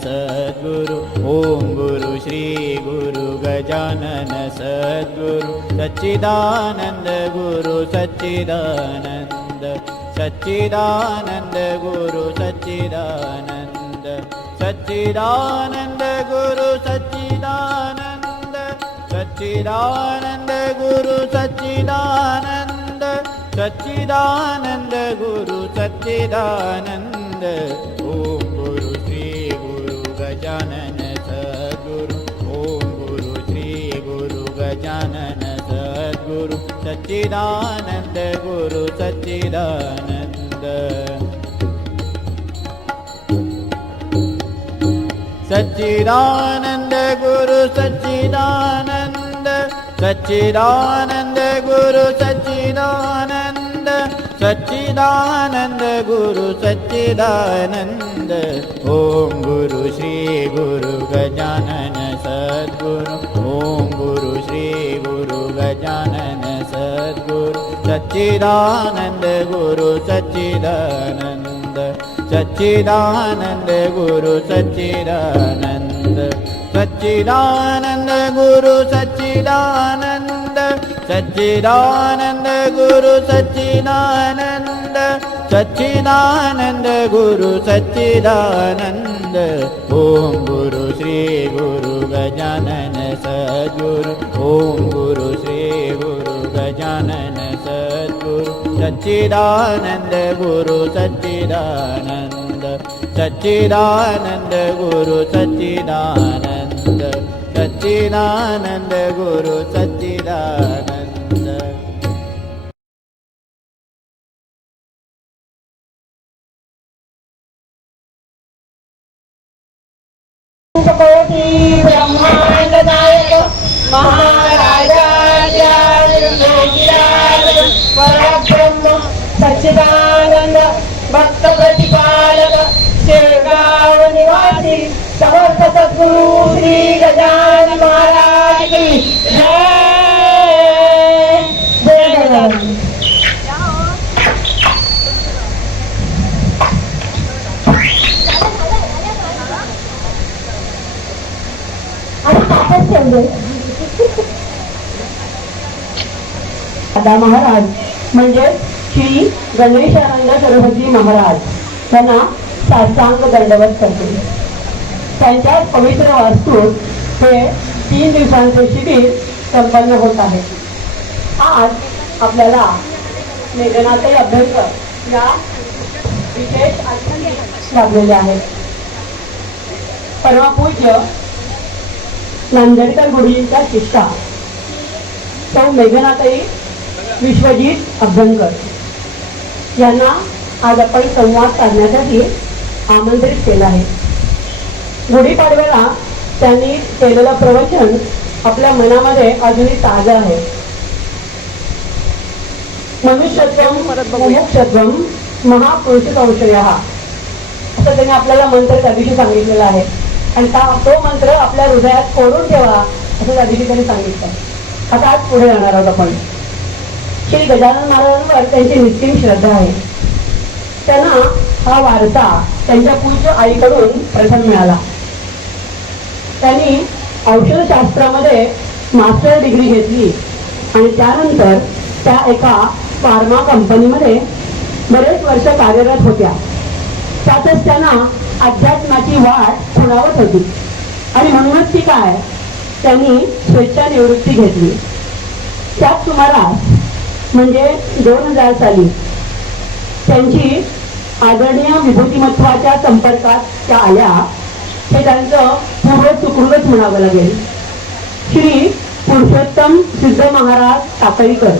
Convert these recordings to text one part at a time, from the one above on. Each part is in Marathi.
सद्गुरु ओम गुरु श्री गुरु गजानन सद्गुरु सच्चिदानंद गुरु सच्चिदानंद सच्चिदानंद गुरु सच्चिदानंद सच्चिदानंद गुरु सच्चिदानंद सच्चिदानंद गुरु सच्चिदानंद सच्चिदानंद गुरु सच्चिदानंद ओम गुरु श्री गुरु गजानन सद्गुरु ओम गुरु श्री गुरु गजानन सद्गुरु सच्चिदानंद गुरु सच्चिदानंद सच्चिदानंद गुरु सच्चिदानंद सच्चिदानंद गुरु सच्चिदानंद सच्चिदानंद गुरु सच्चिदानंद ओम गुरु श्री गुरु गजानन सद्गुरु ओम गुरु श्री गुरु गजानन सद्गुरु सच्चिदानंद गुरु सच्चिदानंद सच्चिदानंद गुरु सच्चिदानंद सच्चिदानंद गुरु सच्चिदानंद सच्चिदानंद गुरु सच्चिदानंद सच्चिदानंद गुरु सच्चिदानंद ओम गुरु श्री गुरु गजानन सद्गुरु ओम गुरु श्री गुरु गजानन सद्गुरु सच्चिदानंद गुरु सच्चिदानंद सच्चिदानंद गुरु सच्चिदानंद सच्चिदानंद गुरु सच्चिदानंद कोटि ब्रह्मांड नायक महाराजार्य परब्रह्म सच्चिदानंद भक्त प्रतिपालक शेगाव निवासी समर्थ सद्गुरु श्री गजानन महाराज की जय जय गजानन। दादा महाराज म्हणजे श्री गणेशानंद सरस्वती महाराज त्यांना साष्टांग दंडवत करते। त्यांच्या पवित्र वास्तूत हे 3 दिवसांचे शिबिर संपन्न होत आहे। आज आपल्याला मेघनाताई अभ्यंकर या विशेष अतिथी लाभलेले आहेत। परमपूज्य नांदेडकर गुरुजींच्या शिष्या सौ मेघनाताई विश्वजित अभ्यंकर यांना आज आपण संवाद साधण्यासाठी आमंत्रित केलं आहे। गुढीपाडव्याला त्यांनी केलेलं प्रवचन आपल्या मनामध्ये अजूनही ताजं आहे। मनुष्यत्वम मुमुक्षत्वम महापुरुषसंशयः असं त्यांनी आपल्याला मंत्र त्या दिवशी सांगितलेला आहे आणि तो मंत्र आपल्या हृदयात कोरून ठेवा असं त्या दिवशी त्यांनी सांगितलं। आता आज पुढे जाणार आहोत आपण। श्री गजानन महाराजांवर त्यांची निश्चित श्रद्धा आहे। त्यांना हा वारसा त्यांच्या पूज्य आईकडून प्रथम मिळाला। त्यांनी औषधशास्त्रामध्ये मास्टर डिग्री घेतली आणि त्यानंतर त्या एका फार्मा कंपनीमध्ये बरेच वर्ष कार्यरत होत्या। त्यातच त्यांना अध्यात्माची वाट खुणावत होती आणि म्हणूनच ती काय त्यांनी स्वेच्छानिवृत्ती घेतली। त्याच सुमारास म्हणजे 2000 साली त्यांची आदरणीय विभूतिमत्वाच्या संपर्कात त्या आल्या। हे त्यांचं पूर्व सुकृतच म्हणावं लागेल। श्री पुरुषोत्तम सिद्ध महाराज टाकळीकर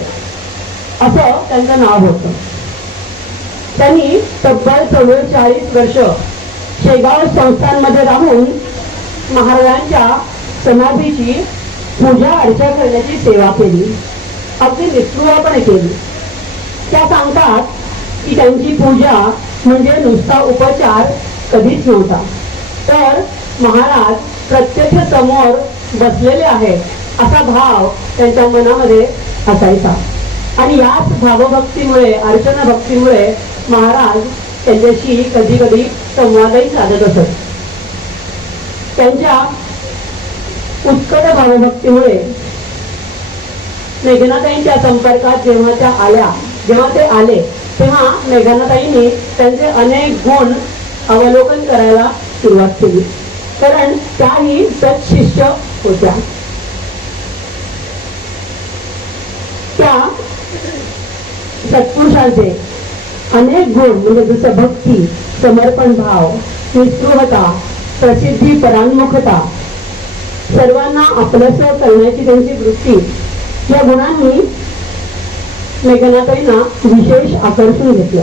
असं त्यांचं नाव होतं। त्यांनी तब्बल 44 वर्ष शेगाव संस्थांमध्ये राहून महाराजांच्या समाधीची पूजा अर्चा करण्याची सेवा केली, अगदी निष्ठुरपणे केली। त्या सांगतात की त्यांची पूजा म्हणजे नुसता उपचार कधीच नव्हता, तर महाराज प्रत्यक्ष समोर बसलेले आहे असा भाव त्यांच्या मनामध्ये असायचा आणि याच भावभक्तीमुळे अर्चना भक्तीमुळे महाराज त्यांच्याशी कधी कधी संवादही साधत असत। त्यांच्या उत्कट भावभक्तीमुळे मेघनाताईंच्या संपर्कात जेव्हा ते आले तेव्हा मेघनाताईंनी त्यांचे अनेक गुण अवलोकन करायला सुरुवात केली, कारण त्याही सत्शिष्य होत्या. त्या सत्पुरुषांचे अनेक गुण म्हणजे जसं भक्ती, समर्पण भाव, निस्पृहता, प्रसिद्धी, परांमुखता, सर्वांना आपलंसं करण्याची त्यांची वृत्ती, या गुणांनी मेघनाताईंना विशेष आकर्षून घेतलं.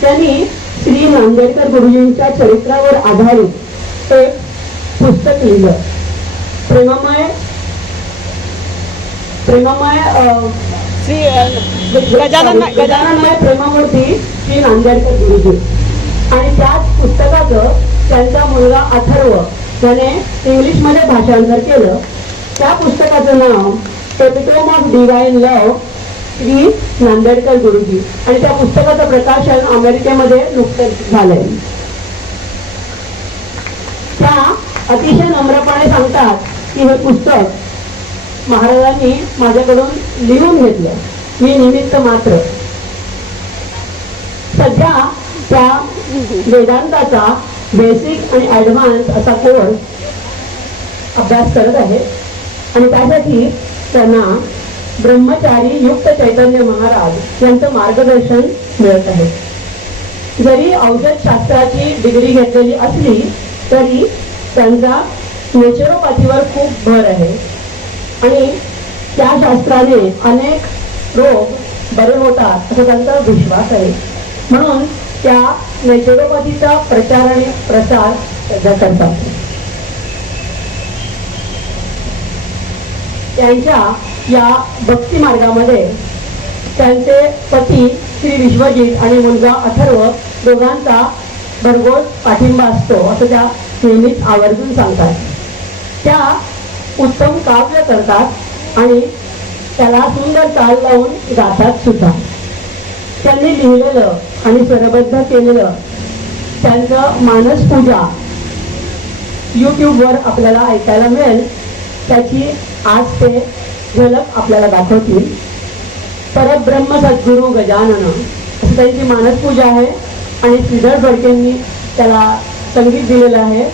त्यांनी श्री नांदेडकर गुरुजींच्या चरित्रावर आधारित एक पुस्तक लिहिलं. प्रेममय गजाननमय प्रेममूर्ती श्री नांदेडकर गुरुजी. आणि त्याच पुस्तकाचं त्यांचा मुलगा अथर्व त्याने इंग्लिशमध्ये भाषांतर केलं. त्या पुस्तकाचं नाव epitome of divine love Shri Nandedkar Guruji. आणि त्या पुस्तकाचं प्रकाशन अमेरिकेमध्ये नुकतंच झालंय. त्या अतिशय नम्रपणे सांगतात की हे पुस्तक महाराजांनी माझ्याकडून लिहून घेतलं, मी निमित्त मात्र. सध्या त्या वेदांताचा बेसिक आणि ऍडव्हान्स असा कोर्स अभ्यास करत आहे आणि त्यासाठी त्यांना ब्रह्मचारी युक्त चैतन्य महाराज यांचं मार्गदर्शन मिळत आहे. जरी औषधशास्त्राची डिग्री घेतलेली असली तरी त्यांचा नेचरोपॅथीवर खूप भर आहे आणि त्या शास्त्राने अनेक रोग बरे होतात असा त्यांचा विश्वास आहे. म्हणून त्या नेचरोपॅथीचा प्रचार आणि प्रसार सध्या करतात. त्यांच्या या भक्ती मार्गामध्ये त्यांचे पती श्री विश्वजित आणि मुलगा अथर्व दोघांचा भरघोस पाठिंबा असतो असं त्या नेहमीच आवर्जून सांगतात. त्या उत्तम काव्य करतात आणि त्याला सुंदर ताल लावून गातात सुद्धा. त्यांनी लिहिलेलं आणि स्वरबद्ध केलेलं त्यांचं मानसपूजा यूट्यूबवर आपल्याला ऐकायला मिळेल. त्याची आज ते झलक आपल्याला दाखवतील. परब्रह्म सद्गुरु गजानन असं त्यांची मानसपूजा आहे आणि श्रीधर फडकेंनी त्याला संगीत दिलेलं आहे.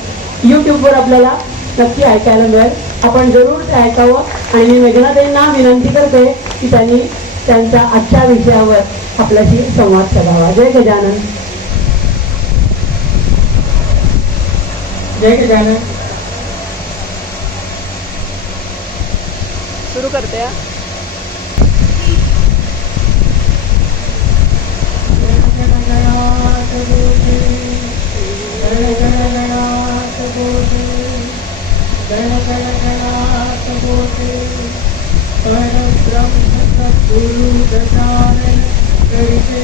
यूट्यूबवर आपल्याला नक्की ऐकायला मिळेल. आपण जरूर ते ऐकावं. आणि मी मेघनाताईंना विनंती करते की त्यांनी त्यांच्या आजच्या विषयावर आपल्याशी संवाद साधावा. जय गजानन. जय गजानन. सुरू करते. गुरु गजानन करते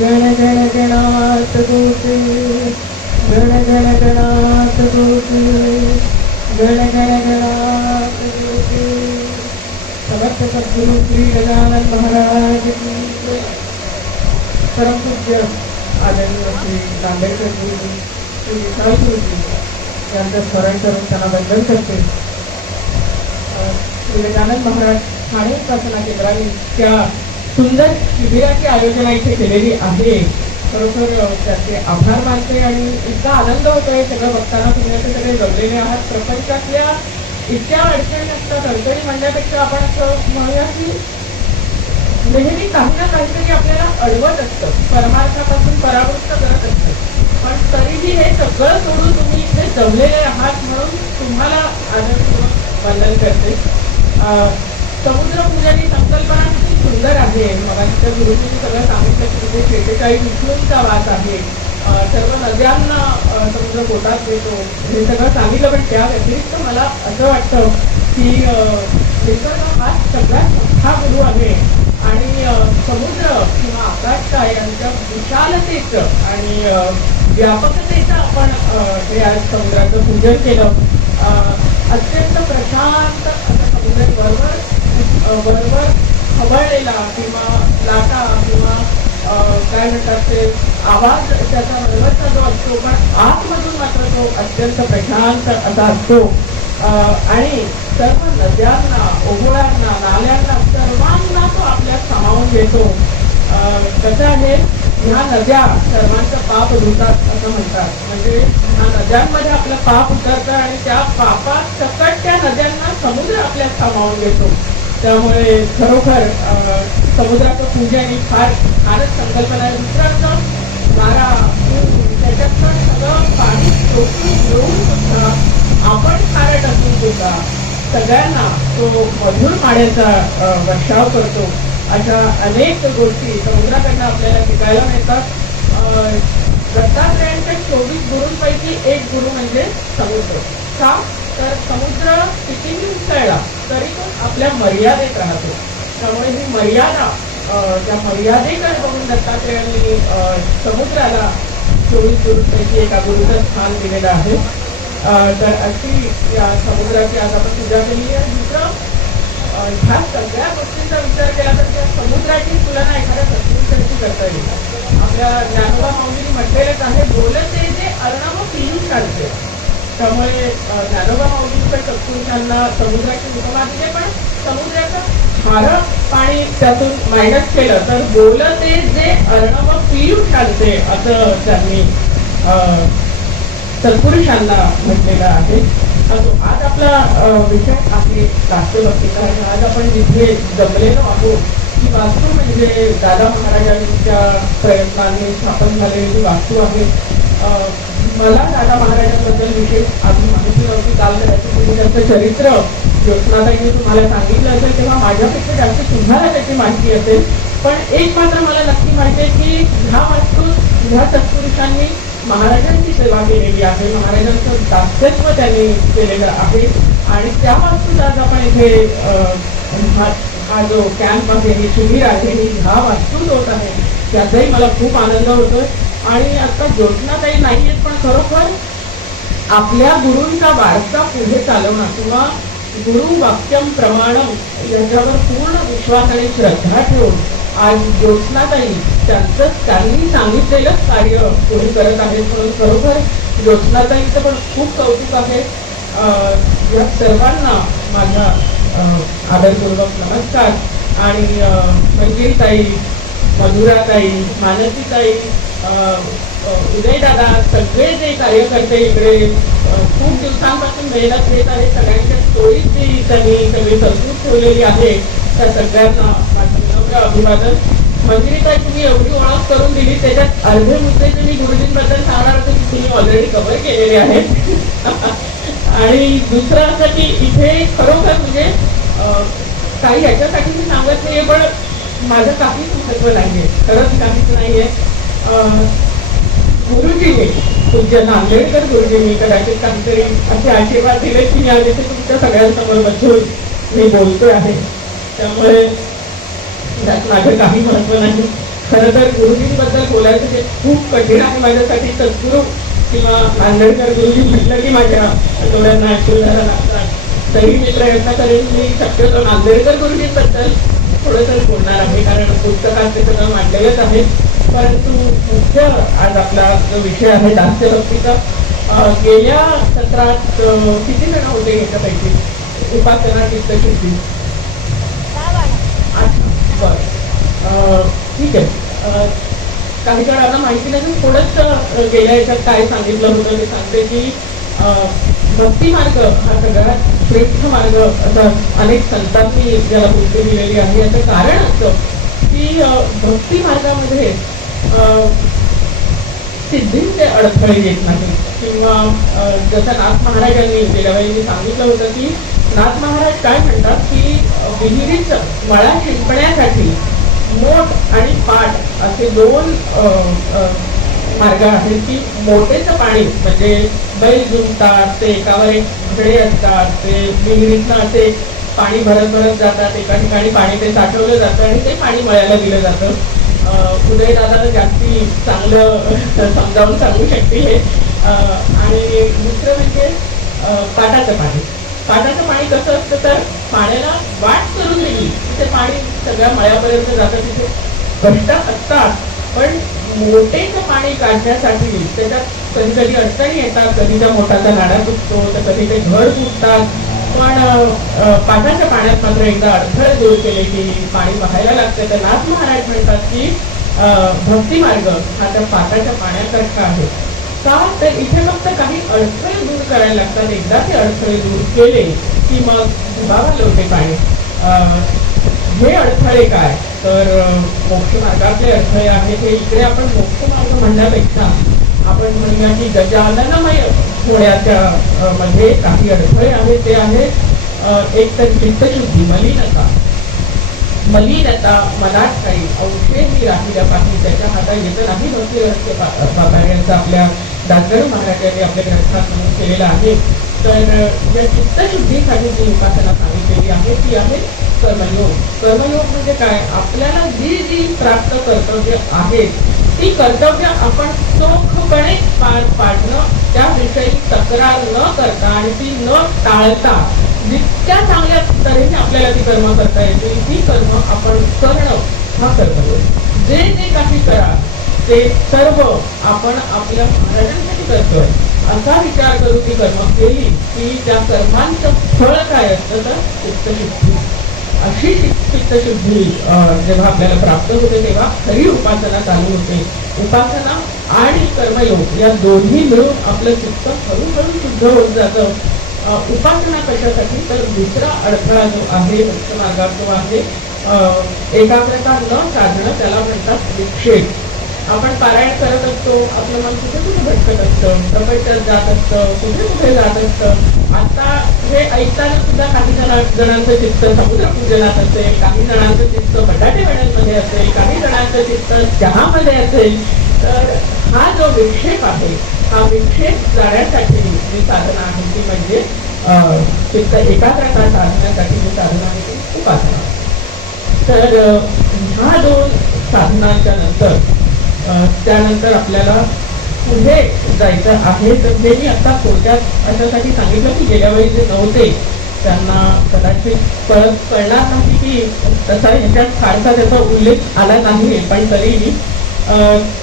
गण गण गणात गोते गण गण गणात गोते गण गण गणात गोते. समर्थ सद्गुरु श्री गजानन महाराज की जय. परमपूज्य आदरणीय श्री नांदेडकर गुरुजी, श्री विशाल गुरुजी यांचं स्मरण करून त्यांना वंदन करते. श्री गजानन महाराज ठाणे उपासना केंद्राने त्या सुंदर शिबिराची आयोजना इथे केलेली आहे. खरोखर त्याचे आभार मानते आणि इतका आनंद होतोय सगळं बघताना. तुम्ही असे सगळे जमलेले आहात. प्रपंचातल्या इतक्या अडचणी असतात. अडचणी म्हणण्यापेक्षा आपण असं म्हणूया की नेहमी काही ना काहीतरी आपल्याला अडवत असतं, परमार्थापासून परावृत्त करत असतं. पण तरीही हे सगळं सोडून तुम्ही इथे जमलेले आहात म्हणून तुम्हाला आदरपूर्वक वंदन करते. समुद्रपूजन ही संकल्पना किती सुंदर आहे. मगाच्या गुरुजींनी सगळं सांगितलं की तिथे 46 विष्णूंचा वास आहे. सर्व नद्यांना समुद्र पोटात देतो हे सगळं सांगितलं. पण त्या व्यतिरिक्त मला असं वाटतं की निसर्ग हा सगळ्यात मोठा गुरु आहे आणि समुद्र किंवा आकाश यांच्या विशालतेचं आणि व्यापकतेचं आपण हे आज समुद्राचं पूजन केलं. अत्यंत प्रशांत असं समुद्र वरवर खवळलेला किंवा लाटा किंवा काय म्हणतात ते आवाज त्याचा वरवरचा जो असतो, पण आतमधून मात्र तो अत्यंत प्रशांत असा असतो. आणि सर्व नद्यांना, ओहोळ्यांना, नाल्यांना, सर्वांना तो आपल्यात सामावून घेतो. कसं आहे, ह्या नद्या सर्वांचं पाप धुतात असं म्हणतात. म्हणजे ह्या नद्यांमध्ये आपलं पाप उतरतं आणि त्या पापात सकट त्या नद्यांना समुद्र आपल्यात सामावून घेतो. त्यामुळे खरोखर समुद्राचं पूजन ही फारच संकल्पना आहे. दुसऱ्याचं वारा, त्याच्यातनं सगळं पाणी शोषून घेऊन सुद्धा आपण खारट असून सुद्धा सगळ्यांना तो मधुर पाण्याचा वर्षाव करतो. अशा अनेक गोष्टी समुद्राकडनं आपल्याला शिकायला मिळतात. दत्तात्रेयांच्या 24 गुरूंपैकी एक गुरु म्हणजे समुद्र. का तर समुद्र कितीही उसळला तरी तो आपल्या मर्यादेत राहतो. त्यामुळे ही मर्यादा, त्या मर्यादेकडे बघून दत्तात्रेयांनी समुद्राला 24 गुरूंपैकी एका गुरुचं स्थान दिलेलं आहे. तर अशी या समुद्राची आज आपण पूजा केली आहे. दुसरं, ह्या सगळ्या गोष्टींचा विचार केला तर त्या समुद्राची तुलना एखाद्या सत्पुरुषाची करता येईल. आपल्या ज्ञानोबा माऊलींनी म्हटलेलंच आहे, बोलते जे अर्णव पियूष काढते. त्यामुळे ज्ञानोबा माऊलींच्या सत्पुरुषांना समुद्राची उपमा दिली. पण समुद्राचं खारं पाणी त्यातून मायनस केलं तर बोलते जे अर्णव पियूष काढते असं त्यांनी सत्पुरुषांना म्हटलेलं आहे. आज आपला विषय आहे राष्ट्रभक्तीचा. आणि आज आपण जिथे जमलेलो आहोत ती वास्तू म्हणजे दादा महाराजांच्या प्रयत्नांनी स्थापन झालेली जी वास्तू आहे. मला दादा महाराजांबद्दल विशेष आधी माहिती नव्हती. काल कदाचित तुम्ही त्यांचं चरित्र ज्योत्स्नाताईंनी तुम्हाला सांगितलं असेल तेव्हा माझ्यापेक्षा जास्त तुम्हाला त्याची माहिती असेल. पण एक मात्र मला नक्की माहिती आहे की ह्या वास्तूत ह्या सत्पुरुषांनी महाराजांची सेवा केलेली आहे. महाराजांचं दास्यत्व त्यांनी केलेलं आहे. आणि त्या वास्तूत आज आपण इथे हा जो कॅम्प आहे, ही शिबिर आहे, ही ह्या वास्तूत होत आहे. त्याचाही मला खूप आनंद होतोय. आणि आता ज्योत्स्नाताई नाही आहेत, पण खरोखर आपल्या गुरूंचा वारसा पुढे चालवणं किंवा गुरु वाक्यम प्रमाणम याच्यावर पूर्ण विश्वास आणि श्रद्धा ठेवून आज ज्योत्स्नाताई त्यांनी सांगितलेलं कार्य पुढे करत आहेत. म्हणून खरोखर ज्योत्स्नाताईंचं पण खूप कौतुक आहे. या सर्वांना माझा आदरपूर्वक नमस्कार. आणि मंजिरीताई, मधुराताई, मानसीताई, उदयदादा, सगळे जे कार्यकर्ते इकडे खूप दिवसांपासून मेहनत घेत आहेत, सगळ्यांच्या स्टोरीज जी त्यांनी सगळी संस्कृत ठेवलेली आहे, त्या सगळ्यांना माझं विनम्र अभिवादन. मंजिरीताई, तुम्ही एवढी ओळख करून दिली, त्याच्यात अर्धे मुद्दे जे मी गुरुजींबद्दल सांगणार होते की तुम्ही ऑलरेडी कव्हर केलेले आहेत. आणि दुसरं असं की इथे खरोखर म्हणजे काही याच्यासाठी मी सांगत नाहीये, पण माझं काहीच महत्व नाहीये, खरंच काहीच नाहीये. गुरुजींनी, पूज्य नांदेडकर गुरुजींनी कदाचित काहीतरी असे आशीर्वाद दिले की मी आज इथे तुमच्या सगळ्यांसमोर बसून मी बोलतोय आहे. त्यामुळे त्यात माझं काही महत्व नाही. खरं तर गुरुजींबद्दल बोलायचं ते खूप कठीण आहे माझ्यासाठी. सद्गुरू किंवा नांदेडकर गुरुजी म्हटलं की माझ्या डोळ्यांना ऐकून लागतात. तरी मी प्रयत्न करेन मी शक्यतो नांदेडकर गुरुजींबद्दल थोडं तर बोलणार आहे, कारण पुस्तकात ते सगळं मांडलेलंच आहे. परंतु मुख्य आज आपला जो विषय आहे दास्यभक्तीचा, गेल्या सत्रात किती जण होते याच्यापैकी? उपासना चित्तशुद्धी बरं, ठीक आहे. काही जणांना माहिती नाही, थोडंच गेल्या याच्यात काय सांगितलं होतं ते सांगते की भक्ती मार्ग हा सगळ्यात श्रेष्ठ मार्ग असा अनेक संतांनी ज्याला पुष्टी दिलेली आहे. याचं कारण असं की भक्ती मार्गामध्ये सिद्धींचे अडथळे येत नाही, किंवा जसं नाथ महाराजांनी गेल्या वेळी सांगितलं होतं की नाथ महाराज काय म्हणतात की विहिरीच मळा शिंपण्यासाठी मोठ आणि पाट असे दोन मार्ग आहेत. की मोठेचं पाणी म्हणजे बैल जुंपतात, ते एकावर एक घडे असतात, ते विहिरीतनं असे पाणी भरत भरत जातात, एका ठिकाणी पाणी ते साठवलं जातं आणि ते पाणी मळ्याला दिलं जातं. उदयदादाला जास्ती चांगलं समजावून सांगू शकते हे. आणि दुसरं म्हणजे पाटाचं पाणी. पाटाचं पाणी कसं असतं तर पाण्याला वाट करून दिली ते पाणी सगळ्या मळ्यापर्यंत जातं. तिथे कष्ट असतात, पण मोठेचं पाणी काढण्यासाठी त्याच्यात कधी कधी अडचणी येतात. कधी त्या मोठाचा नाडा तुटतो, तर कधी ते घड फुटतात. पण पाटाच्या पाण्यात मात्र एकदा अडथळे दूर केले की पाणी वाहायला लागतं. तर नाथ महाराज म्हणतात की भक्ती मार्ग हा त्या पाटाच्या पाण्यासारखा आहे. का तर इथे फक्त काही अडथळे दूर करायला लागतात. एकदा ते अडथळे दूर केले की मग उभावलं होते पाणी. हे अडथळे काय तर मोक्ष मार्गातले अडथळे आहेत. हे इकडे आपण मोक्ष मार्ग म्हणण्यापेक्षा आपण म्हणूया की गजाननमय होण्याच्या मध्ये काही अडथळे आहेत. ते आहे एक तर चित्तशुद्धी, मलिनता मनात काही अंशेही राहिल्या पाहिजे. त्याच्या हातात येत नाही. भक्ती रहस्य बाबांचं आपल्या दासगणू महाराजांनी आपल्या ग्रंथात नमूद केलेलं आहे. तर या चित्तशुद्धीसाठी जी उपासना सांगितलेली आहे ती आहे कर्मयोग. कर्मयोग म्हणजे काय? आपल्याला जी जी प्राप्त कर्तव्य आहेत ती कर्तव्य आपण चोखपणे पार पाडणं, त्याविषयी तक्रार न करता आणि ती न टाळता जितक्या चांगल्या तऱ्हेने आपल्याला ती कर्म करता येतील ती कर्म आपण करणं हा कर्मयोग. जे जे काही करा ते सर्व आपण आपल्या महाराजांसाठी करतोय असा विचार करून ती कर्म केली की त्या कर्मांचं फळ काय असतं तर चित्तशुद्धी. अशी चित्तशुद्धी जेव्हा आपल्याला प्राप्त होते तेव्हा खरी उपासना चालू होते. उपासना आणि कर्मयोग या दोन्ही मिळून आपलं चित्त हळूहळू शुद्ध होत जातं. उपासना कशासाठी तर दुसरा अडथळा जो आहे मुख्य मार्गात जो आहे एकाग्रता न साधणं, त्याला म्हणतात विक्षेप. आपण पारायण करत असतो, आपलं मन कुठे कुठे भटकत असतं, प्रपंचात जात असतं, कुठे कुठे जात असतं. आता हे ऐकताना सुद्धा काही जणांचं चित्त समुद्रपूजनात असेल, काही जणांचं चित्त बटाटे वड्यांमध्ये असेल, काही जणांचं चित्त चहामध्ये असेल. तर हा जो विक्षेप आहे हा विक्षेप जाण्यासाठी जी साधना आहे ती म्हणजे चित्त एकाग्रता साधण्यासाठी जी साधना आहे ती उपासना. तर ह्या दोन साधनांच्या नंतर त्यानंतर आपल्याला पुढे जायचं आहे. तर हे मी आता थोडक्यात अशासाठी सांगितलं की गेल्या वेळी जे नव्हते त्यांना कदाचित कळणार नाही की तसा ह्याच्यात फारसा त्याचा उल्लेख आला नाही, पण तरीही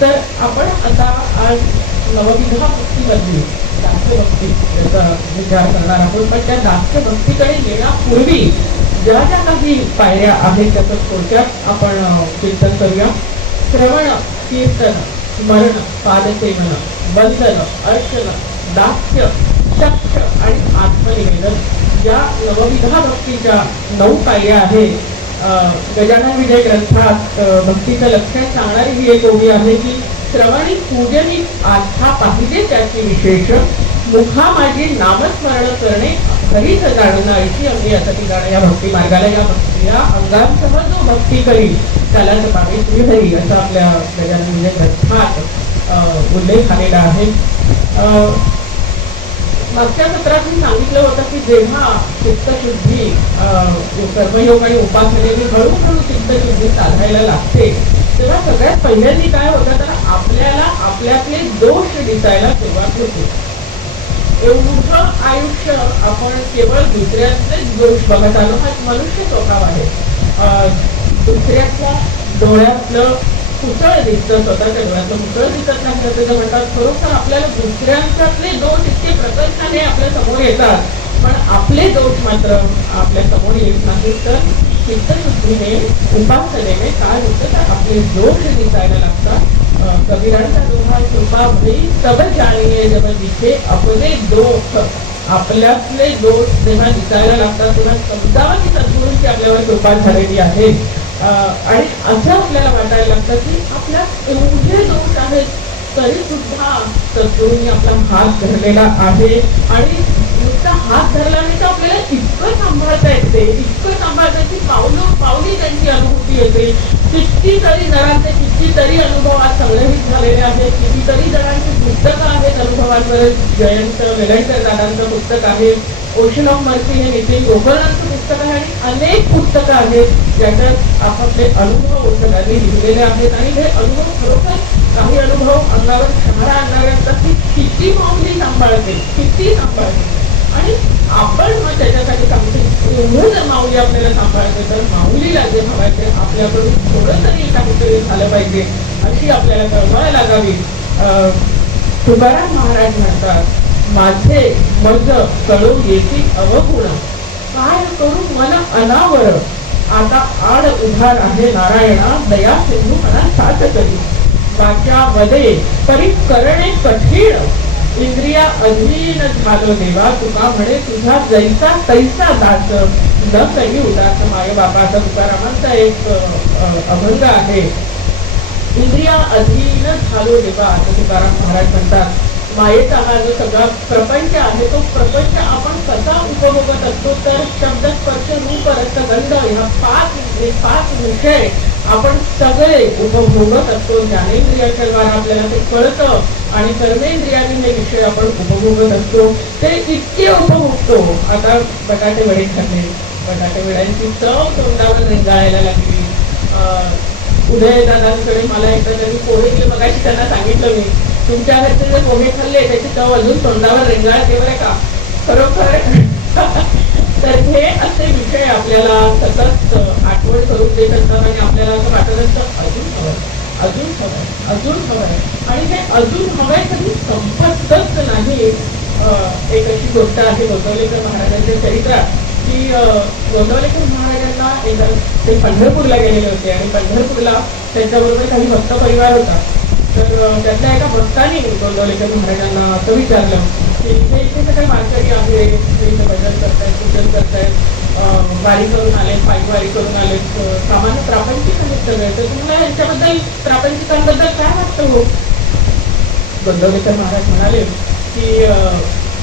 तर आपण आता आज नवविधा भक्तीमध्ये दास्यभक्ती याचा विचार करणार आहोत. पण त्या दास्यभक्तीकडे येण्यापूर्वी ज्या ज्या काही पायऱ्या आहेत त्याचं थोडक्यात आपण चिंतन करूया. श्रवण, कीर्तन, स्मरण, पादसेवन, वंदन, अर्चन, दास्य, चक्ष आणि आत्मनिवेदन या नवविधा भक्तीच्या 9 पायऱ्या आहेत. गजानन विजय ग्रंथात भक्तीचं लक्षण सांगणारी ही एक ओवी आहे की श्रवणी पूजनी आस्था पाहिजे त्याची विशेष, मुखा माझी नामस्मरण करणे घरीच जाणणं ऐशी अंगी यासाठी जाणं. या भक्ती मार्गाला या अंगांसह जो भक्ती करील त्यालाच पाहिजे श्रीहरी असं आपल्या गजानन विजय ग्रंथात उल्लेख आलेला आहे. मागच्या सत्रात मी सांगितलं होतं की जेव्हा चित्तशुद्धी कर्मयोग आणि उपासनेने हळूहळू चित्तशुद्धी साधायला लागते तेव्हा सगळ्यात पहिल्यांदा काय होतं तर आपल्याला आपल्यातले दोष दिसायला सुरुवात होते. एवढं आयुष्य आपण केवळ दुसऱ्याचेच दोष बघत आलो, हा मनुष्य स्वभाव आहे. दुसऱ्याच्या डोळ्यातलं पुतळ दिसतं, स्वतःच्या डोळ्यातलं पुतळ दिसत नाही असं ते म्हणतात. खरोखर आपल्याला दुसऱ्यांच्यातले दोष इतके प्रकर्षाने आपल्या समोर येतात, पण आपले दोष मात्र आपल्या समोर येत नाही. तर चित्तशुद्धीने, उपासनेने काय होतं तर आपले दोष दिसायला लागतात. कबीरांचा दोहा कृपा भई तब जाणीये जब दिसे आपले दोष. आपल्यातले दोष जेव्हा दिसायला लागतात तेव्हा समजावं की सद्गुरूंची आपल्यावर कृपा झालेली आहे. आणि असं आपल्याला वाटायला लागतं की आपल्यात एवढे दोष आहेत तरी सुद्धा सद्गुरूंनी आपला हात धरलेला आहे. आणि नुसता हात धरला नाही तर आपल्याला इतकं सांभाळता येते, इतकं सांभाळता की पावली त्यांची अनुभूती येते. कितीतरी जणांचे कितीतरी अनुभव आज संग्रहित झालेले आहेत, कितीतरी जणांची पुस्तकं आहेत अनुभवांवर. जयंत वेलणकर दादांचं पुस्तक आहे, ओशन ऑफ मर्सी हे नितीन गोकर्णांचं पुस्तक आहे, आणि अनेक पुस्तकं आहेत ज्याच्यात आपापले अनुभव सगळ्यांनी लिहिलेले आहेत. आणि हे अनुभव खरोखर काही अनुभव अंगावर शहारा आणणारे असतात की किती माऊली सांभाळते, किती सांभाळते. आणि आपण मग त्याच्यासाठी सांगतो एवढं जर माऊली आपल्याला सांभाळते तर माऊलीला जे हवायचे आपल्याकडून थोडं तरी काहीतरी झालं पाहिजे अशी आपल्याला कळवळ लागावी. तुकाराम महाराज म्हणतात, माझे मज कळू येती अवगुण, काय करू मन अनावर, आता आड उभार आहे नारायणा, दया सिंधू म्हणा साथ करी, वाचा वदे परी करणे कठीण, इंद्रिया अधीन झालो देवा, तुका म्हणे तुझा जैसा तैसा दास, न काही उदास माय बापाचा तुकारामांचा एक अभंग आहे. इंद्रिया अधीन झालो देवा असं तुकाराम महाराज म्हणतात. मायेचा हा जो सगळा प्रपंच आहे तो प्रपंच आपण कसा उपभोगत असतो तर शब्द स्पर्श रूप रस गंध ह्या पाच विषय आपण सगळे उपभोगत असतो. ज्ञानेंद्रियाच्या द्वारा आपल्याला ते कळतं आणि कर्मेंद्रियाने हे विषय आपण उपभोगत असतो. ते इतके उपभोगतो. आता बटाटे वडे खाल्ले, बटाटे वड्यांची चव तोंडावर रेंगाळायला लागली. उदय दादांकडे मला एकदा त्यांनी पोहे दिले, मगाशी त्यांना सांगितलं मी तुमच्या घरचे जे पोहे खाल्ले त्याची चव अजून तोंडावर रेंगाळते बरं का, खरोखर. तर हे असे विषय आपल्याला सतत आठवण करून देत असतात आणि आपल्याला असं वाटत असतं अजून हवंय, अजून हवंय, अजून हवंय. आणि हे अजून हवंय कधी संपतच नाही. एक अशी गोष्ट आहे गोंदवलेकर महाराजांच्या चरित्रात की गोंदवलेकर महाराजांना एकदा ते पंढरपूरला गेलेले होते आणि पंढरपूरला त्यांच्याबरोबर काही भक्त परिवार होता. तर त्यातल्या एका भक्तांनी गोंदवलेकर महाराजांना असं विचारलं की इथे सगळे वारकरी आहे, इथे भजन करतायत, पूजन करतायत, वारी करून आले, पायी वारी करून आले, सामान्य प्रापंचिक आहेत सगळे, तर तुम्हाला यांच्याबद्दल प्रापंचिकांबद्दल काय वाटतं हो? गोंदवलेकर महाराज म्हणाले की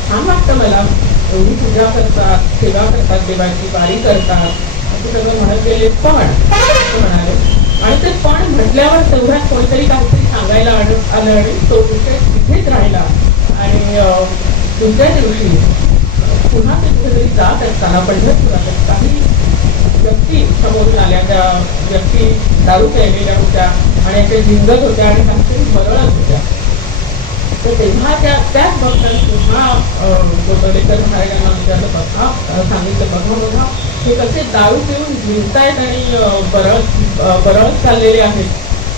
छान वाटतं मला, एवढी पूजा करतात, सेवा करतात, देवाची वारी करतात असं सगळं म्हणत गेले. पण म्हणाले आणि ते पण म्हटल्यावर तेवढ्यात कोणीतरी काहीतरी सांगायला आलं आणि तो विषय तिथेच राहिला. आणि दुसऱ्या दिवशी पुन्हा ते कुठेतरी जात असताना पंढरपुरात काही व्यक्ती समोरून आल्या. त्या व्यक्ती दारू प्यायलेल्या होत्या आणि त्या झिंगत होत्या आणि काहीतरी बरळत होत्या. तर तेव्हा त्याच भक्तांनी पुन्हा गोंदवलेकर महाराजांना विचारलं, बघा सांगितलं, बघा हे कसे दारू पिऊन झिंकतायत आणि बरळत चाललेले आहेत.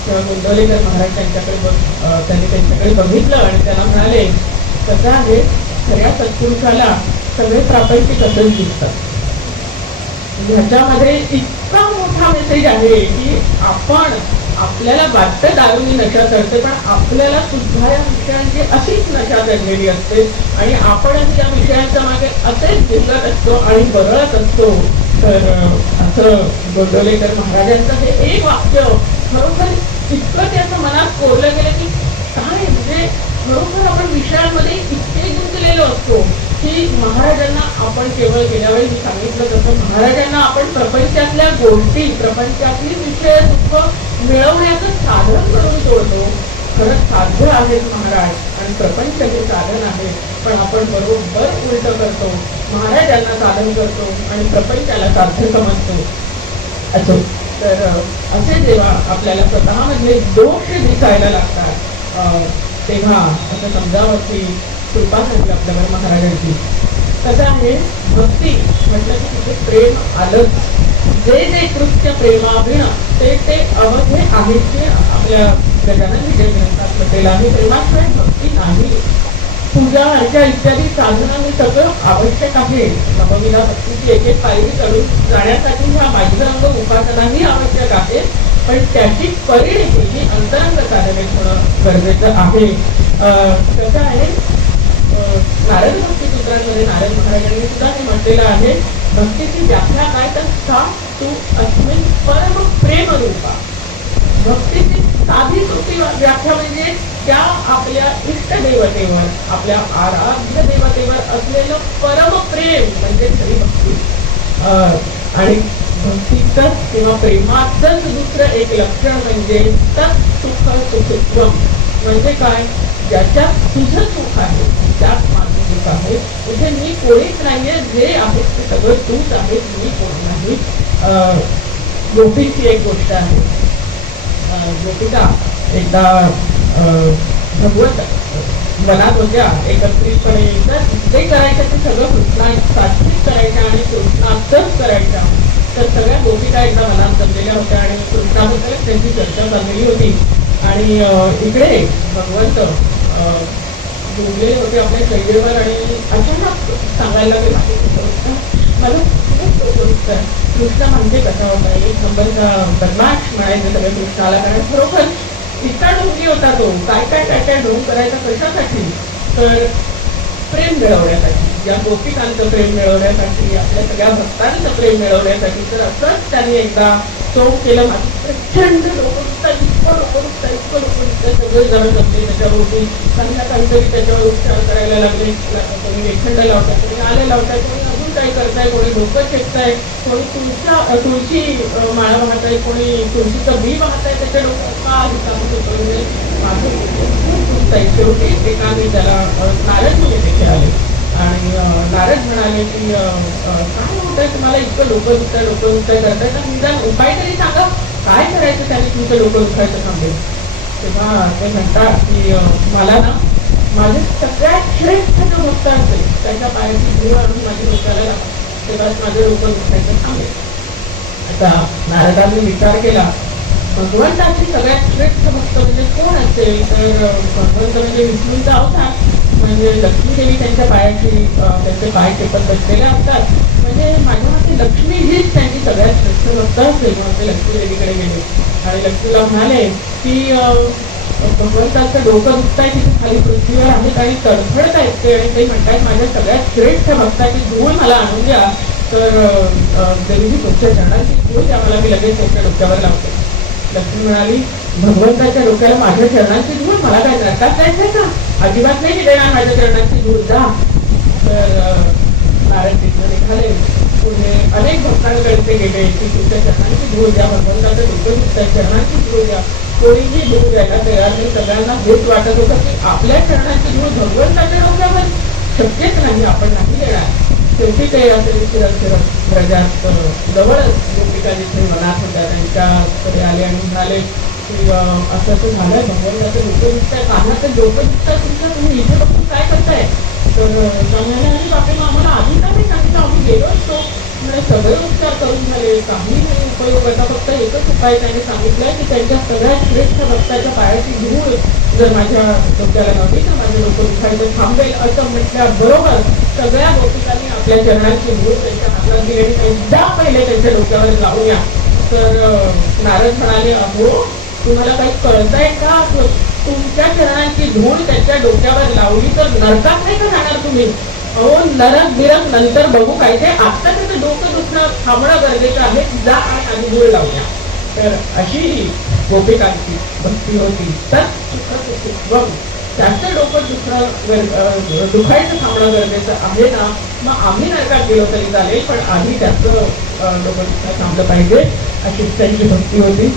तेव्हा गोंदवलेकर महाराज त्यांनी त्यांच्याकडे बघितलं आणि त्यांना म्हणाले, कसं आहे खऱ्या सत्पुरुषाला सगळे प्रापंचिक असंच दिसतात. ह्याच्यामध्ये इतका मोठा मेसेज आहे की आपल्याला वाटतं दारूनी नशा चढते, पण आपल्याला सुद्धा या विषयांची अशीच नशा चढलेली असते आणि आपणच या विषयांच्या मागे असेच झिंगत असतो आणि बरळत असतो. तर असं गोंदवलेकर महाराजांचं हे एक वाक्य खरोखर इतकं त्याचं मनात कोरलं गेलं की काय म्हणजे खरोखर आपण विषयांमध्ये इतके गुंतलेलो असतो की महाराजांना आपण केवळ गेल्या वेळी सांगितलं तसं महाराजांना आपण प्रपंचातल्या गोष्टी, प्रपंचातली विषय दुःख मिळवण्याचं साधन करून सोडतो. खरंच साध्य आहेत महाराज आणि प्रपंच हे साधन आहे, पण आपण बरोबर उलट करतो. महाराजांना साधन करतो आणि प्रपंचाला साध्य समजतो. असो तर असे जेव्हा आपल्याला स्वतःमधले दोष दिसायला लागतात तेव्हा असं समजावं की कृपा झाली आपल्यावर महाराजांची. कसं आहे, भक्ती म्हटलं की तिथे प्रेम आलंच. जे जे कृत्य प्रेमाभिण ते ते अवघे आहेत, जे आपल्या गजानन विजय ग्रंथात म्हटलेलं आहे. प्रेमाशिवाय भक्ती नाही. पूजा अर्चा इत्यादी साधना हे सगळं आवश्यक आहे. नवमीला भक्तीची एक एक पायरी चढून जाण्यासाठी ह्या बाह्यंग उपासनाही आवश्यक आहे, पण त्याची परिणिती ही अंतरंग साधनेत होणं गरजेचं आहे. कसं आहे, नारद भक्ती सूत्रांमध्ये नारद महाराजांनी सुद्धा हे म्हटलेलं आहे, भक्तीची व्याख्या काय तर सा तू अस्मिन परम प्रेम रूपा. भक्तीची साधी सोपी व्याख्या म्हणजे त्या आपल्या इष्ट देवतेवर, आपल्या आराध्य देवतेवर असलेलं परम प्रेम म्हणजे खरी भक्ती. आणि भक्तीचं किंवा प्रेमाचंच दुसरं एक लक्षण म्हणजे तत् सुख सुखत्वम. म्हणजे काय, ज्याच्यात तुझं सुख आहे त्यात माझं सुख आहे. तुझे मी कोणीच नाहीये, जे आहे ते सगळं तूच आहे, मी कोणी नाही. गोपीची एक गोष्ट आहे. गोपिका एकदा भगवत मनात होत्या एकत्रितपणे, तर जे करायचं ते सगळं कृष्णासाठीच करायच्या आणि कृष्णाचंच करायच्या. तर सगळ्या गोपिका एकदा मनात जमलेल्या होत्या आणि कृष्णाबद्दल त्यांची चर्चा चाललेली होती. आणि इकडे भगवंत झोपलेले होते आपल्या शैलीवर आणि अचानक सांगायला लागले, मला कृष्ण म्हणजे कसा होता, एक नंबरचा बदमाश म्हणायचं सगळं कृष्णाला. कारण खरोखर इतका ढोंगी होता तो. काय काय काय काय ढोंग करायचा कशासाठी, तर प्रेम मिळवण्यासाठी, या गोपिकांचं प्रेम मिळवण्यासाठी, आपल्या सगळ्या भक्तांचं प्रेम मिळवण्यासाठी. तर असंच त्यांनी एकदा तो केलं. प्रचंड लोक सगळे जण जमले त्याच्यावरती. त्यांना काहीतरी त्याच्यावर उपचार करायला लागले. कोणी वेखंड लावताय, कोणी आले लावताय, कोणी अजून काही करताय, कोणी डोकं चेकताय, कोणी तुळशी माळा वाहताय, कोणी तुळशीचं बी वाहताय त्याच्या डोक्यात. माझं शेवटी एकाने त्याला नारद मुली तिथे आले आणि नारद म्हणाले की काय होतंय तुम्हाला, इतकं डोकं दुखतंय करताय, तर निदान उपाय तरी सांगा, काय करायचं त्याने तुमचं डोकं दुखायचं थांबेल. तेव्हा ते म्हणतात की मला ना माझे सगळ्यात श्रेष्ठ जो भक्त असेल त्याच्या पायाची धूळ आणून माझ्या डोक्याला लागतो, तेव्हाच माझं डोकं दुखायचं थांबेल. आता नारदांनी विचार केला, भगवंताची सगळ्यात श्रेष्ठ भक्त म्हणजे कोण असेल, तर भगवंत म्हणजे विष्णूंचा अवतार, म्हणजे लक्ष्मी देवी त्यांच्या पायाची त्यांचे पाय टेपत बसलेले असतात. म्हणजे माझ्या मते लक्ष्मी हीच त्यांची सगळ्यात श्रेष्ठ भक्त असेल. मग ते लक्ष्मी देवीकडे गेले आणि लक्ष्मीला म्हणाले की भगवंताचं डोकं दुखताय, तिथे खाली पृथ्वीवर आहेत आणि तडफडत आहेत ते, आणि ते म्हणतात माझ्या सगळ्यात श्रेष्ठ भक्ताची धूळ मला आणून द्या. तर देवीजी तुमच्या चरणांची धूळ द्या मला, मी लगेच त्यांच्या डोक्यावर लावते. लक्ष्मी म्हणाली, भगवंताच्या डोक्याला माझ्या चरणांची धूळ, मला काय नरकात जायचंय का, अजिबात नाही देणार माझ्या चरणांची धूळ, जा. तर नारद तिथं निघाले. पुढे अनेक भक्तांकडे ते गेले की तुमच्या चरणांची धूळ द्या, भगवंताचं डोकं दुखतंय, चरणांची धूळ द्या. कोणीही धूळ द्यायला तयार नाही. सगळ्यांना हेच वाटत होतं की आपल्या चरणांची धूळ भगवंताच्या डोक्यावर शक्यच नाही, आपण नाही देणार. शेवटी ते असे व्रजात जवळच गोपिका जिथे मनात होत्या त्यांच्याकडे आले आणि म्हणाले की असं असं झालंय, भगवंताचं डोकं दुखतंय, कानाचं डोकं दुखतंय तुमचं, तुम्ही इथे बघून काय करताय. तर म्हणाले, आणि बापरे आम्हाला आधी का नाही सांगितलं, आम्ही गेलो असतो. म्हणजे सगळे उपचार करून झाले, काही नाही उपयोग होता. फक्त एकच उपाय त्यांनी सांगितलाय की त्यांच्या सगळ्यात श्रेष्ठ भक्ताच्या पायाची धूळ जर माझ्या डोक्याला नव्हती तर माझं डोकं दुखायचं थांबेल. असं म्हटल्याबरोबर सगळ्या गोपिकांनी आपल्या चरणांची धूळ त्यांच्या हातात दिली आणि एकदा पहिले त्यांच्या डोक्यावर लावूया. तर नारद म्हणाले, अहो तुम्हाला काही कळतंय का, तुमच्या चरणांची धूळ त्याच्या डोक्यावर लावली तर नरकात नाही का जाणार तुम्ही. अहो नरक बिरक नंतर बघू काय, ते आता त्याचं डोकं दुखणं थांबणं गरजेचं आहे, जा आणि आधी धूळ लावूया. तर अशी गोपिकांची भक्ती होती. तर त्याचं डोकं दुखायचं थांबणं गरजेचं आहे ना, मग आम्ही नरकात गेलो तरी चालेल, पण आधी त्याचं डोकं दुखणं थांबलं पाहिजे, अशी त्यांची भक्ती होती.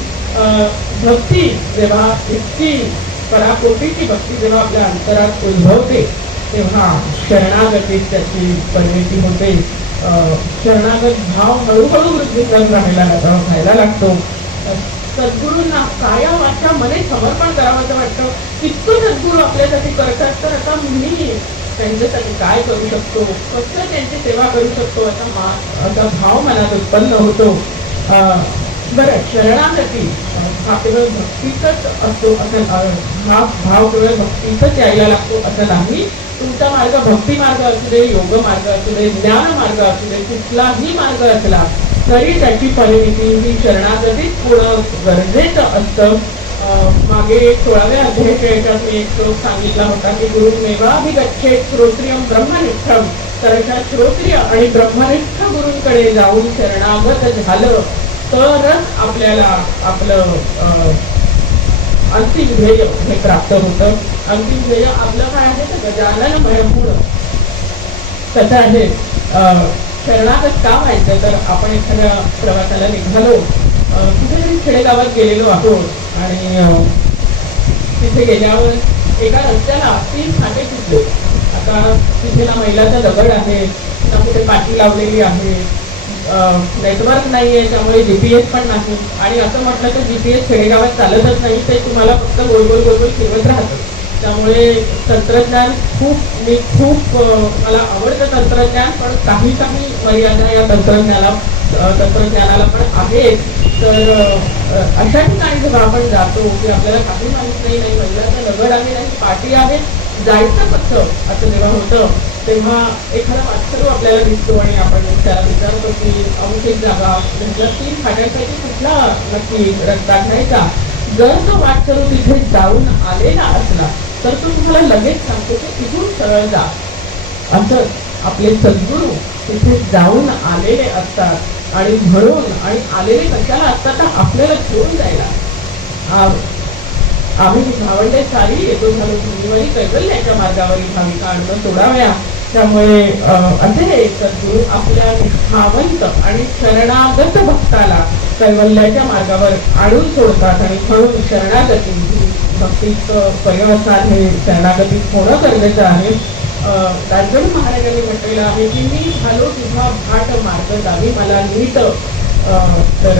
भक्ती जेव्हा इतकी पराकोटीची भक्ती जेव्हा आपल्या अंतरात उद्भवते तेव्हा शरणागतीत त्याची परिणती होते. शरणागत भाव हळूहळू वृद्धिंगत व्हायला लागतो. सद्गुरूंना काया वाचा मने समर्पण करावं असं वाटतं. इतकं सद्गुरू आपल्यासाठी करतात. तर आता मी त्यांच्यासाठी काय करू शकतो, कसं त्यांची सेवा करू शकतो असा भाव मनात उत्पन्न होतो. बरं, शरणागती हा केवळ भक्तीचाच असतो असं, हा भाव केवळ भक्तीचाच यायला लागतो असं नाही. तुमचा मार्ग भक्ती मार्ग असू दे, योग मार्ग असू दे, ज्ञान मार्ग असू दे, कुठलाही मार्ग असला तरी त्याची परिणिती ही शरणागतीच होणं गरजेचं असतं. मागे 16व्या अध्यायाच्या याच्यात मी एक श्लोक सांगितला होता की गुरुमेवाभिगच्छेत श्रोत्रियम ब्रह्मनिष्ठम. तर अशा श्रोत्रिय आणि ब्रह्मनिष्ठ गुरूंकडे जाऊन शरणागत झालं तरच आपल्याला आपलं अंतिम ध्येय हे प्राप्त होतं. अंतिम ध्येय आपलं काय आहे तर गजानन भयपूर्ण. कसं आहे, शरणागत का व्हायचं तर आपण एखाद्या प्रवासाला निघालो, कुठेतरी खेडेगावात गेलेलो आहोत आणि तिथे गेल्यावर एका रस्त्याला 3 फाटे फुटले. आता तिथे ना मैलाचा दगड आहे, ना कुठे पाठी लावलेली आहे, नेटवर्क नाही आहे, त्यामुळे GPS पण नाही. आणि असं म्हटलं तर GPS खेडेगावात चालतच नाही, ते तुम्हाला फक्त गोल गोल गोल गोल फिरवत राहतं. त्यामुळे तंत्रज्ञान खूप मला आवडतं तंत्रज्ञान, पण काही मर्यादा या तंत्रज्ञानाला पण आहे. तर अशा ठिकाणी जेव्हा आपण जातो की आपल्याला काही माहित नाही, नाही मैलाचा दगड आहे, नाही पाठी आहे, जायचं कसं असं जेव्हा होतं तेव्हा एखादा वाटसरू आपल्याला दिसतो आणि आपण त्याला विचारतो की अवशेष जागा 3 फाट्यांपैकी कुठला नक्की रस्ता घ्यायचा. जर तो वाटसरू तिथे जाऊन आलेला असला तर तो तुम्हाला लगेच सांगतो की इथून सरळ जा. असं आपले सद्गुरू तिथे जाऊन आलेले असतात आणि म्हणून आणि आलेले कशाला असतात तर आपल्याला घेऊन जायला. आम्ही भावंडे सारी येतो झालो भूमीवरी कैवल्याच्या मार्गावरील भाविका अन्न सोडाव्या. त्यामुळे असे सद्गुरू आपल्या निष्ठावंत आणि शरणागत भक्ताला कैवल्याच्या मार्गावर आणून सोडतात. आणि म्हणून शरणागती ही भक्तीचं पर्यवसान हे शरणागतीत होणं गरजेचं आहे. राजगड महाराजांनी म्हटलेलं आहे की मी झालो तुझा भाट मार्ग जावी मला नीट. तर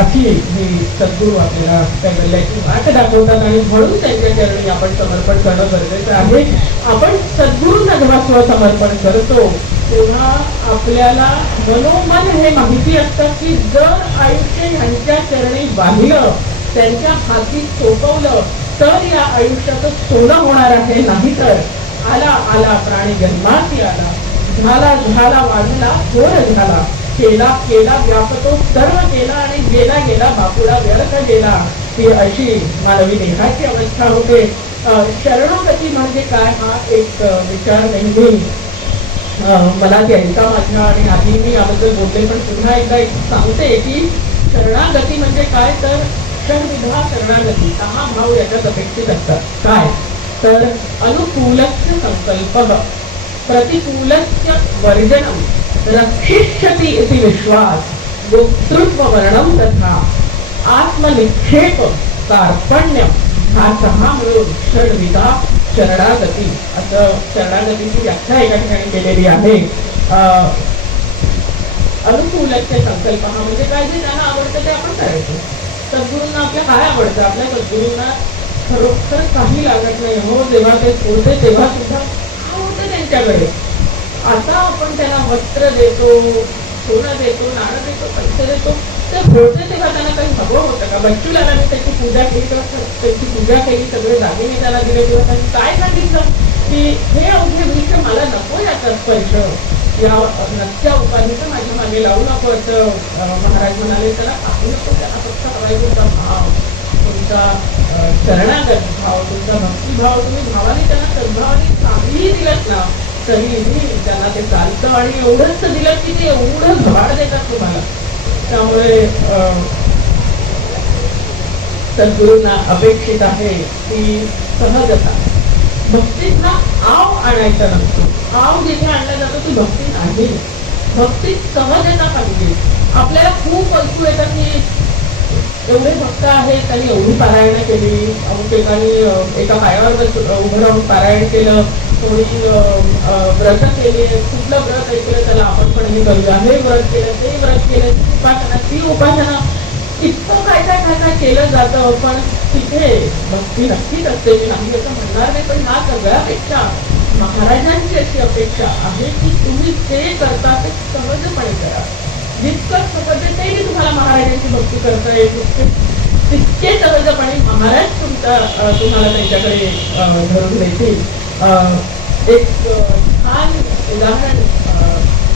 अशी ही सद्गुरू आपल्याला कैवल्याची वाट दाखवतात आणि म्हणून त्यांच्या चरणी आपण समर्पण करणं गरजेचं आहे. आपण सद्गुरूंना जेव्हा स्वसमर्पण करतो तेव्हा आपल्याला मनोमन हे माहिती असतं की जर आयुष्य ह्यांच्या चरणी वाहिलं, त्यांच्या हाती सोपवलं तर या आयुष्याचं सोनं होणार आहे. नाही तर आला आला प्राणी जन्माती आला, झाला झाला वाढला घोर झाला, केला केला व्यापतो सर्व केला आणि गेला गेला बापूला व्यर्थ गेला. ही अशी मानवी देहाची अवस्था होते. शरणागती म्हणजे काय हा एक विचार नेहमी मनात यायचा माझ्या आणि आधी मी याबद्दल बोलते, पण पुन्हा एकदा एक सांगते की शरणागती म्हणजे काय तर षडविधा शरणागती 6 भाव याच्यात अपेक्षित असतात. काय तर अनुकूलस्य संकल्प, प्रतिकूलस्य वर्जनम, रक्षिष्यति इति विश्वास, गोप्तृत्व वर्णम तथा आत्मनिक्षेप कार्पण्यम. हा 6 मिळून षडविधा शरणागती असं शरणागतीची व्याख्या एका ठिकाणी केलेली आहे. अनुकूलस्य संकल्प हा म्हणजे काय, जे त्यांना आवडतं ते आपण करायचं. सद्गुरूंना आपल्या काय आवडतं, आपल्या सद्गुरूंना खरोखर काही लागत नाही. हो, जेव्हा ते सोडते तेव्हा सुद्धा होतं त्यांच्याकडे. आता आपण त्यांना वस्त्र देतो, सोनं देतो, नाणं देतो, पैसे देतो, ते होते तेव्हा त्यांना काही हवं होतं का? बच्चूला मी त्याची पूजा केली तेव्हा त्याची पूजा केली, सगळे दागिने त्याला दिले तेव्हा त्यांनी काय सांगितलं की हे अवघे वृक्ष मला नको याचा स्पर्श, या नसत्या उपाधीचं माझ्या मागे लावू नको असं महाराज म्हणाले. त्याला काही नको, त्यांना फक्त हवायचा होता भाव, तुमचा शरणागत भाव, तुमचा भक्तिभाव. तुम्ही भावाने त्यांना सद्भावाने काहीही दिलत ना तरीही त्यांना ते चालतं आणि एवढंच दिलं की ते एवढं घाड देतात तुम्हाला. त्यामुळे सद्गुरूंना अपेक्षित आहे की सहजता. भक्तीत ना आव आणायचा नसतो. आव जिथे आणला जातो ती भक्ती नाही. भक्तीत सहजता पाहिजे. आपल्याला खूप ऐकू येतात की एवढे भक्त आहेत, त्यांनी एवढी पारायण केली, अमुक एकाने एका पायावर उभं राहून पारायण केलं, कोणी व्रत केले, कुठलं व्रत ऐकलं त्याला आपण पण हे करूया, हे व्रत केलं, ते व्रत केलं, उपासना, ती उपासना, इतकं काय काय काय काय केलं जातं. पण तिथे भक्ती नक्कीच असते, मी नाही असं म्हणणार नाही. पण ह्या सगळ्यापेक्षा महाराजांची अशी अपेक्षा आहे की तुम्ही जे करता ते सहजपणे करा. जितकं सहजतेने तुम्हाला महाराजांची भक्ती करता येईल तितके सहजपणे महाराज तुम्हाला त्यांच्याकडे धरून देतील. एक छान उदाहरण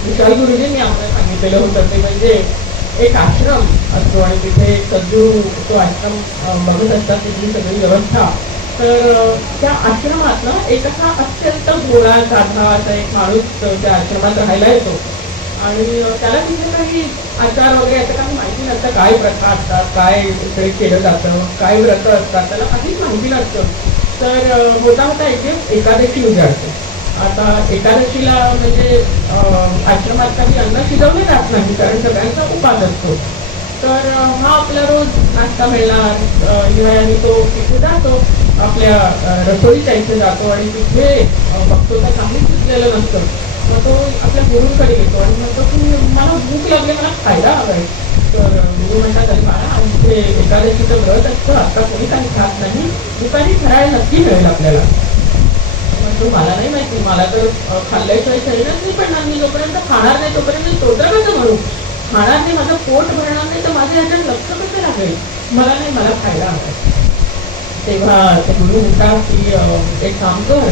विशाल गुरुजींनी आम्हाला सांगितलेलं होतं. ते म्हणजे एक आश्रम असतो आणि तिथे सद्गुरू तो आश्रम बघत असतात, तिथली सगळी व्यवस्था. तर त्या आश्रमातनं एक असा अत्यंत गोळा साधा असा एक माणूस त्या आश्रमात राहायला येतो आणि त्याला तिथे काही आचार वगैरे याचं काही माहिती नसतं. काय प्रथा असतात, काय इकडे केलं जातं, काय व्रत असतात, त्याला काहीच माहिती नसतं. तर होता होता एक दिवस एकादशी उजाडते. आता एकादशीला म्हणजे आश्रमात काही अन्न शिजवले जात नाही कारण सगळ्यांचा उपास असतो. तर हा आपला रोज नाश्ता मिळणार हिवाळ्याने तो तिथे जातो, आपल्या रसोईच्या इथे जातो आणि तिथे बघतो तर काहीच शिजलेलं नसतं. मग तो आपल्या गुरुंकडे येतो आणि म्हणतो की मला भूक लागली, मला खायला हवंय. तर गुरु म्हणतात अरे बाळा इथे एकादशीचं व्रत असतं, आता कोणी काही खात नाही, दुपारी फराळ नक्की मिळेल आपल्याला. म्हणतो मला नाही माहिती, मला तर खाल्ल्याशिवाय शरीरच नाही पडणार, मी जोपर्यंत खाणार नाही तोपर्यंत स्तोत्र कसं म्हणू, खाणार नाही, माझं पोट भरणार नाही तर माझं याच्यात लक्ष कसं लागेल, मला नाही, मला खायला हवं. तेव्हा ते गुरु म्हणतात की एक काम कर,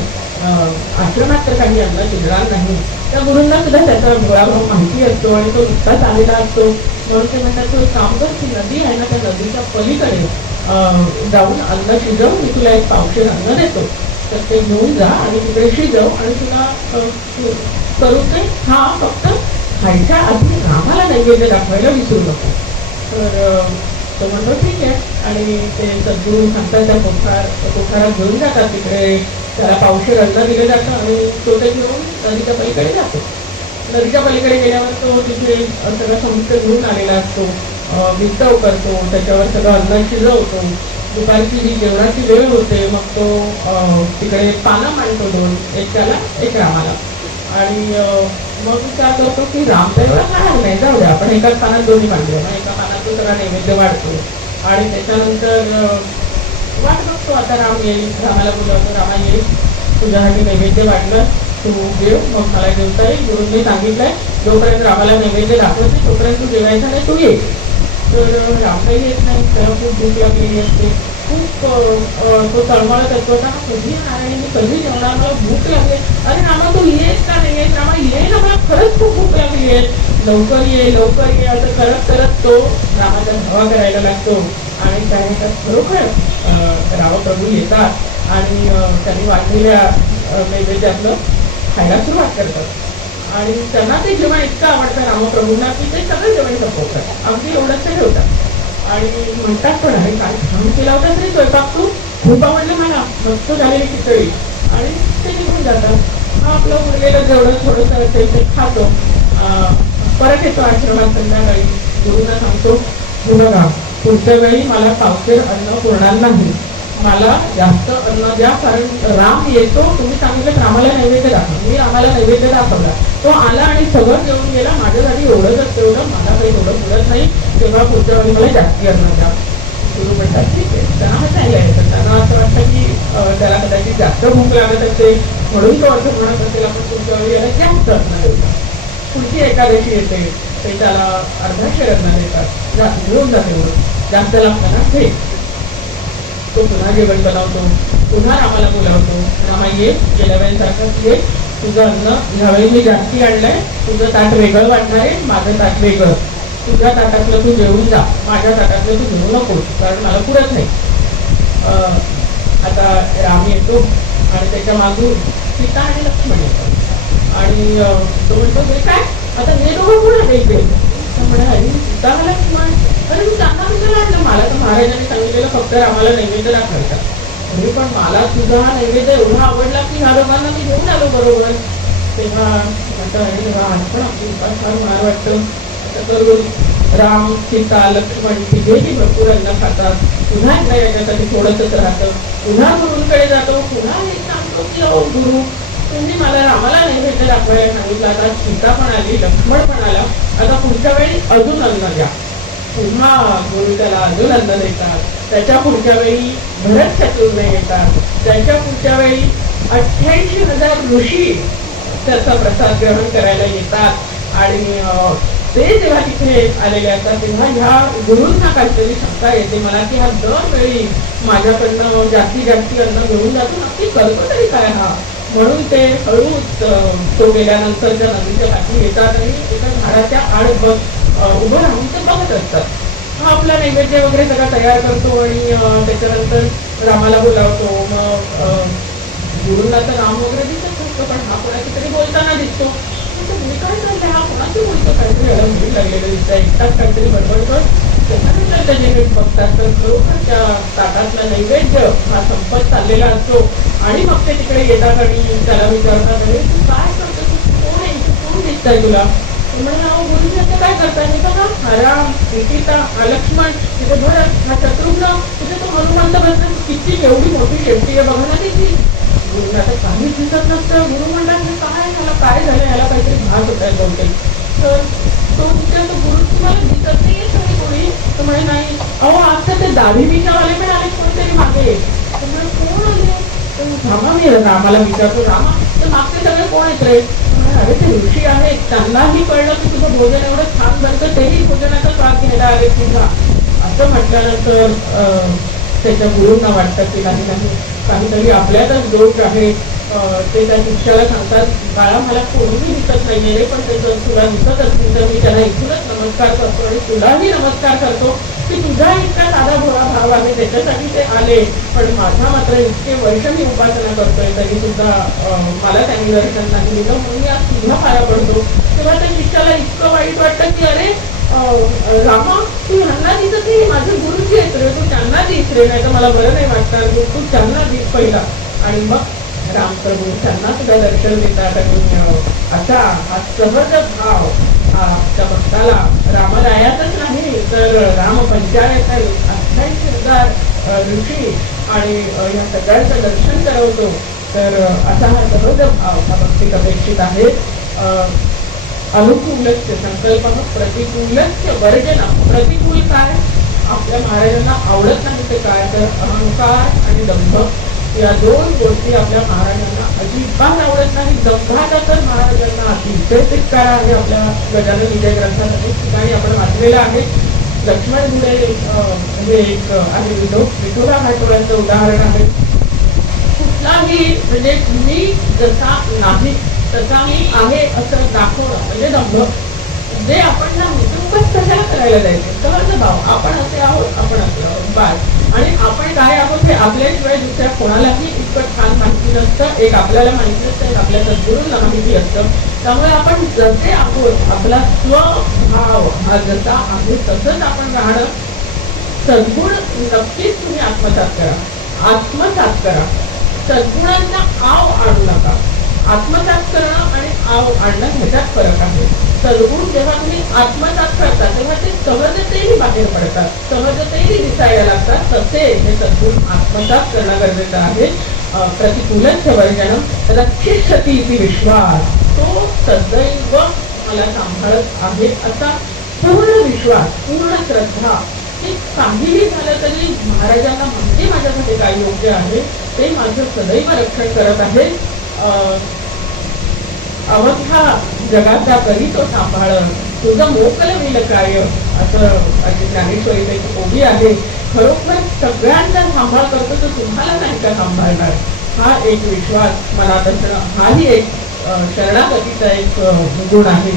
आश्रमात तर काही अन्न शिजणार नाही. त्या गुरूंना सुद्धा त्याचा गोळाभाव माहिती असतो आणि तो नुकताच आलेला असतो. म्हणून ते म्हणतात तो एक काम कर, ती नदी आहे ना, त्या नदीच्या पलीकडे जाऊन अन्न शिजव, मी तुला एक पावशेर अन्न देतो, तर ते घेऊन जा आणि तिकडे शिजव आणि तुला करू ते हा, फक्त खायच्या आधी रामाला नैवेद्य दाखवायला विसरू नको. तर तो म्हणतो ठीक आहे. आणि ते सद्गुरू सांगतात त्या पोखरात घेऊन जातात, तिकडे त्याला पावशेर अन्न दिलं जातं आणि तो ते घेऊन नदीच्या पलीकडे जातो. नदीच्या पलीकडे गेल्यावर तो तिथे सगळं समुद्र घेऊन आलेला असतो, विस्तव करतो, त्याच्यावर सगळं अन्न शिजवतो. दुपारची जी जेवणाची वेळ होते मग तो तिकडे पानं मांडतो, दोन, एक त्याला एक रामाला. आणि मग विचार करतो की राम तर एवढा खाणार नाही, जाऊ द्या आपण एकाच पानात दोन्ही मांडले. मग एका पानात तो सगळा नैवेद्य वाढतो आणि त्याच्यानंतर वाट बघतो आता राम येईल, रामाला बोलावतो, रामा येईल, तुझ्यासाठी नैवेद्य वाढलं, तू जेव, मग मला जेवता येईल. गुरुंनी सांगितलंय जोपर्यंत रामाला नैवेद्य दाखवत नाही तोपर्यंत तू जेवायचा नाही, तू ये. तर राम काही येत नाही, त्याला खूप भूक लागलेली असते, खूप तो तळमळत असतो, आता कधी येणार आहे, मी कधी जेवणार, मला भूक लागली. अरे रामा तू येत का नाही येत, रामा ये ना, मला खरंच खूप भूक लागली आहे, लवकर ये लवकर ये, असं करत करत तो रामाचा धावा करायला लागतो. आणि त्याने खरोखर रामप्रभू येतात आणि त्यांनी वाढलेल्या नैवेद्यातलं खायला सुरुवात करतात. आणि त्यांना ते जेवण इतकं आवडतं रामप्रभूंना की ते सगळं जेवण संपवतात, अगदी एवढंच ते ठेवतात. आणि म्हणतात पण आहे काय छान केला होता तरी स्वयंपाक, तू खूप आवडलं मला, मस्त झालेली खिचडी, आणि ते निघून जातात. हा आपलं उरलेलं जेवढं थोडंसं असेल ते खातो. परत येतो आश्रमात संध्याकाळी, गुरुंना सांगतो की बघा पुढच्या वेळी मला पावशेर अन्न पुरणार नाही, मला जास्त अन्न द्या, कारण राम येतो, तुम्ही सांगितलं रामाला नैवेद्य दाखवा, मी रामाला नैवेद्य दाखवला, तो आला आणि सगळं घेऊन गेला, माझ्यासाठी एवढंच तेवढं, मला काही एवढं पुरत नाही, तेव्हा पुढच्या वेळी मला जास्ती अन्न द्या. गुरु म्हणतात ठीक आहे. त्यांना हसायला येतं, त्यांना असं वाटतं की त्याला कदाचित जास्त भूक लागत असते म्हणून तो असं म्हणत असेल आपण पुढच्या वेळी याला जास्त अन्न देऊ. पुढची एकादशी येते, ते त्याला अर्धाशे अन्न देतात, घेऊन जाते म्हणून जास्त लागतं ना हे. तो पुन्हा जेवण बनवतो, पुन्हा रामाला बोलावतो, रामा ये, गेल्या वेळेसारखंच ये, तुझं अन्न ह्यावेळी मी जास्ती आणलंय, तुझं ताट वेगळं वाटणार आहे, माझं ताट वेगळं, तुझ्या ताटातलं तू जेवून जा, माझ्या ताटातलं तू घेऊ नकोस, कारण मला पुरत नाही. आता राम येतो आणि त्याच्या मागून सीता आणि लक्ष्मण येतात आणि तो म्हणतो हे काय, आता हे दोघं कोण आहे इकडे, म्हणाली सीता लक्ष्मण, अरे मी त्यांना कशाला आणलं, मला तर महाराजांनी सांगितलेलं फक्त रामाला नैवेद्य दाखवायचा, अरे पण मला तुझा हा नैवेद्य एवढा आवडला की ह्या दोघांना मी घेऊन आलो बरोबर. तेव्हा म्हणतो अरे तेव्हा आज पण आपली उपास फार मला वाटतं. करून राम, सीता, लक्ष्मण तिघेही भरपूर अन्न खातात, पुन्हा एकदा याच्यासाठी थोडंसंच राहतं, पुन्हा गुरुंकडे जातो, पुन्हा हे सांगतो की ओ गुरु तुम्ही मला रामाला नैवेद्य दाखवायला सांगितलं, आता सीता पण आली, लक्ष्मण पण आला, आता पुढच्या वेळी अजून अन्न द्या. पुन्हा गुरु त्याला अजून अन्न देतात, त्याच्या पुढच्या वेळी भरत चतुर्वेद येतात, त्याच्या पुढच्या वेळी 88,000 ऋषी त्याचा प्रसाद ग्रहण करायला येतात आणि ते जेव्हा तिथे आलेले असतात तेव्हा ह्या गुरूंना काहीतरी शंका येते मला की हा दरवेळी माझ्याकडनं जास्तीत जास्त अन्न घेऊन जातो नक्की करतो तरी काय हा म्हणून ते हळूच तो गेल्यानंतरच्या नदीच्या काठी येतात आणि एका झाडाच्या आड उभं राहून ते बघत असतात हा आपला नैवेद्य वगैरे सगळा तयार करतो आणि त्याच्यानंतर रामाला बोलावतो मग गुरूंना तर राम वगैरे दिसत नसतो पण हा कोणाची तरी बोलताना दिसतो मी काय चाललंय हा कोणाची बोलतो काहीतरी याला भीड लागलेलं दिसतं एकटाच काहीतरी बडबडतो त्याचे बघतात तर खरोखर त्या ताटातला नैवेद्य हा संपत चाललेला असतो आणि मग ते तिकडे येतात आणि त्याला विचारतात अरे तू काय करतो तू कोण आहे तू कोण दिसतंय तुला म्हणजे गुरुजी असं काय करतात हे बघा हा राम सीता हा लक्ष्मण तिथे भरत हा शत्रुघ्न तिथे तो हनुमंत बसला किती एवढी मोठी शेपटी आहे बघा ना त्याची आता काहीच दिसत नसतं गुरु म्हणतात काय ह्याला काय झालं ह्याला काहीतरी भाग होत आहे बहुतेक तर तो विचारतो गुरु तुम्हाला दिसत नाहीये सगळी कोणी तर म्हणे नाही अहो आता ते दाढी मिशावाले पण आले कोणतरी मागे तर म्हणे कोण आले तर रामा मी रामाला विचारतो रामा तर मागचे सगळे कोण आहेत रे अरे ते ऋषी आहेत त्यांनाही कळलं की तुझं भोजन एवढं छान बनतं तेही भोजनाचा स्वाद घ्यायला आले तुझा असं म्हटल्यानंतर त्याच्या गुरूंना वाटतं की काहीतरी आपल्यातच दोष आहे ते त्या शिष्याला सांगतात बाळा मला कोणीही दिसत नाहीये रे पण ते जर तुला दिसत असतील तर मी त्यांना इथूनच नमस्कार करतो आणि तुलाही नमस्कार करतो की तुझा इतका साधा भोळा भाव आहे त्याच्यासाठी ते आले पण माझा मात्र इतके वर्ष मी उपासना करतोय तरी सुद्धा मला त्यांनी दर्शन नाही दिलं म्हणून मी आज तुझ्या पाया पडतो तेव्हा त्या शिष्याला इतकं वाईट वाटतं की अरे रामा तू ह्यांना दिसत नाही माझे गुरुजी आहेत रे तू त्यांना दिस रे नाही तर मला बरं नाही वाटणार तू त्यांना दिस पहिला आणि मग रामप्रभू त्यांना सुद्धा दर्शन देतात आणि असा हा सहज भाव त्या भक्ताला रामरायातच नाही तर राम पंचायत 88,000 ऋषी आणि या सगळ्यांचं दर्शन करवतो तर असा हा सहज भाव हा भक्तीत अपेक्षित आहे अनुकूलस्य संकल्प प्रतिकूलस्य वर्जना प्रतिकूल काय आपल्या महाराजांना आवडत नाही ते काय तर अहंकार आणि दंभ या दोन गोष्टी आपल्या महाराजांना अजिबात आवडत नाही दंभाचा तर महाराजांना अतिशय तिटकारा आहे आपल्या गजानन विजय ग्रंथात अनेक ठिकाणी आपण वाचलेलं आहे लक्ष्मण मुळे हे एक आहे विठोबा घाटोबांचं उदाहरण आहे कुठलाही म्हणजे मी जसा नाही तसा मी आहे असं दाखवणं म्हणजे दंभ जे आपण नाही उगाच कशाला करायला जायचं सहज भाव आपण असे आहोत आपण असे आहोत बाय आणि आपण काय आहोत हे आपल्याशिवाय दुसऱ्या कोणालाही इतकं छान माहिती नसतं एक आपल्याला माहिती नसतं एक आपल्या सद्गुरूंना माहिती असतं त्यामुळे आपण जसे आहोत आपला स्वभाव हा जसा आहे तसंच आपण राहणं सद्गुण नक्कीच तुम्ही आत्मसात करा सद्गुणांना आव आणू नका आत्मसात करणं आणि आव आणणं ह्याच्यात फरक आहे सद्गुण जेव्हा तुम्ही आत्मसात करता तेव्हा ते सहजतेही बाहेर पडतात सहजतेही दिसायला लागतात तसे हे सद्गुण आत्मसात करणं गरजेचं आहे प्रतिकूलस्य वर्जनम रक्षिष्यति इति विश्वास तो सदैव मला सांभाळत आहे असा पूर्ण विश्वास पूर्ण श्रद्धा की काहीही झालं तरी महाराजांना म्हणजे माझ्यासाठी काय योग्य आहे ते माझं सदैव रक्षण करत आहे अवघ्या जगाचा कधी तो सांभाळ तुझं मोकल होईल कार्य असं अशी ज्ञानेश्वरीची एक ओवी आहे खरोखर सगळ्यांचा सांभाळ करतो तर तुम्हाला नाही का सांभाळणार हा एक विश्वास मनात असणं हाही एक शरणागतीचा एक गुण आहे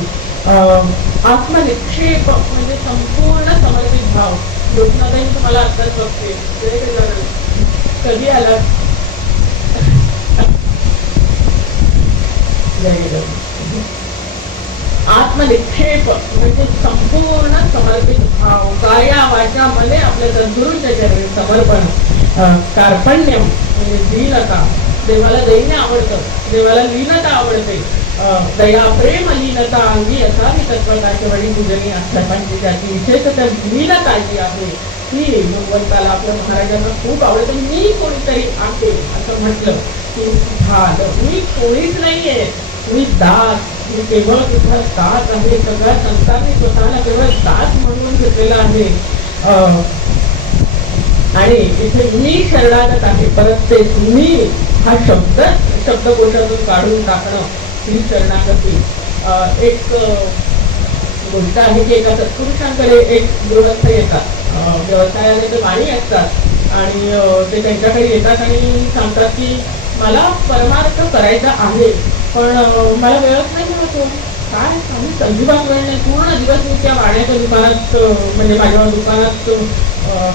आत्मनिक्षेप म्हणजे संपूर्ण समर्पित भाव लोकनाथही तुम्हाला आत्ताच बघते कधी आला आत्मनिक्षेप म्हणजे संपूर्ण समर्पित भाव काया वाचा मध्ये आपल्या सद्गुरूंच्या चरणी समर्पण कार्पण्यम म्हणजे दीनता देवाला दैन्य आवडतं देवाला लीनता आवडते दया प्रेम लीनता अंगी असावी तत्वताच्या वडी पूजनी असल्यापाहिजे त्याची विशेषतः लीनता जी आहे ही भगवंताला आपल्या महाराजांना खूप आवडते मी कोणीतरी आहे असं म्हटलं की झालं मी कोणीच नाहीये मी दास मी केवळ तुझा दास आहे सगळ्या संतांनी स्वतःला केवळ दास म्हणून घेतलेला आहे आणि इथे मी शरणागत आहे परत ते मी हा शब्द शब्दकोशातून काढून टाकणं ही शरणागती. एक गोष्ट आहे की एका सत्पुरुषांकडे एक गृहस्थ येतात, व्यवसायाने ते माणी असतात आणि ते त्यांच्याकडे येतात आणि सांगतात की मला परमार्थ करायचा आहे पण मला वेळच नाही मिळतो. काय आम्ही अजिबात वेळ नाही, पूर्ण दिवस मी त्या वाड्याच्या दुकानात म्हणजे माझ्या दुकानात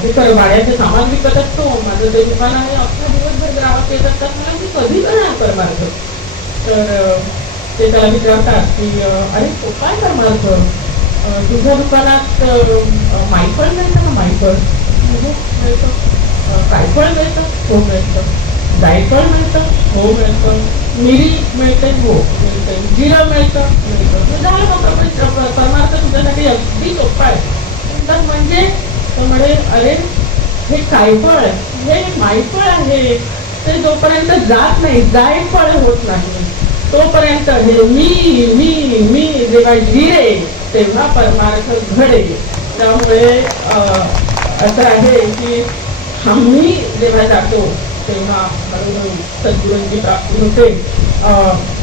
हे खरं वाड्याचे सामान विकत असतो, माझं ते दुकान आहे, अख्खा दिवसभर ग्राहक येत असतात, मला मी कधी करणार परमार्थ. तर ते त्याला विचारतात की अरे काय परमार्थ, तुझ्या दुकानात मायफळ मिळतं ना? मायफळ मिळतं. कायफळ मिळतं? हो मिळतं. जायफळ मिळतं? हो मिळतं. मिरी मिळते? हो मिळते. जिरं मिळतं? मिळतं. झालं मग परमार्थ तुझ्यासाठी अगदी सोपा आहे. म्हणजे तर म्हणे अरे हे कायफळ, हे मायफळ आहे, ते जोपर्यंत जात नाही, जायफळ होत नाही, तोपर्यंत हे मी जेव्हा जिरे तेव्हा परमार्थ घडे. त्यामुळे असं आहे की आम्ही जेव्हा जातो तेव्हा हळूहळू सद्गुरूंची प्राप्ती होते.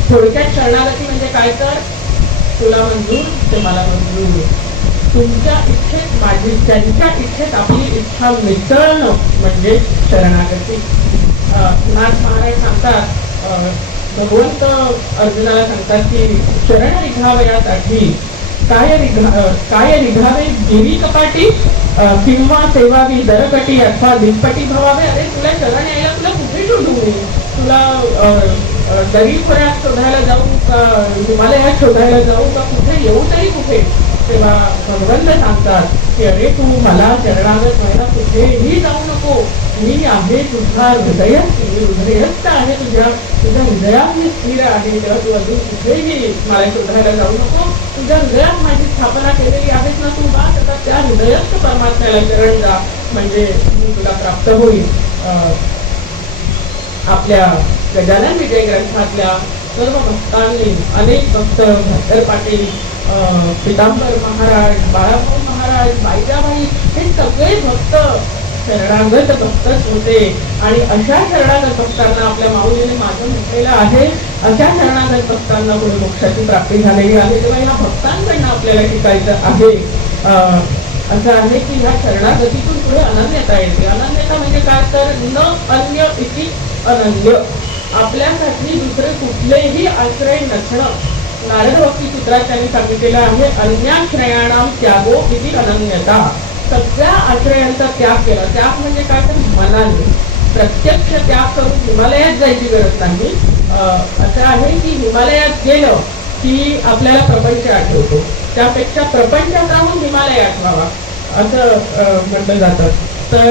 थोडक्यात शरणागती म्हणजे काय, तर तुला मंजूर ते मला मंजूर, तुमच्या इच्छेत माझी, त्यांच्या इच्छेत आपली इच्छा मिसळणं म्हणजे शरणागती. नाथ महाराज सांगतात, भगवंत अर्जुनाला सांगतात की शरण निघावयासाठी काय निघावे, गिरी कपाटी किंवा सेवावी दरकटी अथवा दिनपटी भवावे. अरे तुला शरण यायला तुला कुठे शोधू मी, तुला दरी खोऱ्यात शोधायला जाऊ का, हिमालयात शोधायला जाऊ का, कुठे येऊ तरी कुठे. तेव्हा भगवंत सांगतात की अरे तू मला शरणागत व्हायला कुठेही जाऊ नको, मी आहे तुझा हृदयस्थ आहे, तुझ्या हृदयात मी स्थिर आहे. तेव्हा तू अजून कुठेही मला शोधायला जाऊ नको, तुझ्या हृदयात माझी स्थापना केलेली आहेस ना, तू बा आता त्या हृदयस्थ परमात्म्याला शरण जा, म्हणजे मी तुला प्राप्त होईल. आपल्या गजानन विजय ग्रंथातल्या सर्व भक्तांनी, अनेक भक्त, भास्कर पाटील, पितांबर महाराज, बाळाभाऊ महाराज, बाईजाबाई, हे सगळे भक्त शरणागत भक्तच होते. आणि अशा शरणागत भक्तांना आपल्या माऊलीने माझं म्हटलेलं आहे, अशा शरणागत भक्तांना पुढे मोक्षाची प्राप्ती झालेली आहे. तेव्हा या भक्तांकडनं आपल्याला शिकायचं आहे. असं आहे की ह्या शरणागतीतून पुढे अनन्यता येते. अनन्यता म्हणजे काय, तर न अन्य इति अनन्य, आपल्यासाठी दुसरे कुठलेही आश्रय नसणं. नारद भक्ती सूत्रात त्यांनी सांगितलेलं आहे, अन्याश्रयाणाम त्यागो इति अनन्यता. सगळ्या आश्रयांचा त्याग केला. त्याग म्हणजे काय, तर मनाने प्रत्यक्ष त्याग करून हिमालयात जायची गरज नाही. असं आहे की हिमालयात गेलं की आपल्याला प्रपंच आठवतो, त्यापेक्षा प्रपंचात राहून हिमालय आठवावा असं म्हटलं जातं. तर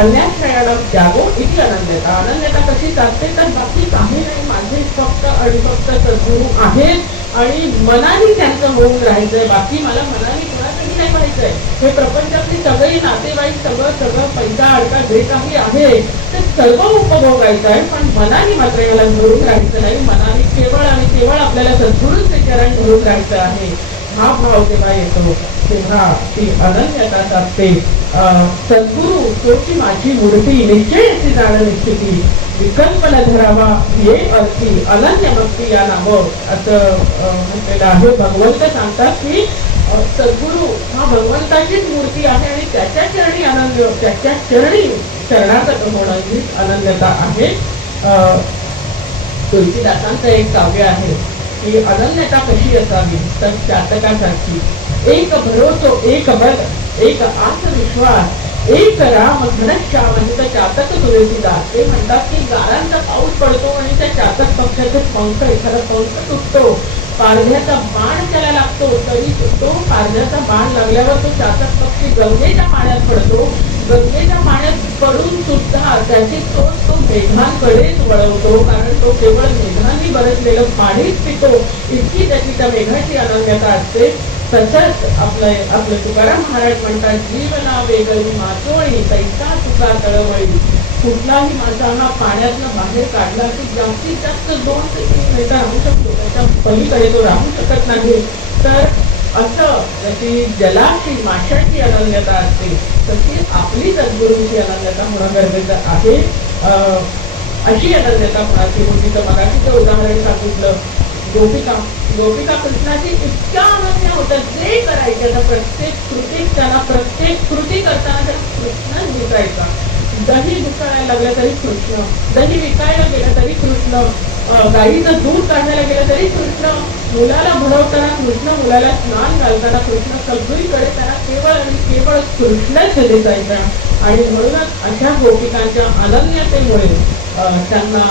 अन्याश्रयाणाम त्यागो इति अनन्यता. अनन्यता कशी चालते, तर बाकी काही नाही, माझे फक्त आणि फक्त सद्गुरू आहेत आणि मनाने त्यांचं होऊन राहायचंय, बाकी मला मनाने कोणासाठी नाही पाहायचंय. हे प्रपंचातली सगळी नातेवाईक, सगळं पैसा अडका जे काही आहे ते सर्व उपभोगायचं आहे, पण मनाने मात्र याला धरून राहायचं नाही. मनाने केवळ आणि केवळ आपल्याला सद्गुरूंचे चरण धरून राहायचं आहे. हा भाव जेव्हा येतो तेव्हा ती अनन्यता साधते. सद्गुरू तोची माझी मूर्ती, निश्चय अशी जाणं निश्चिती, विकल्प न धरावा ये अर्थी, अनन्य भक्ती या नाम, असं म्हटलेलं आहे. भगवंत सांगतात की सद्गुरू हा भगवंताचीच मूर्ती आहे आणि त्याच्या चरणी अनन्य, त्याच्या चरणी शरणागत होणं ही अनन्यता आहे. तुलसीदासांचं एक काव्य आहे की अनन्यता कशी असावी, तर चातकासारखी. एक भरोसो, एक बल, एक आत्मविश्वास, एक राम घनश्याम, म्हणजे चातक तुलसीदास. ते म्हणतात की गारांचा पाऊस पडतो आणि त्या चातक पक्षाचे पंख, एखादा पंख तुटतो, पारध्याचा बाण त्याला लागतो तरी तो पारध्याचा बाण लागल्यावर तो चातक पक्षी गंगेच्या पाण्यात पडतो. गंगेच्या पाण्यात पडून सुद्धा त्याची तो मेघांकडेच वळवतो, कारण तो केवळ मेघांनी बरसलेलं पाणीच पितो. इतकी त्याची त्या मेघाची अनन्यता असते. तसंच आपलं तुकाराम महाराज म्हणतात, जीवना वेगळी माचोळी तैसा तुका तळवळी. कुठलाही माणसांना पाण्यातनं बाहेर काढला की जास्तीत जास्त 2 ते 3 मिनिटं राहू शकतो, त्याच्या पलीकडे तो राहू शकत नाही. तर असं त्याची जलाची, माशाची अनन्यता असते, तशी आपली सद्गुरूंची अनन्यता होणं गरजेचं आहे. अशी अनन्यता कोणाची होती. तर मगाशीचं उदाहरण सांगितलं, गोपिका गोपिका कृष्णाची इतक्या अनन्य होत्या, जे करायचे आता प्रत्येक कृतीत त्यांना, प्रत्येक कृती करताना त्यांना कृष्णच दिसायचा. दही विकायला लागलं तरी कृष्ण, दही विकायला गेलं तरी कृष्ण, गाईचं दूध काढायला गेलं तरी कृष्ण, मुलाला बुडवताना कृष्ण, मुलाला स्नान घालताना कृष्ण, सगळीकडे त्यांना केवळ आणि केवळ कृष्णच दिसायचा. आणि म्हणूनच अशा गोपिकांच्या अनन्यतेमुळे त्यांना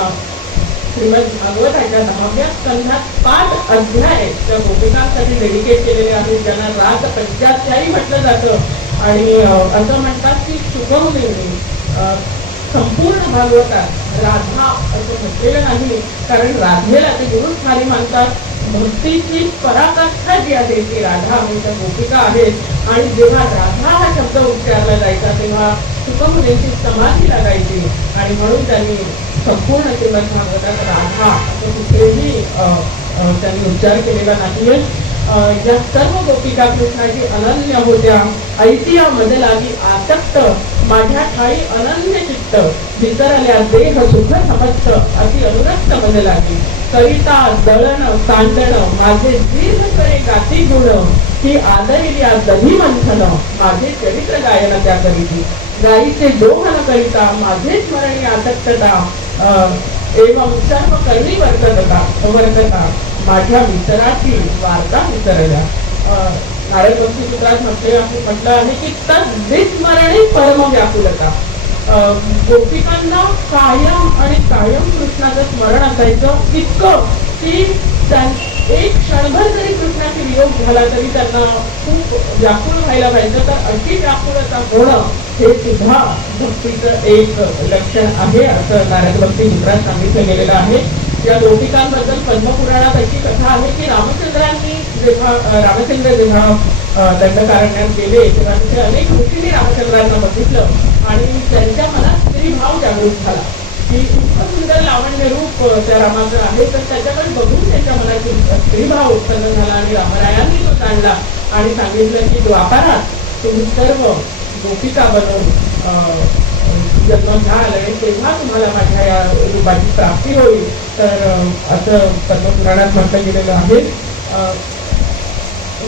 श्रीमद भागवताच्या 10व्या स्कंधात 5 अध्याय त्या गोपिकांसाठी डेडिकेट केलेले आहेत, ज्यांना रास पंचाध्यायी म्हटलं जातं. आणि असं म्हणतात की शुभमुनी संपूर्ण भागवतात राधा असं म्हटलेलं नाही, कारण राधेला ते गुरुच खाली मानतात. भक्तीची पराकाष्ठा जी आहे ती राधा आणि त्या गोपिका आहेत. आणि जेव्हा राधा हा शब्द उच्चारला जायचा तेव्हा शुकमुनींची समाधी लागायची. आणि म्हणून त्यांनी संपूर्ण श्रीमद भागवतात राधा असं कुठेही त्यांनी उच्चार केलेला नाहीये. या सर्व गोपिका कृष्णाची अनन्य होत्या. ऐतिया मध्ये लागी आसक्त, माझ्या ठाई अनन्य चित्त, विसरल्या देह सुख समस्त, अति अनुरक्त मध्ये लागी. करिता दळण कांदण, माझे दीर्घ करे गाती गुण, ही आदरिल्या दधी मंथन, माझे चरित्र गायन त्या करीती. गाईचे दोहन करिता माझे स्मरणी आसक्तता, एवं सर्व कर्मी वर्तता, माझ्या विसराची वार्ता विसरल्या. नारद भक्ती सूत्रात म्हटलं आहे की तद्विस्मरणी परम व्याकुलता. गोपिकांना कायम आणि कायम कृष्णाचं स्मरण असायचं, इतकं की एक क्षणभर जरी कृष्णाचा वियोग झाला तरी त्यांना खूप व्याकुळ व्हायला पाहिजे. तर अशी व्याकुलता होणं हे सुद्धा भक्तीचं एक लक्षण आहे असं नारद भक्ती सूत्रात सांगितलं गेलेलं आहे. या गोपिकांबद्दल पद्मपुराणात अशी कथा आहे की रामचंद्र जेव्हा दंडकारण्यात गेले तेव्हा तिथे अनेक ऋषींनी रामचंद्रांना बघितलं आणि त्यांच्या मनात स्त्रीभाव जागृत झाला की इतकं सुंदर लावण्य रूप त्या रामाचं आहे. तर त्याच्याकडे बघून त्यांच्या मनात स्त्रीभाव उत्पन्न झाला आणि रामरायांनी तो जाणला आणि सांगितलं की द्वापारात तुम्ही सर्व गोपिका बनवून जन्म घ्याल तेव्हा तुम्हाला माझ्या या रूपाची प्राप्ती होईल. तर असं पद्मपुराणात म्हटलं गेलेलं आहे.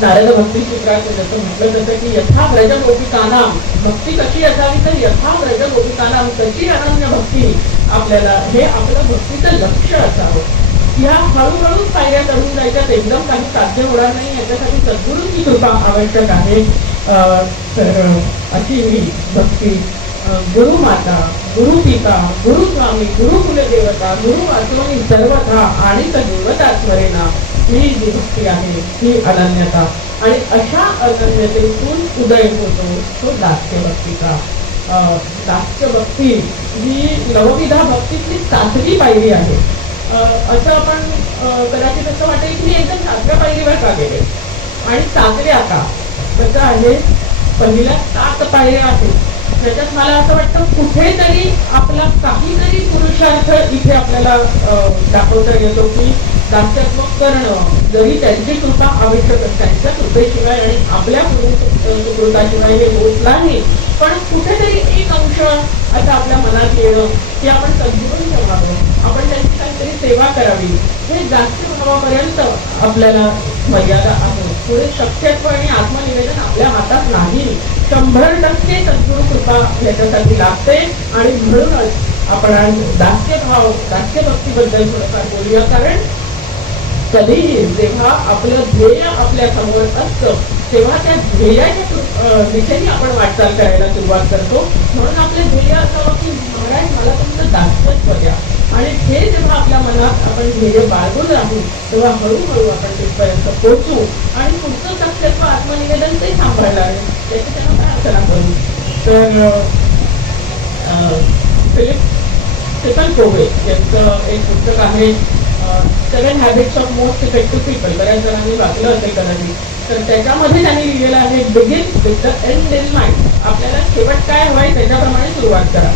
नारद भक्ती सूत्रात जसं म्हटलं जसं की यथा व्रज गोपिकांना भक्ती कशी असावी, तर यथा व्रज गोपिकांना कशी अनन्य भक्ती आपल्याला, हे आपलं भक्तीचं लक्ष असावं. ह्या हळूहळू पायऱ्या चढून जायच्यात, एकदम काही साध्य होणार नाही. याच्यासाठी सद्गुरूंची कृपा आवश्यक आहे. तर अशी ही भक्ती गुरुमाता, गुरुपिता, गुरुस्वामी, गुरुकुलदेवता, गुरु वाचवणी सर्वथा आणि देवता स्मरेना, ही जी भक्ती आहे ही अनन्यता. आणि अशा अनन्यतेतून उदय होतो तो दास्य भक्तीचा. दास्य भक्ती ही नवविधा भक्तीतली 7वी पायरी आहे. असं आपण कदाचित असं वाटेल की मी एकदम 7व्या पायरीवर का गेले आणि 7व्या का, कसं आहे पहिल्या 7 पायऱ्या आहेत त्याच्यात मला असं वाटतं कुठेतरी आपला काहीतरी पुरुषार्थ इथे आपल्याला दाखवता येतो की दास्यात्मक करणं जरी त्यांची कृपा आवश्यक असते, त्यांच्या कृपेशिवाय आणि आपल्या कृपाशिवाय हे होत नाही. पण कुठेतरी एक अंश असं आपल्या मनात येणं की आपण सद्गुरून ठेवावं, आपण त्यांची काहीतरी सेवा करावी, हे दास्य भावापर्यंत आपल्याला मर्यादा आहे. पुढे शक्यत्व आणि आत्मनिवेदन आपल्या हातात नाही. 100% सद्गुरू कृपा याच्यासाठी लागते. आणि म्हणूनच आपण आज दास्य भाव, दास्य भक्तीबद्दल थोडंफार बोलूया. कारण कधीही जेव्हा आपलं ध्येय आपल्या समोर असतं तेव्हा त्या ध्येयाच्या दिशेने आपण वाटचाल करायला सुरुवात करतो. म्हणून आपलं ध्येय असावं की महाराज मला तुमचं दास्यत्व द्या. आणि हे जेव्हा आपल्या मनात आपण ध्येय बाळगून राहू तेव्हा हळूहळू आपण तिथपर्यंत पोहोचू आणि पुढचं दास्यत्व आत्मनिवेदन ते सांभाळणार आहे त्याची त्यांना प्रार्थना करू. तर स्टीफन कोव्हे यांचं एक पुस्तक आहे 7 habits of most effective people, बऱ्याच जणांनी वाचलं असेल कदाचित. तर त्याच्यामध्ये त्यांनी लिहिलेलं आहे begin with the and in mind. आपल्याला शेवट काय हवाय त्याच्याप्रमाणे सुरुवात करा,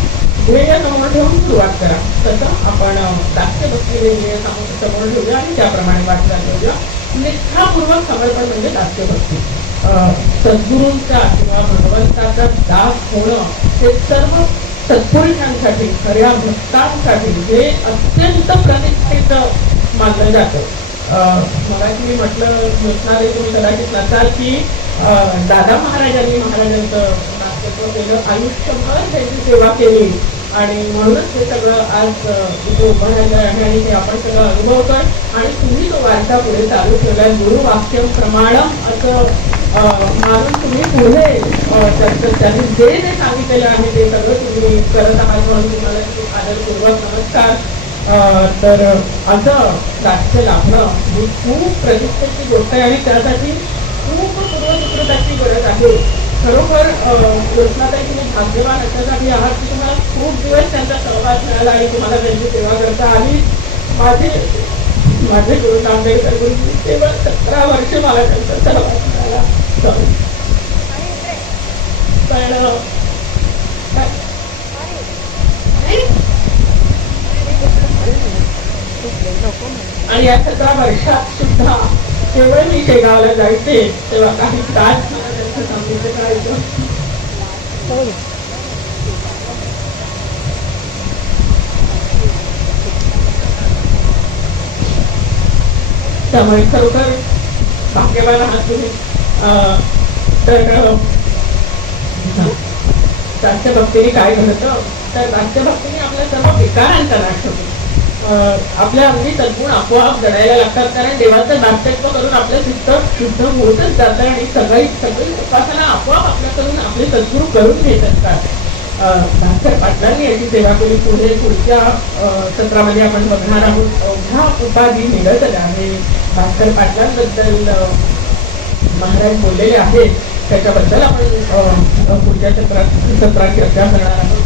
ध्येय समोर ठेवून सुरुवात करा. तसं आपण दास्य भक्तीने ध्येय समोर ठेवूया आणि त्याप्रमाणे वाटचाल करूया. निष्ठापूर्वक समर्पण म्हणजे दास्य भक्ती. सद्गुरूंचा किंवा भगवंताचा दास होणं हे सर्व सत्पुरुषांसाठी, खऱ्या भक्तांसाठी हे अत्यंत प्रतिष्ठित मानलं जातं. मगाशी मी म्हटलं ज्योत्स्नाताई, तुम्ही कदाचित नसाल की दादा महाराजांनी महाराजांचं नाट्यत्व केलं, आयुष्यभर त्यांची सेवा केली आणि म्हणूनच हे सगळं आज इथे उभं राहिलं आहे आणि हे आपण सगळं अनुभवतोय. आणि तुम्ही तो वारसा पुढे चालू ठेवला, गुरुवाक्यम प्रमाणम असं मानून तुम्ही पुढे त्यांनी जे जे सांगितलेलं आहे ते सगळं तुम्ही करत आहात, म्हणून तुम्हाला आदरपूर्वक नमस्कार. तर असं नाट्य लाभणं ही खूप प्रतिष्ठेची गोष्ट आहे आणि त्यासाठी खूप पूर्वसुकृताची गरज आहे. खरोखर ज्योत्स्नाताई, तुम्ही भाग्यवान याच्यासाठी आहात की तुम्हाला खूप दिवस त्यांचा सहवास मिळाला आणि तुम्हाला त्यांची सेवा करता आली. माझे गुरु आंबेडकर गुरुजी केवळ 17 वर्ष मला त्यांचा सहवास मिळाला. आणि या 17 वर्षात सुद्धा केवळ मी शेगावला जायचे तेव्हा काही तास मला त्यांचं सांगितलं करायचं. त्यामुळे खरोखर भाग्यवान आहात तुम्ही. तर नाट्यभक्तीने काय घडतं, तर नाट्यभक्तीने आपल्या सर्व विकारांचा नाश होतो. आपल्या अगदी सद्गुण आपोआप जडायला लागतात, कारण देवाचं नाट्यत्व करून आपलं चित्त शुद्ध होतच जातं आणि सगळी उपासना आपोआप आपल्याकडून आपले सद्गुरू करून घेत असतात. भास्कर पाटलांनी याची सेवा केली. पुढच्या सत्रामध्ये आपण बघणार आहोत अवघ्या उपाधी मिळत आहे. भास्कर पाटलांबद्दल महाराज बोललेले आहेत, त्याच्याबद्दल आपण पुढच्या सत्रात चर्चा करणार आहोत.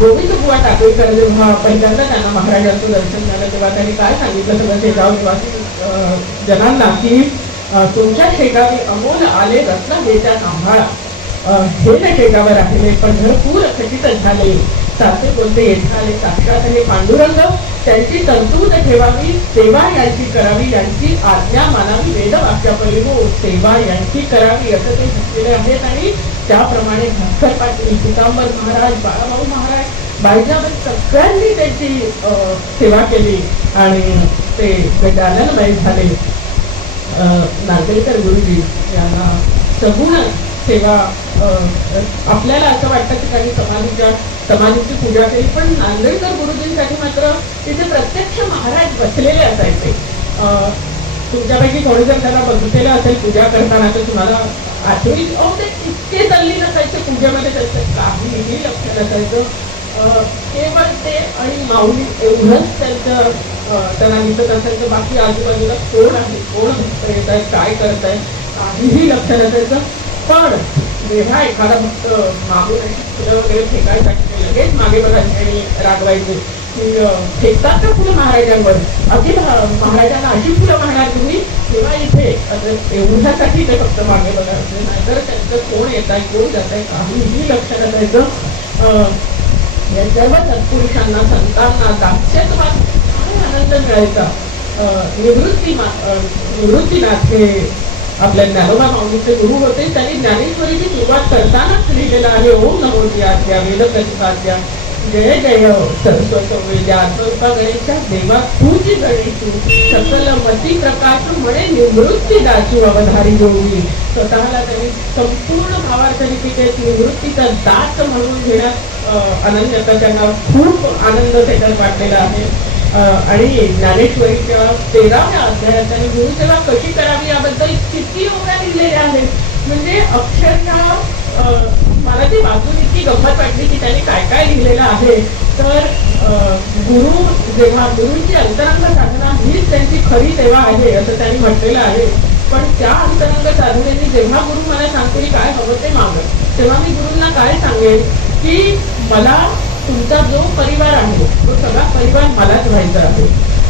गोविंद बुवा टाकळीकर जेव्हा पहिल्यांदा त्यांना महाराजांचं दर्शन झालं तेव्हा त्यांनी काय सांगितलं सगळं शेगाव निवासी जनांना की तुमच्या शेगावी अमोल आले रत्न घेत्या सांभाळा, हे न शेगावर राहिले पंढरपूर खचित झाले, साचे बोलते येथे आले साक्षात हे पांडुरंग, त्यांची तरतूद ठेवावी, सेवा यांची करावी, यांची आज्ञा मानावी, वेदवाक्यापरी हो सेवा यांची करावी, असं ते म्हटलेले आहेत. आणि त्याप्रमाणे भास्कर पाटील, पितांबर महाराज, बाळाभाऊ महाराज, बाईजाबाई सगळ्यांनी त्यांची सेवा केली आणि ते गजाननमय झाले. नांदेडकर गुरुजी यांना सगुण सेवा, आपल्याला असं वाटतं की त्यांनी समाधीची पूजा केली, पण नांदेडकर गुरुजींसाठी मात्र तिथे प्रत्यक्ष महाराज बसलेले असायचे. तुमच्यापैकी कोणी जर त्यांना बघितलेलं असेल पूजा करताना तर तुम्हाला आठवणी ते इतके चालली नसायचे पूजेमध्ये, त्याचं काहीही लक्ष नसायचं. केवळ ते आणि माऊली एवढंच त्यांचं त्यांना दिसत असायचं. बाकी आजूबाजूला कोण आहे, कोण भक्त येत आहे, काय करत आहे, काहीही लक्ष नसायचं. पण जेव्हा एखादा भक्त मागून फुलं वगैरे फेकायसाठी लगेच मागे बघायचे आणि रागवायचे की फेकतात का फुलं महाराजांवर, अगदी महाराजांना अशी फुलं वाहणार तुम्ही, तेव्हा इथे एवढ्यासाठी ते फक्त मागे बघायचे, नाहीतर त्यांचं कोण येत आहे, कोण जात आहे, काहीही लक्ष नसायचं. या सर्व सत्पुरुषांना, संतांना दास्यत्वात काय आनंद मिळायचा. निवृत्तीनाथ हे आपल्या ज्ञानोबा माऊलीचे गुरु होते. त्यांनी ज्ञानेश्वरीची सुरुवात करतानाच लिहिलेलं आहे, ओम नमो द्या वेद प्रतिपाद्या, जय जय सरस्वत वेद्या स्वरूपा गणेशा देवा तूची गणेशू, सकल मती प्रकाश म्हणे निवृत्ती दाचू अवधारी जोडी. स्वतःला त्यांनी संपूर्ण भावार्थ लिपिकेत निवृत्तीचा दात म्हणून घेण्यात अनन्यता, त्यांना खूप आनंद त्याच्यात वाटलेला आहे. आणि ज्ञानेश्वरीच्या 13व्या अध्यायात त्यांनी गुरुसेवा कशी करावी याबद्दल किती ओव्या लिहिलेल्या आहेत. म्हणजे अक्षरशः मला ती वाचून इतकी गंमत वाटली की त्यांनी काय काय लिहिलेलं आहे. तर गुरुंची अंतरंग साधना हीच त्यांची खरी सेवा आहे असं त्यांनी म्हटलेलं आहे. पण त्या अंतरंग साधनेने जेव्हा गुरु मला सांगतील काय हवं ते मागत, तेव्हा मी गुरुंना काय सांगेन की मला तुमचा जो परिवार आहे तो सगळा परिवार मलाच व्हायचा आहे.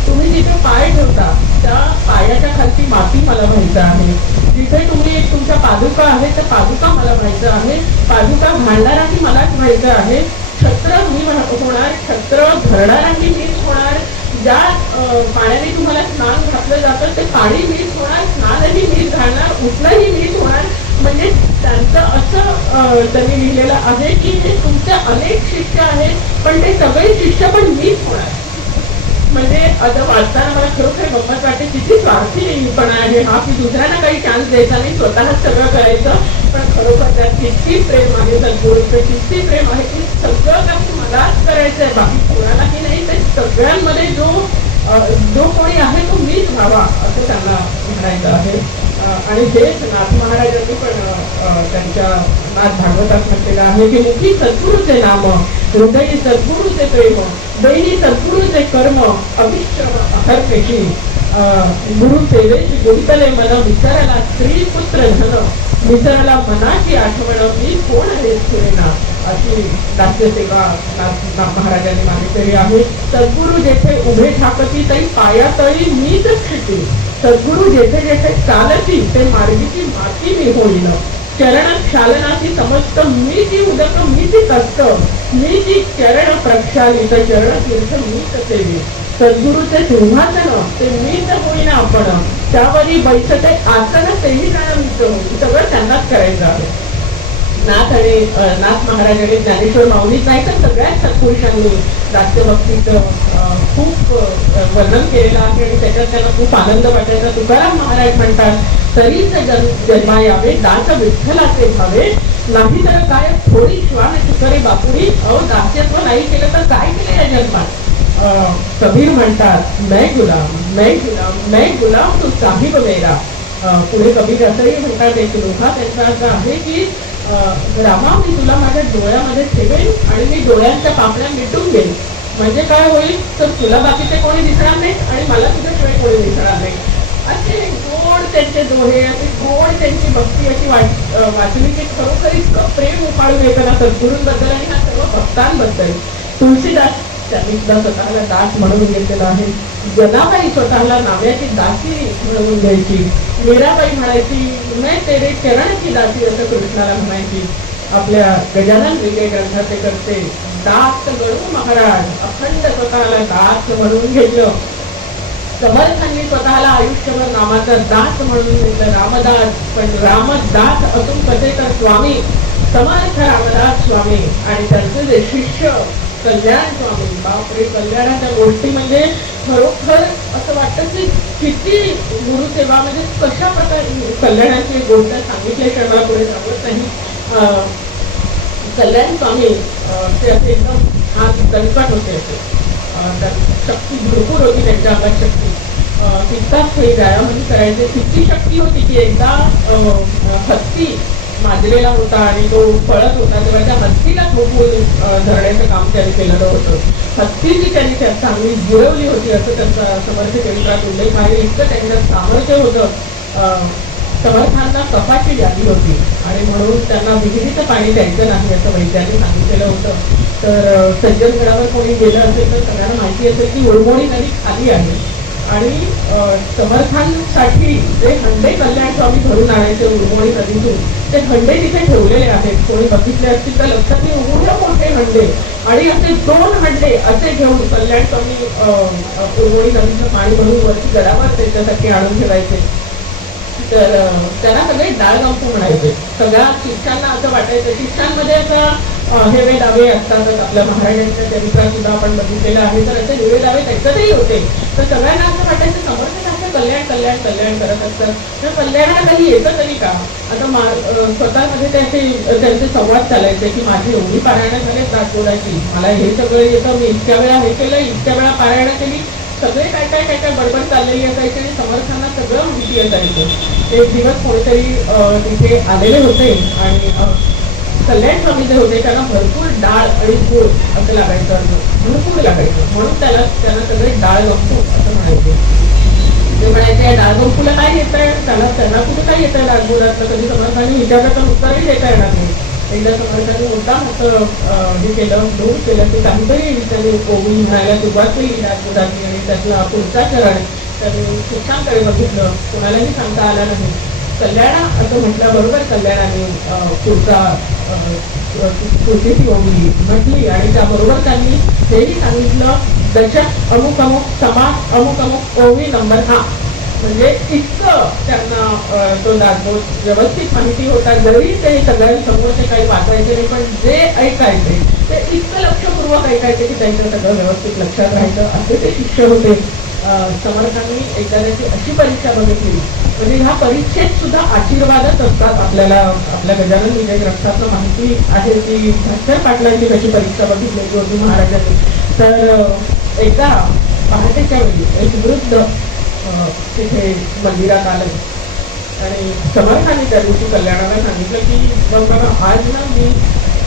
तुम्ही जिथे पाय ठेवता त्या पायाच्या खालची माती मला व्हायचं आहे. जिथे तुम्ही तुमच्या पादुका आहेत त्या पादुका मला व्हायचं आहे. पादुका घालणाराही मलाच व्हायचं आहे. छत्र मी होणार, छत्र धरणाराही मीच होणार. ज्या पाण्याने तुम्हाला स्नान घातलं जातं ते पाणी मीच होणार, स्नानही मीच घालणार, उठणंही मीच होणार. म्हणजे त्यांचं असं त्यांनी लिहिलेलं आहे की हे तुमचे अनेक शिष्य आहेत पण ते सगळे शिष्य पण मीच होणार. म्हणजे आता वाचताना मला खरोखर गंमत वाटते किती स्वार्थीपणा आहे हा, की दुसऱ्यांना काही चान्स द्यायचा नाही, स्वतःच सगळं करायचं. पण खरोखर त्यात किती प्रेम आहे सद्गुरूचं, किती प्रेम आहे की सगळं काही मलाच करायचं आहे, बाकी कोणालाही नाही. ते सगळ्यांमध्ये जो कोणी आहे तो मीच व्हावा असं त्यांना म्हणायचं आहे. आणि हेच नाथ महाराजांनी पण त्यांच्या नाथ भागवतात म्हटलेलं आहे की मुखी सद्गुरूचे नाम, हृदयी सद्गुरूचे प्रेम, दैनी सद्गुरूचे कर्म, अविश्रम अहर्पेशी, गुरु सेवेची गुंतले मन, विसरला स्त्री पुत्र धन, विसरला मनाची आठवण, मी कोण आहे सुरेना, अशी दास्यसेवा नाथ महाराजांनी मागितलेली आहे. सद्गुरु जेथे उभे ठाकती तरी पायातळी मीच क्षिती, सद्गुरु जेथे जेथे चालती ते मार्गीची माती मी होईन, चरण क्षालनाची समस्त मी ती उदक मी ती कष्ट, मी ती चरण प्रक्षालित चरण तीर्थ मीच सेवी, सद्गुरूचे सिंहासन ते मीच होईन आपण, त्यावरी बैठते आसन तेही जाणं मीच होईल. सगळं त्यांनाच करायचं आहे. नाथ आणि नाथ महाराजांनी ज्ञानेश्वर माऊलीच नाही तर सगळ्याच सत्पुरुषांनी राष्ट्रभक्तीचं खूप वर्णन केलेलं आहे आणि त्याच्यात त्यांना खूप आनंद वाटायचा. तुकाराम महाराज म्हणतात तरीच जन्मा यावे दास विठ्ठलाचे भावे, नाही तर काय थोडी श्वान शुकरे बापुरी, दास्यत्व नाही केलं तर काय केलं या जन्मात. कबीर म्हणतात मैं गुलाम तू साहिब मेरा. पुढे कबीर असंही म्हणतात एक लोहा त्यांचा असा आहे की रामा मी तुला माझ्या डोळ्यामध्ये ठेवेन आणि मी डोळ्यांच्या पापण्या मिटून घेईन. म्हणजे काय होईल तर तुला बाकीचे कोणी दिसणार नाही आणि मला तुझ्याशिवाय कोणी दिसणार नाही. असे गोड त्यांचे दोहे, असे गोड त्यांची भक्ती अशी वाचली की खरोखर इतकं प्रेम उपाळून येतं ना सद्गुरूंबद्दल आणि ह्या सर्व भक्तांबद्दल. तुळशीदास त्यांनी सुद्धा स्वतःला दास म्हणून घेतलेला आहे. जनाबाई स्वतःला नाव्याची दासी म्हणून घ्यायची. मीराबाई म्हणायची मैं तेरे चरण की दासी असं कृष्णाला म्हणायची. आपल्या गजानन विजय ग्रंथाचे करते दास गणू महाराज अखंड स्वतःला दास म्हणून घेतलं. समर्थांनी स्वतःला आयुष्यभर नामाचा दास म्हणून घेतलं रामदास. पण रामदास असून कसे तर स्वामी समर्थ रामदास स्वामी आणि त्यांचे जे शिष्य कल्याण स्वामी. बापरे, कल्याणाच्या गोष्टी म्हणजे खरोखर असं वाटतं की किती गुरुसेवा म्हणजे कशा प्रकारे कल्याणाची गोष्ट सांगितल्याशिवाय मला पुढे जावत नाही. कल्याण स्वामी ते असे एकदम हात दणकट होते, असे शक्ती भरपूर होती त्यांच्या अंगात शक्ती. तितकाच हे गायामध्ये करायचे. तितकी शक्ती होती की एकदा हत्ती माजलेला होता आणि तो पळत होता तेव्हा त्या हत्तीला ठोकून धरण्याचं काम त्यांनी केलेलं होतं. हत्तीची त्यांनी त्यात चांगली गिरवली होती असं त्यांचा समर्थ केंद्रात उल्लेख आहे. इतकं त्यांच्यात सामर्थ्य होतं. समर्थांना कफाची व्याधी होती आणि म्हणून त्यांना विहिरीचं पाणी द्यायचं नाही असं वैद्यांनी सांगितलेलं होतं. तर सज्जनगडावर कोणी गेलं असेल तर सगळ्यांना माहिती असेल की उळमोडी नदी खाली आहे आणि समर्थांसाठी जे हंडे कल्याण स्वामी भरून आणायचे उळमोडी नदीतून ते हंडे तिथे ठेवलेले आहेत. कोणी बघितले असतील तर लक्षात नाही. एवढे मोठे हंडे आणि असे 2 हंडे असे घेऊन कल्याण स्वामी उळमोडी नदीचं पाणी भरून वरती गडावर त्यांच्यासाठी आणून ठेवायचे. तर त्यांना सगळे डाळगंपू म्हणायचे. सगळ्या शिष्यांना असं वाटायचं. शिष्यांमध्ये असं हेवे दावे असतातच. आपल्या महाराजांच्या चरित्रात सुद्धा आपण बघितलेलं आहे. तर असे हेवे दावे त्याच्यातही होते. तर सगळ्यांना असं वाटायचं समर्थ असं कल्याण कल्याण कल्याण करत असतात. तर कल्याणाला काही येतं तरी का. आता स्वतःमध्ये त्यांचे संवाद चालायचे की माझी एवढी पारायणं झाले दासबोधाची, मला हे सगळं येतं, मी इतक्या वेळा हे केलं, इतक्या वेळा पारायणं केली. सगळे काय काय काय काय बडबड चाललेली असायची आणि समर्थांना सगळं माहिती असायचं. एक दिवस कोणीतरी तिथे आलेले होते आणि कल्याण स्वामी जे होते त्यांना भरपूर डाळ आणि गूळ असं लागायचं, भरपूर लागायचं. म्हणून त्यांना सगळे डाळ गंपू असं म्हणायचे. ते म्हणायचे या डाळ गंपूला काय येत आहे, त्यांना कुठे काय येत आहे डाळगुळातलं. कधी समर्थांनी विचारलं उत्तरही देता येणार नाही. एकदा समर्थांनी मोठा हे केलं, दूर केलं की काहीतरी त्यांनी कोविड म्हणायला सुरुवात केली डाळगुळाची आणि त्यातला पुढचा चरण त्यांनी शिक्षांकडे बघितलं. कोणालाही सांगता आला नाही. कल्याणा असं म्हटल्याबरोबर कल्याणाने पुढची ओवी म्हटली आणि त्याबरोबर त्यांनी हेही सांगितलं दशक अमुक अमुक समास अमुक अमुक ओवी नंबर हा. म्हणजे इतकं त्यांना तो दासबोध व्यवस्थित माहिती होता. जरी ते सगळ्यांसमोर ते काही वाचायचे नाही, पण जे ऐकायचे ते इतकं लक्षपूर्वक ऐकायचे की त्यांचं सगळं व्यवस्थित लक्षात राहायचं. असे ते शिष्य होते. समर्थांनी एकदा त्याची अशी परीक्षा बघितली, म्हणजे ह्या परीक्षेत सुद्धा आशीर्वादच असतात. आपल्याला आपल्या गजानन विजय ग्रंथातलं माहिती आहे की भास्कर पाटलांची कशी परीक्षा बघितली गुरुजी महाराजांनी. तर एकदा पहाटेच्या वेळी एक वृद्ध तिथे मंदिरात आलं आणि समर्थांनी त्या दिवशी कल्याणाला सांगितलं की बघ बाबा, आज ना मी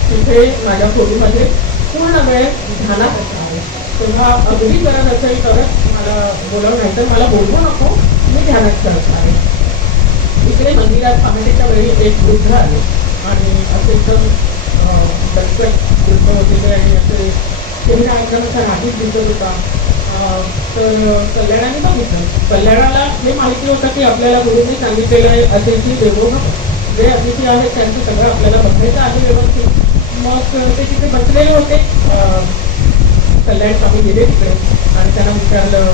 तिथे माझ्या खोलीमध्ये पूर्ण वेळ ध्यानात असणार आहे. तेव्हा अगदी गरज असेल तरच मला बोलावं, नाही तर मला बोलवू नको, मी ध्यानात करत आहे. इकडे मंदिरात पहाटेच्या वेळी एक वृद्ध आले आणि असे एकदम दटकट वृद्ध होते ते आणि असे चेहरा एकदम असा रागीत दिसत होता. तर कल्याणाने बघितलं. कल्याणाला हे माहिती होतं की आपल्याला गुरुंनी सांगितलेलं आहे अतिथी देवो भव, जे अतिथी आहेत त्यांचं सगळं आपल्याला बघायचं आहे व्यवस्थित. मग ते तिथे बसलेले होते. कल्याण स्वामी गेले तिकडे आणि त्यांना विचारलं,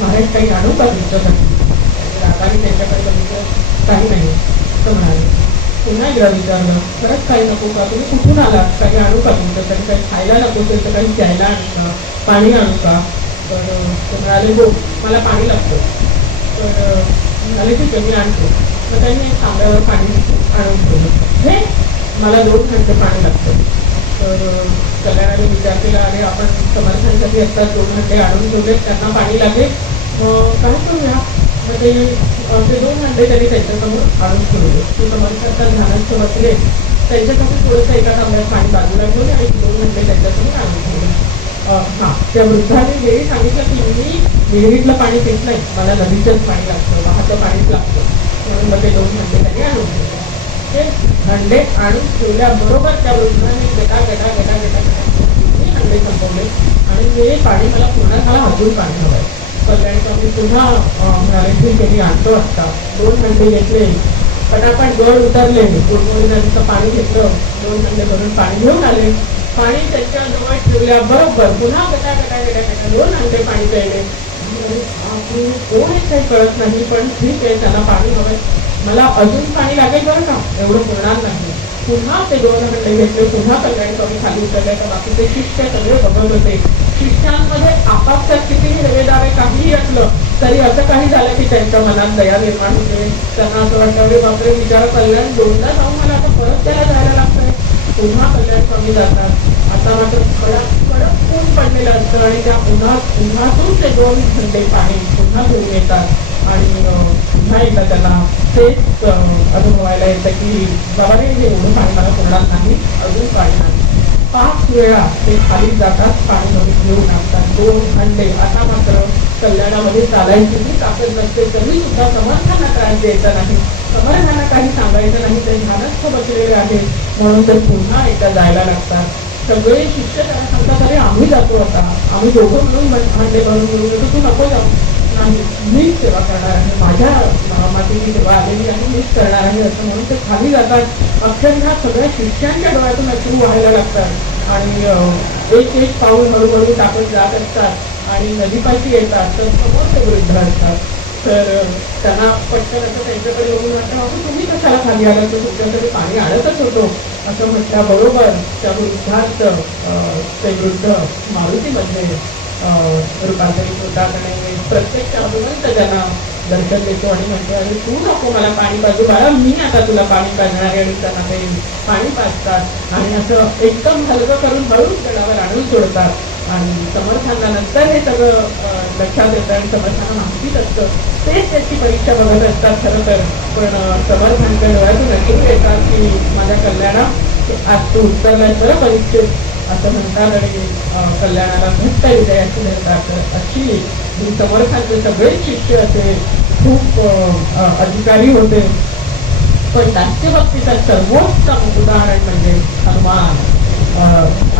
महाराज काही आणू का तुमच्यासाठी? रागाने त्यांच्याकडे बघितलं, काही नाही असं म्हणाले. पुन्हा एकदा विचारलं, खरंच काही नको का? तुम्ही कुठून आलात? काही आणू का तुमच्यासाठी? काही खायला नको असेल तर काही प्यायला आणू का? पाणी आणू का? तर ते म्हणाले, हो मला पाणी लागतं. तर म्हणाले ठीक आहे, मी आणतो. तर त्यांनी तांब्यावर पाणी आणून ठेवलं. हे मला 2 घंटे पाणी लागतं. तर कल्याणाने विचार केला, अरे आपण समर्थांसाठी असतात 2 घंटे आणून ठेवले, त्यांना पाणी लागेल, काय करूया? मग ते 2 घंटे त्यांनी त्यांच्यासमोर आणून ठेवले. ते समर्थांच्या ध्यानात बसले, त्यांच्यासाठी थोडंसं एका तांब्यात पाणी बाजूला ठेवले आणि 2 घंटे त्यांच्यासमोर आणून ठेवले. त्या वृद्धाने वेळी सांगितलं की मी विहिरीतलं पाणी पित नाही, मला नदीचंच पाणी लागतं, वाहतं पाणीच लागतं. म्हणून मग ते 2 घंटे त्यांनी आणून ठेवले. ते हंडे आणून ठेवल्याबरोबर त्या वृद्धाने गेटा हंडे संपवले आणि ते पाणी मला अजून पाणी हवंय. कल्याण स्वामी पुन्हा म्हणाले ठीक आहे, मी आणतो आता. 2 घंटे घेतले, पटापट गड उतरले, गुरुमोरीचं पाणी घेतलं, 2 घंटे भरून पाणी घेऊन आले. पाणी त्यांच्या जवळ ठेवल्याबरोबर पुन्हा गेटा 2 घंटे पाणी प्यायले. कोण काही कळत नाही, पण ठीक आहे, त्यांना पाणी हवंय, मला अजून पाणी लागेल बरं का, एवढं होणार नाही. पुन्हा ते 2 घंटे घेतले, पुन्हा कल्याण स्वामी खाली उतरले. तर बाकीचे शिष्य सगळे बघत होते. शिष्यांमध्ये आपापसात किती हेवेदावे काहीही असलं तरी असं काही झालं की त्यांच्या मनात दया निर्माण होते. त्यांना असं वाटतं, अरे बापरे, बिचारा कल्याण 2दा जाऊन मला आता परत त्याला जायला लागतंय. पुन्हा कल्याण स्वामी जातात. आता मात्र कडक ऊन पडलेलं असतं आणि त्या उन्हातून ते 2 घंटे पाणी पुन्हा घेऊन येतात आणि पुन्हा एकदा त्यांना तेच अनुभवायला येतं की बाबा रे, हे एवढं पाणी मला होणार नाही, अजून पाणी नाही. 5 वेळा ते खाली जातात, पाणी नवीन घेऊन आणतात. 2 घंटे. आता मात्र कल्याणामध्ये चालायची ताकद नसते तरी सुद्धा समर्थांना त्रास द्यायचा नाही, समर्थांना काही सांगायचं नाही, ते ध्यानस्थ बसलेले आहे म्हणून ते पुन्हा एकदा जायला लागतात. सगळे शिष्य त्यांना सांगतात, अरे आम्ही जातो आता, आम्ही दोघं मिळून हंडे भरून मिळून येतो, तू नको जाऊ. नाही, मीच सेवा करणार आहे, माझ्या मातेची सेवा आलेली आहे, मीच करणार आहे असं म्हणून ते खाली जातात. अक्षरशः सगळ्या शिष्यांच्या डोळ्यातून अश्रू व्हायला लागतात आणि एक पाऊल हळूहळू टाकत जात असतात आणि नदीपाशी येतात. तर समोर ते वृद्ध असतात. तर त्यांना पटकन असं त्यांच्याकडे बघून वाटतं, अहो तुम्ही कशाला खाली आला, तर तुमच्याकडे पाणी आणतच होतो असं म्हटल्याबरोबर त्या वृद्धात ते वृद्ध मारुतीमध्ये रूपांतरित होतात आणि प्रत्यक्ष हनुमंत त्यांना दर्शन देतो आणि म्हणतो, अरे तू नको मला पाणी पाजू बाळा, मी आता तुला पाणी पाजणार आहे. आणि त्यांना ते पाणी पाजतात आणि असं एकदम हलकं करून हळूच गडावर आणून सोडतात. आणि समर्थांना नंतर हे सगळं लक्षात येतं आणि समर्थांना माहितीच असतं, तेच त्याची परीक्षा बघत असतात खरं तर. पण समर्थांच्या डोळ्यातून अश्रू येतात की माझ्या कल्याणा, आज तू उत्तरलाय बरं परीक्षेत असं म्हणतात आणि कल्याणाला घट्ट विजयाची म्हणतात. अशी समर्थांचे सगळे शिष्य असे खूप अधिकारी होते. पण दास्यभक्तीचं सर्वोत्तम उदाहरण म्हणजे हनुमान.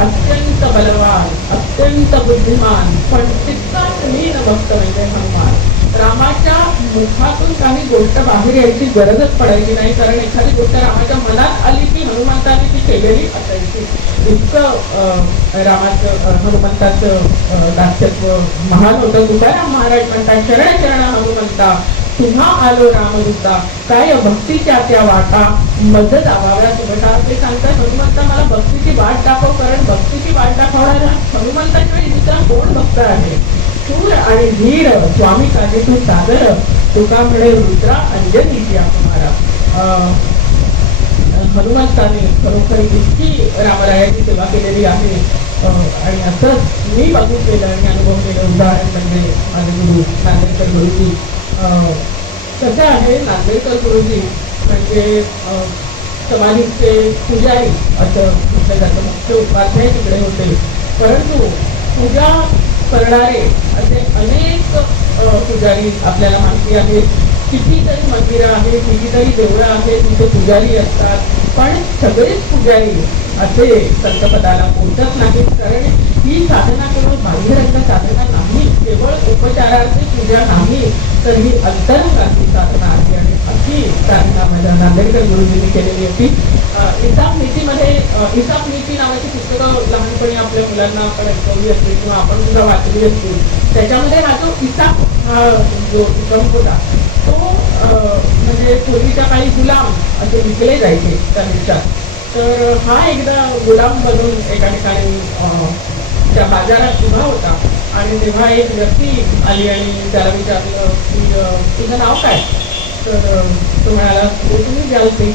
अत्यंत बलवान, अत्यंत बुद्धिमान, पण तितकाच लीन भक्त म्हणजे हनुमान. रामाच्या मुखातून काही गोष्ट बाहेर यायची गरजच पडायची नाही, कारण एखादी गोष्ट रामाच्या मनात आली की हनुमंताने ती केलेली असायची. इतकं हनुमंताचं दास्यत्व महान होतं. तुकाराम महाराज म्हणतात, शरण शरण हनुमंता, पुन्हा आलो रामदूता, काय भक्तीच्या त्या वाटा मज जावाव्या सुभटा. ते सांगतात हनुमंता मला भक्तीची वाट दाखव, कारण भक्तीची वाट दाखवणारा हनुमंताशिवाय दुसरा कोण भक्त आहे. शूर आणि धीर स्वामी काजे तू सादर, तुका म्हणे रुद्रा अंजनीची कुमारा. हनुमंताने खरोखर इतकी रामरायाची सेवा केलेली आहे. आणि असंच मी बघितलेलं आणि अनुभवलेलं उदाहरण म्हणजे माझे गुरु नांदेडकर गुरुजी. कसं आहे, नांदेडकर गुरुजी म्हणजे समाधीचे पुजारी असं म्हटलं जातं, मुख्य उपाध्याय तिकडे होते. परंतु पूजा करणारे असे अनेक पुजारी आपल्याला माहिती आहेत. कितीतरी मंदिरं आहेत, कितीतरी देवळं आहेत, तिथे पुजारी असतात. पण सगळेच पुजारी असे संतपदाला पोहोचत नाहीत, कारण ही साधना केवळ बाह्यरंग साधना नाही, केवळ उपचाराची पूजा नाही, तर ही अंतरंगाची साधना आहे. आणि अशी साधना माझ्या नांदेडकर गुरुजींनी केलेली होती. इसाफ नीतीमध्ये इसाफ नीती नावाची पुस्तकं लहानपणी आपल्या मुलांना आपण ऐकवली असली किंवा आपण सुद्धा वाचली असली. त्याच्यामध्ये हा जो इसाफ जो हुकम होता तो म्हणजे पूर्वीच्या काही गुलाम असे विकले जायचे त्या देशात. तर हा एकदा गुलाम बनून एका ठिकाणी त्या बाजारात उभा होता आणि तेव्हा एक व्यक्ती आली आणि त्याला विचारलं की तुझं नाव काय. तर तो म्हणाला जे तुम्ही द्याल ते,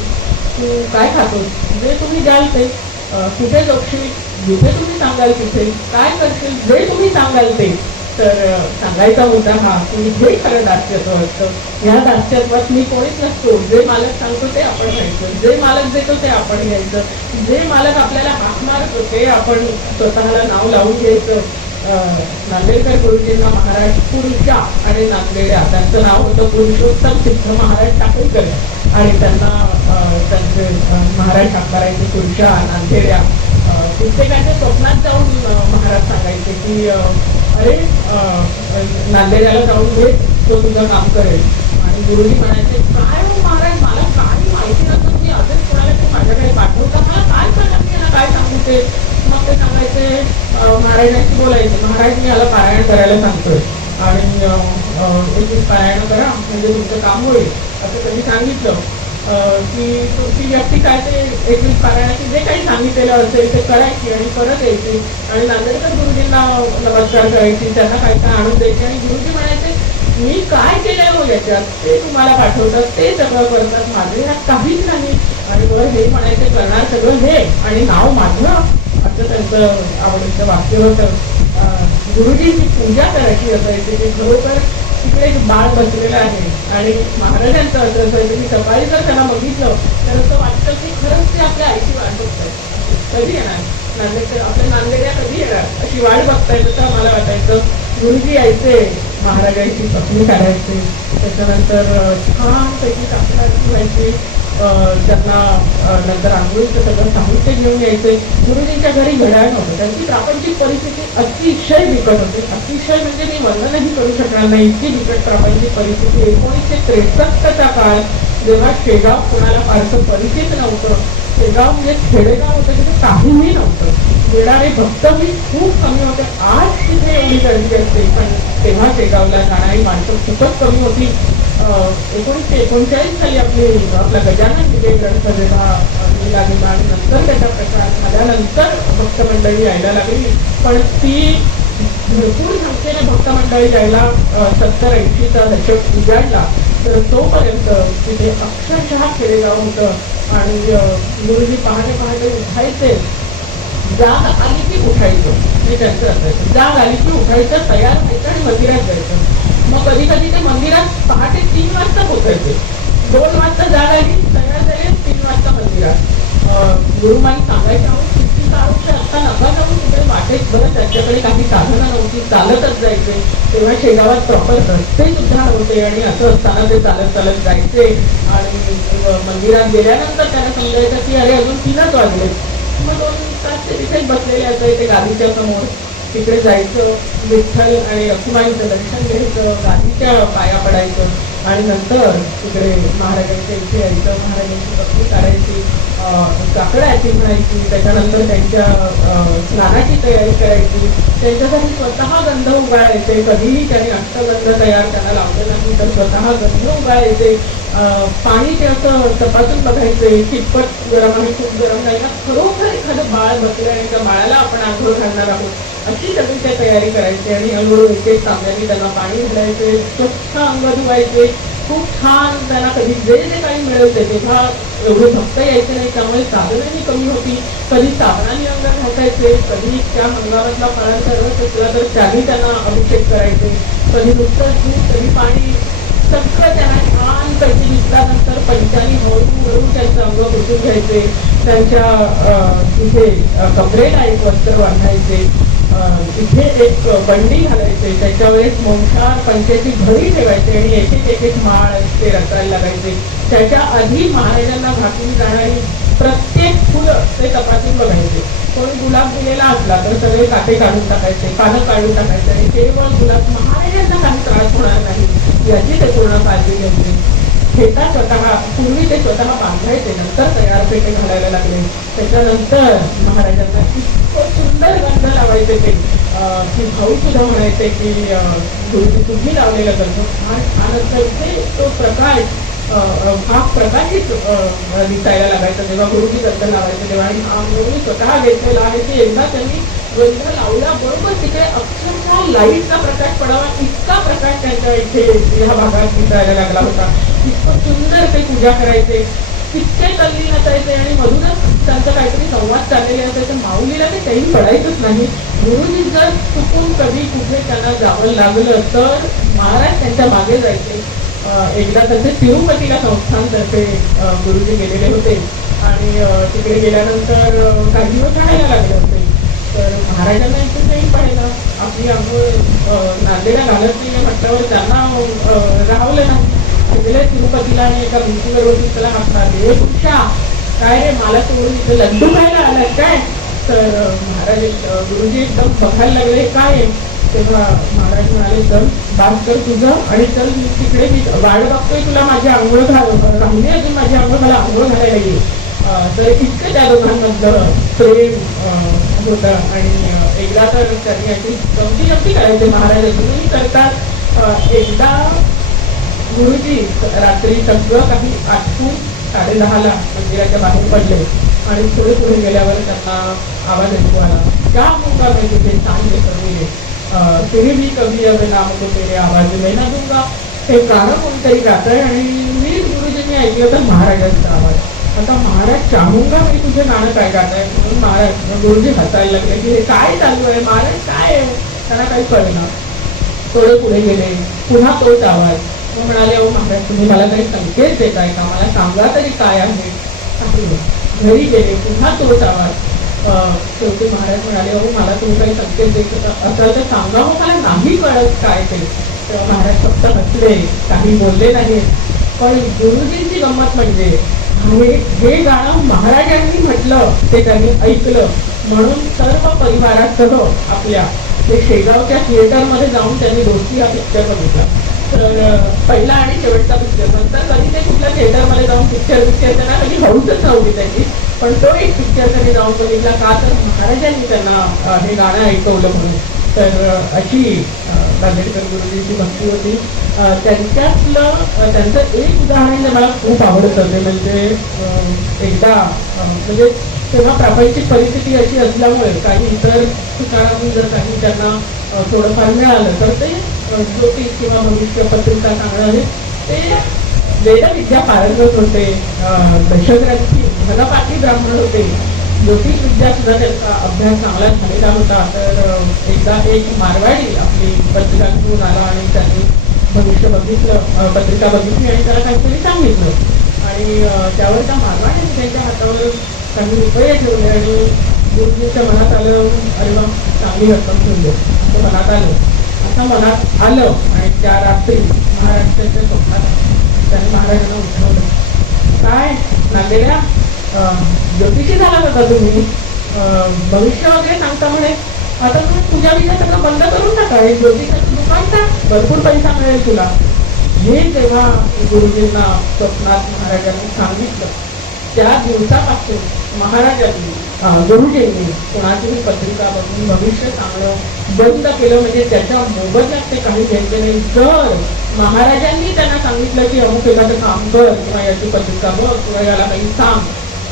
तू काय खातोस जे तुम्ही द्याल ते, कुठे जाशील जिथे तुम्ही सांगाल तिथे, काय करशील जे तुम्ही सांगाल ते. तर सांगायचा मुद्दा हा की हे खरं दास्यत्व असतं. ह्या दास्यत्वात मी कोणीच नसतो. जे मालक सांगतो ते आपण घ्यायचं, जे मालक देतो ते आपण घ्यायचं, जे मालक आपल्याला हाक मारतो ते आपण स्वतःला नाव लावून घ्यायचं. नांदेडकर गुरुजींना महाराज पुरुषा आणि नांदेड्या त्यांचं नाव होतं पुरुषोत्तम सिद्ध महाराज टाकळीकर आणि त्यांना त्यांचे महाराज हाक मारायचे पुरुषा नांदेड्या. प्रत्येकाच्या स्वप्नात जाऊन महाराज सांगायचे की अरे नांदेड्याला जाऊन भेट, तो तुझं काम करेल. आणि गुरुजी म्हणायचे काय हो महाराज, मला काही माहिती नसतं, तुम्ही असेच कोणाला ते माझ्याकडे पाठवता, मला काय सांगा मी याला काय सांगू ते. मग ते सांगायचे महाराजांशी बोलायचे, महाराज मी याला पारायण करायला सांगतोय आणि एक पारायण करा म्हणजे तुमचं काम होईल. असं कधी सांगितलं की तुमची व्यक्ती काय ते 21 पारायणाची जे काही सांगितलेलं असेल ते करायची आणि परत यायची आणि नांदेडकर गुरुजींना नमस्कार करायची, त्यांना काय काय आणून द्यायची. आणि गुरुजी म्हणायचे मी काय केलंय मग याच्यात, ते तुम्हाला पाठवतात, ते सगळं करतात, माझे ह्यात काहीच नाही. आणि वर हे म्हणायचे करणार सगळं हे आणि नाव माझं, असं त्यांचं आवडीचं वाक्य होतं. गुरुजींची पूजा करायची असायची की खरोखर तिकडे एक बाळ बसलेलं आहे आणि महाराजांचं असं असायचं की सकाळी जर त्यांना बघितलं तर असं वाटतं की खरंच ते आपल्या आईची वाट बघतायत, कधी येणार नांदेड, आपल्या नांदेड्या कधी येणार अशी वाट बघतायत असं मला वाटायचं. गुरुजी यायचे, महाराजांची पत्नी काढायचे, त्याच्यानंतर छानपैकी कापडाची व्हायची, त्यांना नंतर आंघोळीचं सगळं साहित्य घेऊन यायचे. गुरुजींच्या घरी घड्याळ नव्हतं, त्यांची प्रापंचिक परिस्थिती अतिशय बिकट होती, अतिशय म्हणजे मी वर्णनही करू शकणार नाही इतकी बिकट प्रापंचिक परिस्थिती. 1963चा काळ जेव्हा शेगाव कोणाला फारसं परिचित नव्हतं, शेगाव म्हणजे खेडेगाव होतं, तिथे काहीही नव्हतं, येणारे भक्तही खूप कमी होते. आज तिथे एवढी गर्दी असते पण तेव्हा शेगावला जाणारी माणसं खूपच कमी होती. 1939 साली आपला गजानन विजय ग्रंथ जेव्हा लागला आणि नंतर त्याचा प्रचार झाल्यानंतर भक्त मंडळी यायला लागली, पण ती भरपूर संख्येने भक्त मंडळी यायला 70-80चा दशक उजाडला. तर तोपर्यंत तिथे अक्षरशः खेडेगाव होतं आणि गुरुजी पहाटे उठायचे, जाग आली की उठायचं, हे त्यांचं असायचं, जाग आली की उठायचं, तयार व्हायचं आणि मंदिरात जायचं. मग कधी कधी ते मंदिरात पहाटे 3 वाजता पोचायचे, 2 वाजता जाग आली, तयार झाले, 3 वाजता मंदिरात. गुरुमाई सांगायच्या किती आरोग्य असता नका जाऊन तिकडे वाटेत, बरं त्यांच्याकडे काही साधनं नव्हती, चालतच जायचे. तेव्हा शेगावात प्रॉपर रस्ते सुद्धा नव्हते आणि असं असताना ते चालत चालत जायचे आणि मंदिरात गेल्यानंतर त्यांना समजायचं की अरे अजून 3च वाजले. मग 2 तास ते तिथेच बसलेले असायचे गादीच्या समोर, तिकडे जायचं, विठ्ठल आणि रखुमाईचं दर्शन घ्यायचं, गादीच्या पाया पडायचं आणि नंतर तिकडे महाराजांच्या इथे यायचं, महाराजांची पत्नी काढायची काकडाची म्हणायची, त्याच्यानंतर त्यांच्या स्नानाची तयारी करायची, त्यांच्यासाठी स्वतः गंध उगाळायचे. कधीही त्यांनी अष्टगंध तयार त्यांना लावले नाही, तर स्वतः गंध उगाळायचे. पाणी ते असं तपासून बघायचे, कितपत गरम आहे, खूप गरम नाही ना, खरोखर एखादं बाळ बसलं आणि त्या बाळाला आपण आंघोळ घालणार आहोत अशी सगळी त्या तयारी करायची. आणि हळूहळू एक एक तांब्याने त्यांना पाणी घालायचे, स्वच्छ अंग धुवायचे. खूप छान त्यांना कधी जे जे काही मिळेल ते, तेव्हा एवढे भक्त यायचे नाही, त्यामुळे साधनही कमी होती. कधी साबणाने अंग घासायचे, कधी त्या हंगामातला फळांचा रस असला तर त्याने त्यांना अभिषेक करायचे, कधी नुसतं दूध, कधी पाणी, सगळं त्यांना छान पैकी विसल्यानंतर पंचाने हळूहळू त्यांचं अंग पुसून घ्यायचे. त्यांच्या तिथे कमरेला एक वस्त्र बांधायचे, इथे एक बंडी घालायचे, त्याच्यावेळेस मोंढार पंचाची घडी ठेवायचे आणि एक एक माळ ते रचायला लागायचे. त्याच्या आधी महाराजांना घातली जाणारी प्रत्येक फुलं ते तपासून बघायचे. कोणी गुलाब दिलेला असला तर सगळे काटे काढून टाकायचे, पानं काढून टाकायचे आणि केवळ गुलाब महाराजांना काही त्रास होणार नाही याची ते पूर्ण काळजी घ्यायची. फेटा स्वतः, पूर्वी ते स्वतः बांधायचे, नंतर तयार पेटे घालायला लागले. त्याच्यानंतर महाराजांना इतकं सुंदर गंध लावायचे ते की भाऊ सुद्धा म्हणायचे की गुरुजी तुम्ही लावलेला गंध फार छान असतं. इथे तो प्रकाश हा प्रकाशित दिसायला लागायचा तेव्हा गुरुजी गंध लावायचे तेव्हा. आणि हा गुरुजी स्वतः घेतलेला आहे की एकदा त्यांनी गंध लावल्याबरोबर तिथे अक्षरशः लाईटचा प्रकाश पडावा इतका प्रकाश त्यांच्या इथे ह्या भागात दिसायला लागला होता. इतकं सुंदर ते पूजा करायचे, इतके तल्लीन असायचे आणि मधूनच त्यांचं काहीतरी संवाद चाललेले असायचे. माऊलीला ते काही पडायचंच नाही. गुरुजी जर चुकून कधी कुठे त्यांना जावं लागलं तर महाराज त्यांच्या मागे जायचे. एकदा त्यांचे तिरुपतीला संस्थानतर्फे गुरुजी गेलेले होते आणि तिकडे गेल्यानंतर काही दिवस राहायला लागले होते. तर महाराजांना इथे नाही पाहिलं, आपली आंघोळ नांदेडला घालत नाही म्हटल्यावर त्यांना राहवलं नाही. गेले तिरुपतीला आणि एका भिंतीवर होती, त्याला हात पुरुषा काय रे मला सोडून इथे लड्डू खायला आलाय काय? तर महाराज गुरुजी एकदम बघायला लागले काय. तेव्हा महाराज म्हणाले चल बात कर तुझं आणि चल मी तिकडे मी वाट बघतोय तुला माझी आंघोळ राहून अजून माझी आंघोळ मला आंघोळ घालायला येईल. तर इतकं त्या दोघांमधलं प्रेम होतं. आणि एकदा तर त्यांनी अशी गमती जमती करायचे महाराज अजूनही करतात. एकदा गुरुजी रात्री सगळं काही आठवून 10:30ला मंदिराच्या बाहेर पडले आणि थोडे पुढे गेल्यावर त्यांना आवाज ऐकू आला, क्या मुंगा मैं तुझे सांगे करूंगे, तेरी भी कभी अब नाम को तेरे आवाज में ना दूंगा. हे गाणं कोणतरी गातंय आणि मी गुरुजींनी ऐकलं तर महाराजांचा आवाज. आता महाराज चाहूंगा मी तुझे गाणं काय गाताय म्हणून महाराज गुरुजी हसायला लागले की हे काय चालू आहे महाराज काय आहे. त्यांना काही कळलं. थोडे पुढे गेले, पुन्हा तोच आवाज. मग म्हणाले अहो महाराज तुम्ही मला काही संकेत देताय का, मला सांगा तरी काय आहे. घरी गेले, पुन्हा तोच आवाज. शेवटी महाराज म्हणाले अहो मला तुम्ही काही संकेत देत असाल तर सांगा, मग मला नाही कळत काय ते. तेव्हा महाराज फक्त हसले, काही बोलले नाही. पण गुरुजींची गंमत म्हणजे हे गाणं महाराजांनी म्हटलं ते त्यांनी ऐकलं म्हणून सर्व परिवारासह आपल्या ते शेगावच्या थिएटरमध्ये जाऊन त्यांनी दोस्ती हा पिक्चर बघितला. तर पहिला आणि शेवटचा पिक्चर. नंतर कधी ते कुठल्या थिएटरमध्ये जाऊन पिक्चर त्यांना कधी हळूच नव्हती त्याची, पण तो एक पिक्चर त्यांनी जाऊन बघितला का तर महाराजांनी त्यांना हे गाणं ऐकवलं म्हणून. तर अशी नांदेडकर गुरुजींची भक्ती होती. त्यांच्यातलं त्यांचं एक उदाहरण मला खूप आवडतं ते म्हणजे एकदा म्हणजे तेव्हा प्रापंचिक परिस्थिती अशी असल्यामुळे काही इतर ठिकाणाहून जर काही त्यांना थोडंफार मिळालं तर ते ज्योतिष किंवा भविष्य पत्रिका सांगणं हे ते वेदविद्या पारंगत होते. दशग्रंथी घनपाठी ब्राह्मण होते. ज्योतिष विद्या सुद्धा त्यांचा अभ्यास चांगला झालेला होता. तर एकदा एक मारवाडी आपली पत्रिका घेऊन आला आणि त्यांनी भविष्य बघितलं, पत्रिका बघितली आणि त्याला काहीतरी सांगितलं आणि त्यावर त्या मारवाडीने त्यांच्या हातावर काही रुपये ठेवले आणि गुरुजींच्या मनात आलं अरे वा चांगली रक्कम ठेवली. तर मनात आलं, आता मनात आलं आणि त्या रात्री महाराष्ट्राच्या स्वप्नात त्यांनी महाराजांना उठवलं. काय नांदेड्या ज्योतिषी झाला होता तुम्ही, भविष्य वगैरे सांगता म्हणे, आता तुम्ही पूजा विजा सगळं बंद करून टाका, हे ज्योतिषाचं दुकान टाक, भरपूर पैसा मिळेल तुला. हे तेव्हा गुरुजींना स्वप्नात महाराजांनी सांगितलं त्या दिवसापासून महाराजांनी गुरुजींनी कोणाचीही पत्रिका बघून भविष्य सांगणं बंद केलं. म्हणजे त्याच्या मोबदल्यात ते काही घ्यायचे नाही. जर महाराजांनी त्यांना सांगितलं की अमुक एखादं काम कर किंवा याची पत्रिका बघ किंवा याला काही सांग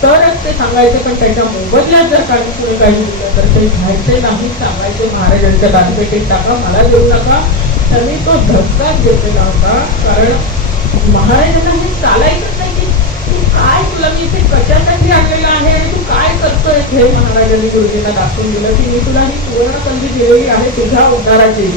तरच ते सांगायचे, पण त्याच्या मोबदल्यात जर काही पुढे काही दिलं तर ते घ्यायचे नाही. सांगायचे महाराजांच्या दानपेटीत टाका, मला देऊ नका. त्यांनी तो धक्काच घेतलेला होता. कारण महाराजांना हे चालायचंच नाही की तू काय, तुला मी इथे कशासाठी आणलेलं आहे आणि तू काय करतोय. हे महाराजांनी गुरुजींना दाखवून दिलं की मी तुला ही सुवर्ण संधी दिलेली आहे तुझ्या उद्धाराची.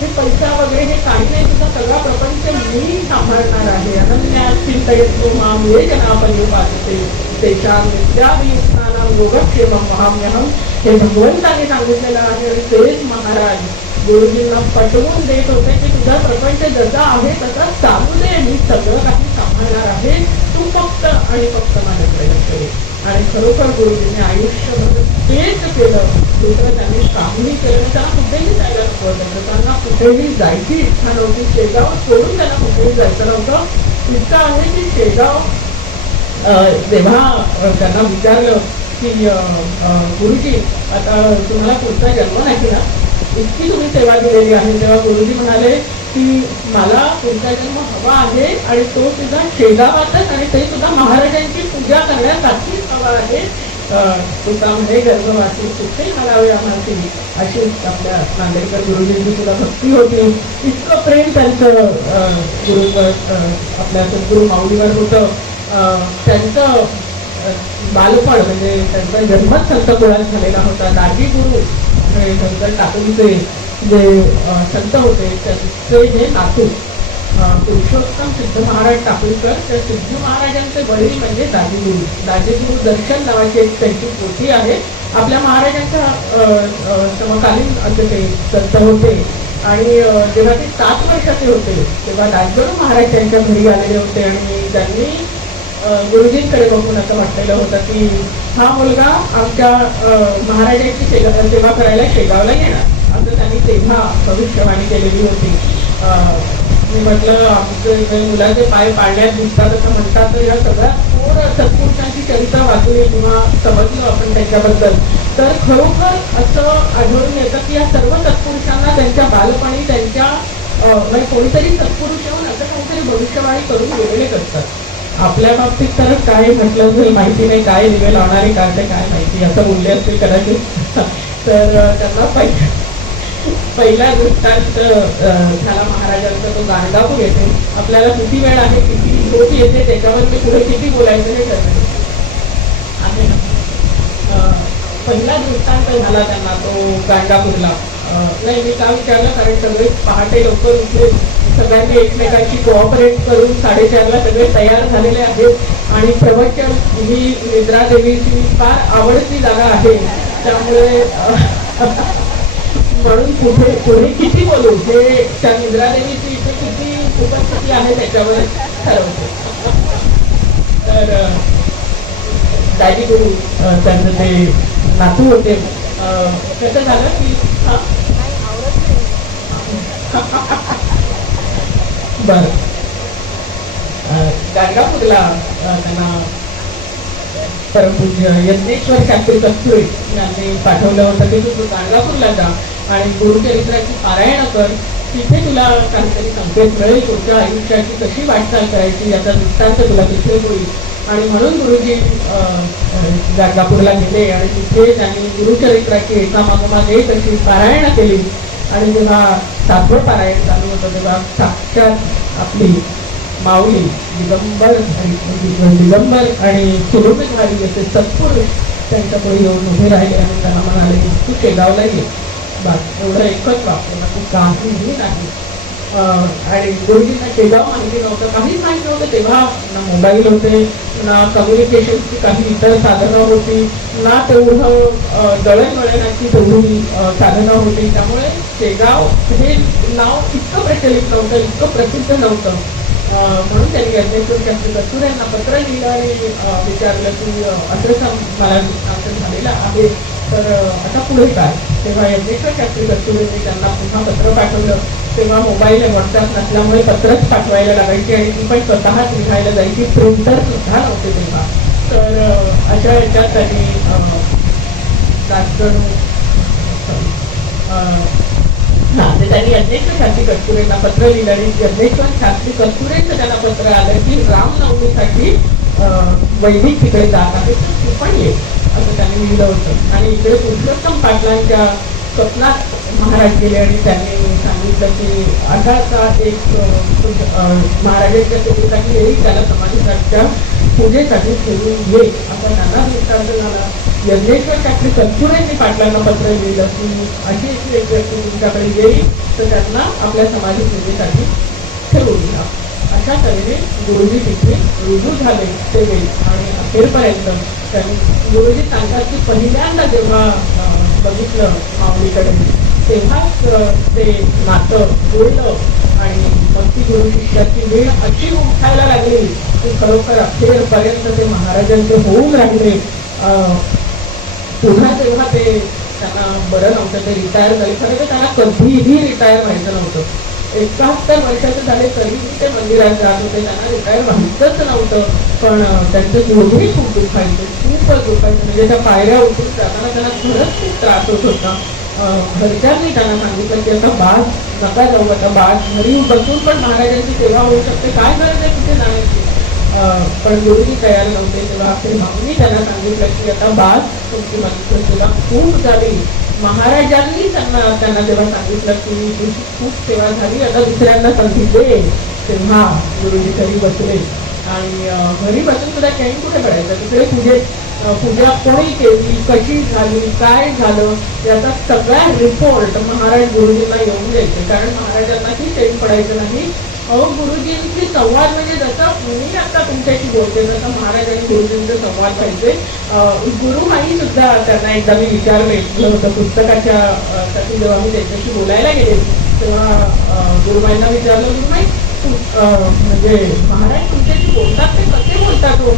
हे पैसा वगैरे हे काही नाही, तुझा सगळा प्रपंच मी सांभाळणार आहे. अनन्यास चिंतयतो माम ये जनापयोपासते तेषां विद्याभियुक्तानां योगक्षेमं वहाम्यहं. हे भगवंताने सांगितलेलं आहे आणि तेच महाराज गुरुजींना पटवून देत होते की तुझा प्रपंच जसा आहे तसा चालू दे, मी सगळं काही सांभाळणार आहे, तू फक्त आणि फक्त माझ्याकडे लक्ष दे. आणि खरोखर गुरुजींनी आयुष्यभर तेच केलं. दुसरं त्यांनी काहीही केलं. त्यांना कुठेही जायला नको होतं, त्यांना कुठेही जायची इच्छा नव्हती. शेगाव सोडून त्यांना कुठेही जायचं नव्हतं. इतकं आहे की शेगाव जेव्हा त्यांना विचारलं की गुरुजी आता तुम्हाला पुढचा जन्म नाही ना, इतकी तुम्ही सेवा दिलेली आहे, तेव्हा गुरुजी म्हणाले की मला पुढचा जन्म हवा आहे आणि तो सुद्धा शेगावातच, आणि ते सुद्धा महाराजांची पूजा करण्यासाठी हवा आहे. तुझा म्हणे गर्भवासी कुठे घालावे आम्हाला, अशी आपल्या नांदेडकर गुरुजींची सुद्धा भक्ती होती. इतकं प्रेम त्यांचं गुरुवर आपल्या सद्गुरू माऊलीवर होतं. त्यांचं बालपण म्हणजे त्यांचा जन्मच संत कुळात झालेला होता. दाजी गुरु शंकर टाकूंचे जे संत होते त्यांचे जे नातू पुरुषोत्तम सिद्ध महाराज टाकूरकर, त्या सिद्ध महाराजांचे वडील म्हणजे दाजीगुरु. दाजीगुरु दर्शन नावाची एक त्यांची पोथी आहे. आपल्या महाराजांच्या समकालीन असे ते संत होते. आणि जेव्हा ते 7 वर्षाचे होते तेव्हा दासगणू महाराज त्यांच्या घरी आलेले होते आणि त्यांनी गुरुजींकडे बघून असं म्हटलेलं होतं की हा मुलगा आमच्या महाराजांची सेवा करायला शेगावला येणार, असं त्यांनी तेव्हा भविष्यवाणी केलेली होती. मी म्हटलं आमचं मुलाचे पाय पाळण्यात दिसतात असं म्हणतात, तर या सगळ्या थोडं सत्पुरुषांची चरित्र वाचली किंवा समजलं आपण त्याच्याबद्दल तर खरोखर असं आढळून येतं की या सर्व सत्पुरुषांना त्यांच्या बालपणी त्यांच्या म्हणजे कोणीतरी सत्पुरुष येऊन असं काहीतरी भविष्यवाणी करून गेलेलेच असतात. आपल्या बाबतीत तर काय म्हटलं असेल माहिती नाही, काय दिवे लावणारे काय ते काय माहिती असं बोलले असतील कदाचित. तर त्यांना पहिला दृष्टांत झाला महाराजांचा तो गाणगापूर येथे. आपल्याला किती वेळ आहे, किती झोप येते, त्याच्यावर मी पुढे किती बोलायचं हे ठरवलं आहे ना. पहिला दृष्टांत झाला त्यांना तो गाणगापूरला. नाही मी का विचारलं कारण सगळे पहाटे लवकर उठले, सगळ्यांनी एकमेकांची कोऑपरेट करून 4:30ला सगळे तयार झालेले आहेत आणि प्रवचन ही निद्रा देवीची फार आवडती जागा आहे त्यामुळे म्हणून पुढे किती बोलू हे त्या निद्रा देवीची इथे किती उपस्थिती आहे त्याच्यावर ठरवते. तर दाजी गुरु त्यांचं ते नातू होते. कसं झालं की बर गाणगापूरला त्यांना परमपूज्य यज्ञेश्वर शास्त्री कस्तुरे यांनी पाठवलं होतं की तू गाणगापूरला जा आणि गुरुचरित्राची पारायण कर, तिथे तुला काहीतरी संकेत मिळेल तुमच्या आयुष्याची कशी वाटचाल करायची याचा दृष्टांत तुला तिथे होईल. आणि म्हणून गुरुजी गाणगापूरला गेले आणि तिथे त्यांनी गुरुचरित्राची एकामागोमाग एक अशी पारायण केली. आणि जेव्हा 7वं पारायण चालू होतं तेव्हा साक्षात आपली माऊली दिगंबर आणि सुरूपधारी असे सत्पुरुष त्यांच्यापुढे येऊन उभे राहिले आणि त्यांना म्हणाले की तू शेगावला ये, बस एवढं एकच वापरलं, तू काहीही नाही. आणि गुरुजींना शेगाव माहिती नव्हतं, काहीच माहिती नव्हतं तेव्हा. ना मोबाईल होते, ना कम्युनिकेशनची काही इतर साधनं होती, ना तेवढं दळणवळणाची तेवढी साधनं होती. त्यामुळे शेगाव हे नाव इतकं प्रचलित नव्हतं, इतकं प्रसिद्ध नव्हतं. म्हणून त्यांनी यज्ञेश्वर शास्त्री कस्तुरे यांना पत्र लिहिलं आणि विचारलं की असं मला दृष्टांत झालेला आहे, तर आता पुढे काय. तेव्हा यज्ञेश्वर शास्त्री कस्तुरेंनी त्यांना पुन्हा पत्र पाठवलं. तेव्हा मोबाईल व्हॉट्सअप नसल्यामुळे पत्रच पाठवायला लागायची आणि ती पण स्वतःच लिहायला जायची, प्रिंटर सुद्धा नव्हते तेव्हा. तर अशा याच्यात त्यांनी राष्ट्र ते त्यांनी यज्ञेश्वर शास्त्री कस्तुरेंना पत्र लिहिलं आणि यज्ञेश्वर शास्त्री कस्तुरेंचं त्यांना पत्र आलं की रामनवमीसाठी वैदिक तिकडे जात आहे तर तू पण ये असं त्यांनी लिहिलं होतं. आणि इकडे पुरुषोत्तम पाटलांच्या स्वप्नात महाराज गेले आणि त्यांनी सांगितलं की असाचा एक महाराजांच्या सेवेसाठी येईल, त्याला समाधीच्या पूजेसाठी ठेवून ये असा त्यांना वृत्तांत झाला. यज्ञेश्वर शास्त्री कस्तुरेंनी पाटलांना पत्र लिहिलं की अशी एक व्यक्ती तुमच्याकडे येईल तर त्यांना आपल्या समाधी पूजेसाठी ठेवून घ्या. अशा तऱ्हेने गुरुजी तिथे रुजू झाले सेवेत आणि अखेरपर्यंत त्यांनी गुरुजी सांगतात की पहिल्यांदा जेव्हा बघितलं माऊलीकडे तेव्हाच ते नातं जुळलं आणि मग ती गुरु शिष्याची वेळ अशी उठायला लागली की खरोखर अखेरपर्यंत ते महाराजांचे होऊन राहिले. पुन्हा तेव्हा ते त्यांना बरं नव्हतं, ते रिटायर झाले. खरं तर त्यांना कधीही रिटायर व्हायचं नव्हतं. 71 वर्षाचे झाले तरीही ते मंदिरात जात होते, त्यांना रिटायर व्हायचंच नव्हतं. पण त्यांचे गुडघे खूप दुखायचे, खूपच दुखायचे. म्हणजे त्या पायऱ्या उठून जाताना त्यांना खरंच खूप त्रास होत होता. घरच्यांनी त्यांना सांगितलं की आता बास नका जाऊ, आता बास घरी बसून पण महाराजांची सेवा होऊ शकते, काय गरज आहे तिथे जाण्याची. पण गुरुजी तयार नव्हते. तेव्हा आपली माऊली त्यांना सांगितलं की आता बास तुमची मंत्र सेवा खूप झाली. महाराजांनी त्यांना तेव्हा सांगितलं की तुझी खूप सेवा झाली, आता दुसऱ्यांना संधी दे. तेव्हा गुरुजी घरी बसले आणि घरी बसून सुद्धा काही कुठे पडायचं, तिकडे पूजा कोणी केली, कशी झाली, काय झालं याचा सगळा रिपोर्ट महाराज गुरुजींना येऊन द्यायचे. कारण महाराजांनाही चैन पडायचं नाही. गुरुजींची संवाद म्हणजे जसं मी आता तुमच्याशी बोलते तसं महाराज आणि गुरुजींचा संवाद पाहिजे. गुरुमाई सुद्धा त्यांना एकदा मी विचारलं होतं पुस्तकाच्या साठी, जेव्हा मी त्यांच्याशी बोलायला गेले तेव्हा गुरुमाईंना विचारलं, गुरुमाई म्हणजे महाराज तुमच्याशी बोलतात ते कसे बोलतात हो?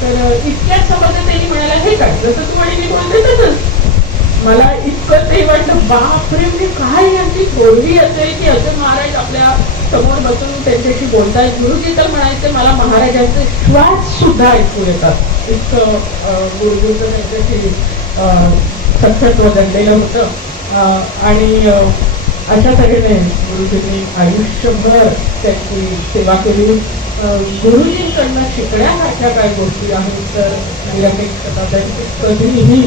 तर इतक्याच समाजात म्हणाला हे काय जसं तुम्हाला मी बोलते तसंच. मला इतकं ते वाटलं, बापरे म्हणजे काय यांची थोडी असेल की असे महाराज आपल्या समोर बसून त्यांच्याशी बोलतात. गुरुजी तर म्हणायचे मला महाराजांचे श्वास सुद्धा ऐकू येतात, इतकं गुरुजींचं त्यांच्याशी सख्यत्व जडलेलं होतं. आणि अशा तऱ्हेने गुरुजींनी आयुष्यभर त्याची सेवा केली. गुरुजींकडनं शिकण्यासारख्या काही गोष्टी आहेत तर कधीही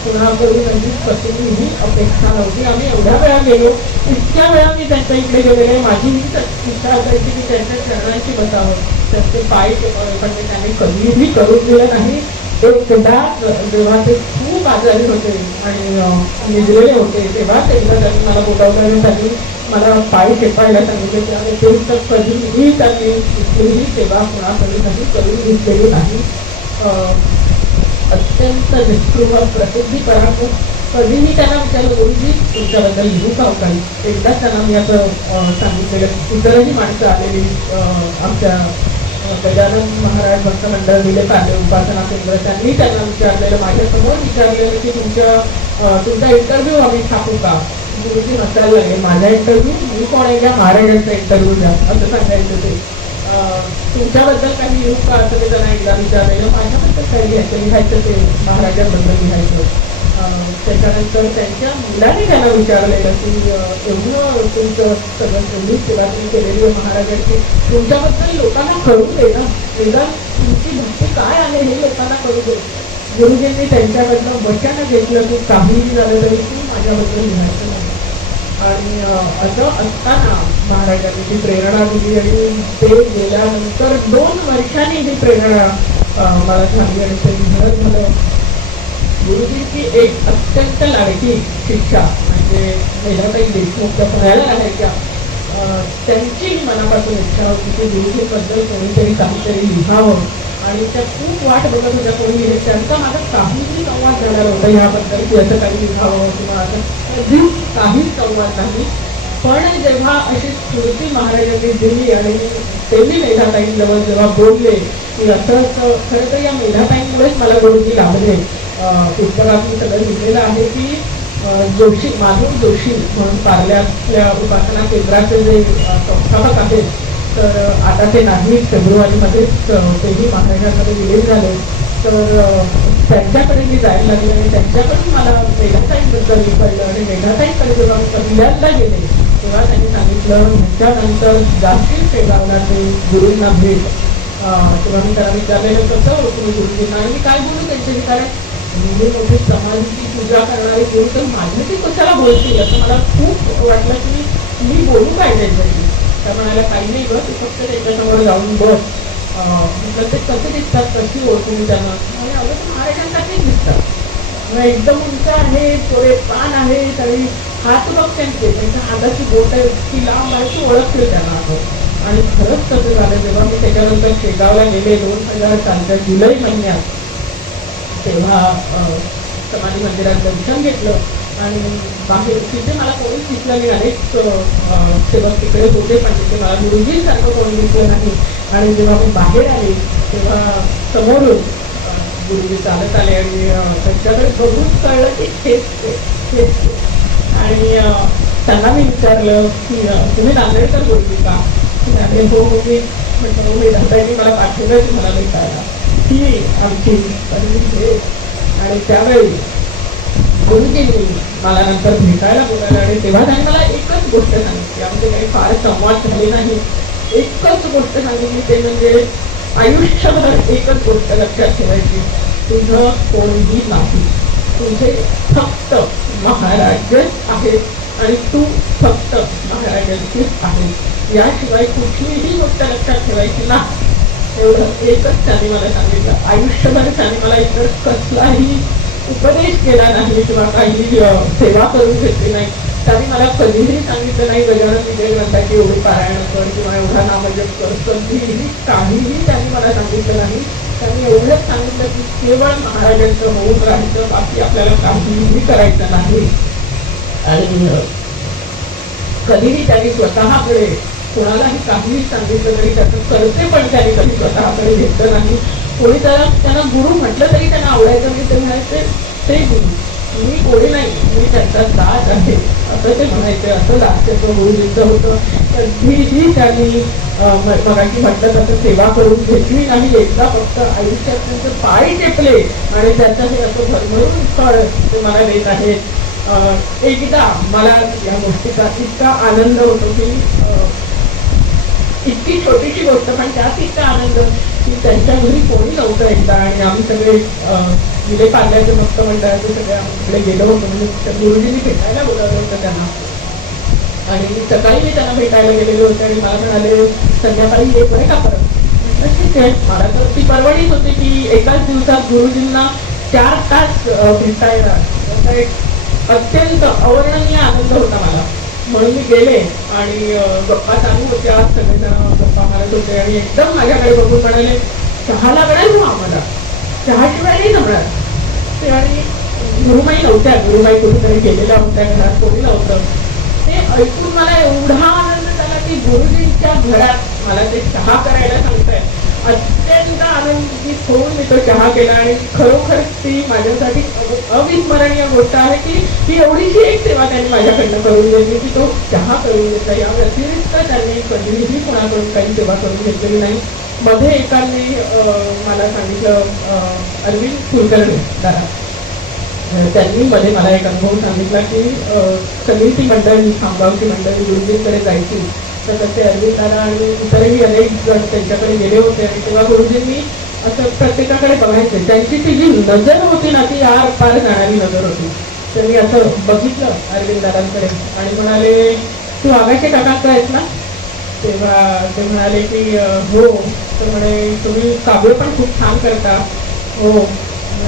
पुन्हा करून कधीही अपेक्षा नव्हती. आम्ही एवढ्या वेळा गेलो, इतक्या वेळा मी त्यांच्या इकडे गेलेले, माझी ही इच्छा असायची की त्यांच्या चरणांची बसावं, त्यांचे पाय पण त्यांनी कधीही करून दिलं नाही. एकदा जेव्हा ते खूप आजारी होते आणि निजलेले होते तेव्हा एकदा त्यांनी मला बोलावण्यासाठी मला पाय टेपायला सांगितले. त्यामुळे ते तर कधीही त्यांनी कुठलीही सेवा कुणाकडे नाही करून घेतलेली नाही. अत्यंत निष्ठुर प्रसिद्धी पराक्रम. कधीही त्यांना विचारलं, गुरुजी तुमच्याबद्दल लिहू का काही? एकदाच त्यांना मी असं सांगितलेलं. इतरही माणसं आलेली आमच्या गजानन महाराज भक्त मंडळ दिले पाले उपासना केंद्र, त्यांनी त्यांना विचारलेलं, माझ्यासमोर विचारलेलं की तुमचा इंटरव्ह्यू आम्ही छापू का? गुरुजी हसायला लागले, माझा इंटरव्ह्यू? मी कोण आहे घ्या, महाराजांचा इंटरव्ह्यू द्या असं सांगायचं ते. तुमच्याबद्दल काही लिहू का असं ते त्यांना एकदा विचारलेलं. माझ्याबद्दल काही लिहायचं ते महाराजांबद्दल लिहायचं. त्याच्यानंतर त्यांच्या मुलाने त्यांना विचारलेलं की एवढं तुमचं सगळं एवढी सेवा तुम्ही केलेली आहे महाराजांची, तुमच्याबद्दल लोकांना कळून दे ना, एकदा तुमची भक्ती काय आहे हे लोकांना कळू दे. गुरुजींनी त्यांच्याकडनं वचन घेतलं की काहीही झालं तरी तू माझ्याबद्दल लिहायचं नाही. आणि असं असताना महाराजांनी ती प्रेरणा दिली आणि ते गेल्यानंतर 2 वर्षांनी ही प्रेरणा मला झाली आणि ते लिहिणं झालं. गुरुजींची एक अत्यंत लाडकी शिक्षा म्हणजे महिलाताई देशमुख त्या पुण्याला राहायच्या, त्यांची मनापासून इच्छा होती की गुरुजींबद्दल कोणीतरी काहीतरी लिहावं आणि त्या खूप वाट बघत होत्या कोणी लिहिलं. त्यांचा माझा काहीही संवाद झाला नव्हता ह्याबद्दल की असं काही लिहावं किंवा असं कधीच काहीच संवाद नाही. पण जेव्हा अशी स्फूर्ती महाराजांनी दिली आणि त्यांनी मेधाताईंजवळ जेव्हा बोलले की असं खरं तर या मेधाताईंमुळेच मला गुरुजी लाभले. पुस्तकात मी सगळं लिहिलेलं आहे की माधव जोशी म्हणून पार्ल्यातल्या उपासना केंद्राचे जे संस्थापक आहेत तर आता ते नाही, फेब्रुवारीमध्येच तेही महाराजांमध्ये विलीन झाले. तर त्यांच्याकडे मी जायला लागले आणि त्यांच्याकडून मला मेघाताईंबद्दल कळलं आणि मेघाताईंकडे जेव्हा मी पहिल्यांदा गेले तेव्हा त्यांनी सांगितलं ह्याच्यानंतर जातील शेगावला ते गुरूंना भेट. तेव्हा मी त्याला विचारलेलं कसं तुम्ही गुरुजींना आणि मी काय बोलू त्यांच्याशी, कारण एवढी मोठी समाधीची पूजा करणारे गुरु तर माझ्याशी कशाला बोलतील असं मला खूप वाटलं की मी बोलू काय त्यांच्याशी. त्या म्हणायला काही नाही बघ, तू फक्त त्याच्यासमोर जाऊन बघ, म्हटलं ते कसे दिसतात कशी ओळखू मी त्यांना, आणि अगं तर महाराजांसारखेच दिसतात, एकदम उंच आहे, थोडे पान आहे, तरी हात बघ त्यांच्या हाताची बोट आहे इतकी लांब आहे की ओळखतील त्यांना असं. आणि खरंच तसं झालं. जेव्हा मी त्याच्यानंतर शेगावला गेले 2000 सालच्या जुलै महिन्यात, तेव्हा समाधी मंदिरात दर्शन घेतलं आणि बाहेर तिथे मला कोणीच दिसलं नाही. अनेक सेवक तिकडे होते पण तिथे मला गुरुजींसारखं कोणी दिसलं नाही. आणि जेव्हा मी बाहेर आले तेव्हा समोरून गुरुजी चालत आले आणि त्यांच्याकडे बघून कळलं की हेच. आणि त्यांना मी विचारलं की तुम्ही नांदेडकर गुरुजी का? आणि हो मी म्हटलं हो मी दादांनी मला पाठवलं तुम्हाला भेटायला, ही आमची आणि त्यावेळी गुरुजींनी मला नंतर भेटायला बोलायला आणि तेव्हा त्यांनी मला एकच गोष्ट सांगितली, यामध्ये काही फार संवाद झाले नाही, एकच गोष्ट सांगितली ते म्हणजे आयुष्यभर एकच गोष्ट लक्षात ठेवायची, तुझं कोणीही नाही, तुझे फक्त महाराजच आहेत आणि तू फक्त महाराजांचीच आहे, याशिवाय कुठलीही गोष्ट लक्षात ठेवायची नाही. एवढं एकच त्यांनी मला सांगितलं. आयुष्यभर त्यांनी मला इतर कसलाही उपदेश केला नाही किंवा काही सेवा करून घेतली नाही. त्यांनी मला कधीही सांगितलं नाही गजानन विजय ग्रंथाची एवढी पारायण कर किंवा एवढा नामजप कर, कधीही काहीही त्यांनी मला सांगितलं नाही. त्यांनी एवढंच सांगितलं की केवळ महाराजांचं होऊन राहायचं, बाकी आपल्याला काहीही करायचं नाही. आणि कधीही त्यांनी स्वतःकडे कोणालाही काहीही सांगितलं तरी त्याचं करते पण त्यांनी कधी स्वतःकडे घेतलं नाही. कोणी त्यांना गुरु म्हटलं तरी त्यांना आवडायचं नाही. ते म्हणायचे ते गुरु, मी कोणी नाही, मी त्यांचा दास आहे असं ते म्हणायचे. असं दास्यत्व गुरुजींचं होतं. कधीही त्यांनी मगाशी म्हटलं तसं सेवा करून घेतली नाही. एकदा फक्त आयुष्यात त्यांचे पाय टेपले आणि त्याचं हे असं भरभरून फळ ते मला देत आहेत. एकदा मला या गोष्टीचा इतका आनंद होतो की इतकी छोटीशी गोष्ट पण त्यात इतका आनंद की त्यांच्या घरी कोणी नव्हतं एकदा आणि आम्ही सगळे विले पार्ल्याचे भक्त मंडळाचे सगळे आम्ही गेलो होतो. म्हणजे गुरुजींनी भेटायला बोलावलं होतं त्यांना आणि सकाळी मी त्यांना भेटायला गेलेले होते आणि मला म्हणाले संध्याकाळी ये बरं का परत. म्हटलं ठीक आहे. मला तर ती परवडीच होती की एकाच दिवसात गुरुजींना 4 तास भेटता येणार, त्याचा एक अत्यंत अवर्णनीय आनंद होता मला. म्हणून मी गेले आणि गप्पा चालू होत्या, सगळेजण गप्पा मारत होते आणि एकदम माझ्याकडे बघून म्हणाले चहा लागणार हो आम्हाला, चहाशिवाय नाही जमणार ते. आणि गुरुमाई नव्हत्या, गुरुमाई कुठेतरी गेलेल्या होत्या, घरात कोणी नव्हतं. ते ऐकून मला एवढा आनंद झाला की गुरुजींच्या घरात मला ते चहा करायला सांगताय. अत्यंत आनंदित होऊन मी तो चहा केला आणि खरोखर ती माझ्यासाठी अविस्मरणीय गोष्ट आहे की ही एवढीशी एक सेवा त्यांनी माझ्याकडनं करून घेतली की तो चहा करून घेतला. या व्यतिरिक्त त्यांनी कधीही कोणाकडून काही सेवा करून घेतलेली नाही. मध्ये एकाने मला सांगितलं, अरविंद कुलकर्णी दादा, त्यांनी मध्ये मला एक अनुभव सांगितला की सगळी ती मंडळी, खामगावची मंडळी गुरुजींकडे जायची तर तसे अरविंद दादा आणि इतरही अनेक जण त्यांच्याकडे गेले होते आणि तेव्हा गुरुजींनी असं प्रत्येकाकडे बघायचे. त्यांची ती जी नजर होती ना ती आर पार जाणारी नजर होती. त्यांनी असं बघितलं अरविंद दादांकडे आणि म्हणाले तू आगाशे काकांचा आहेस ना? तेव्हा ते म्हणाले की हो. तर म्हणे तुम्ही काव्य पण खूप छान करता. हो.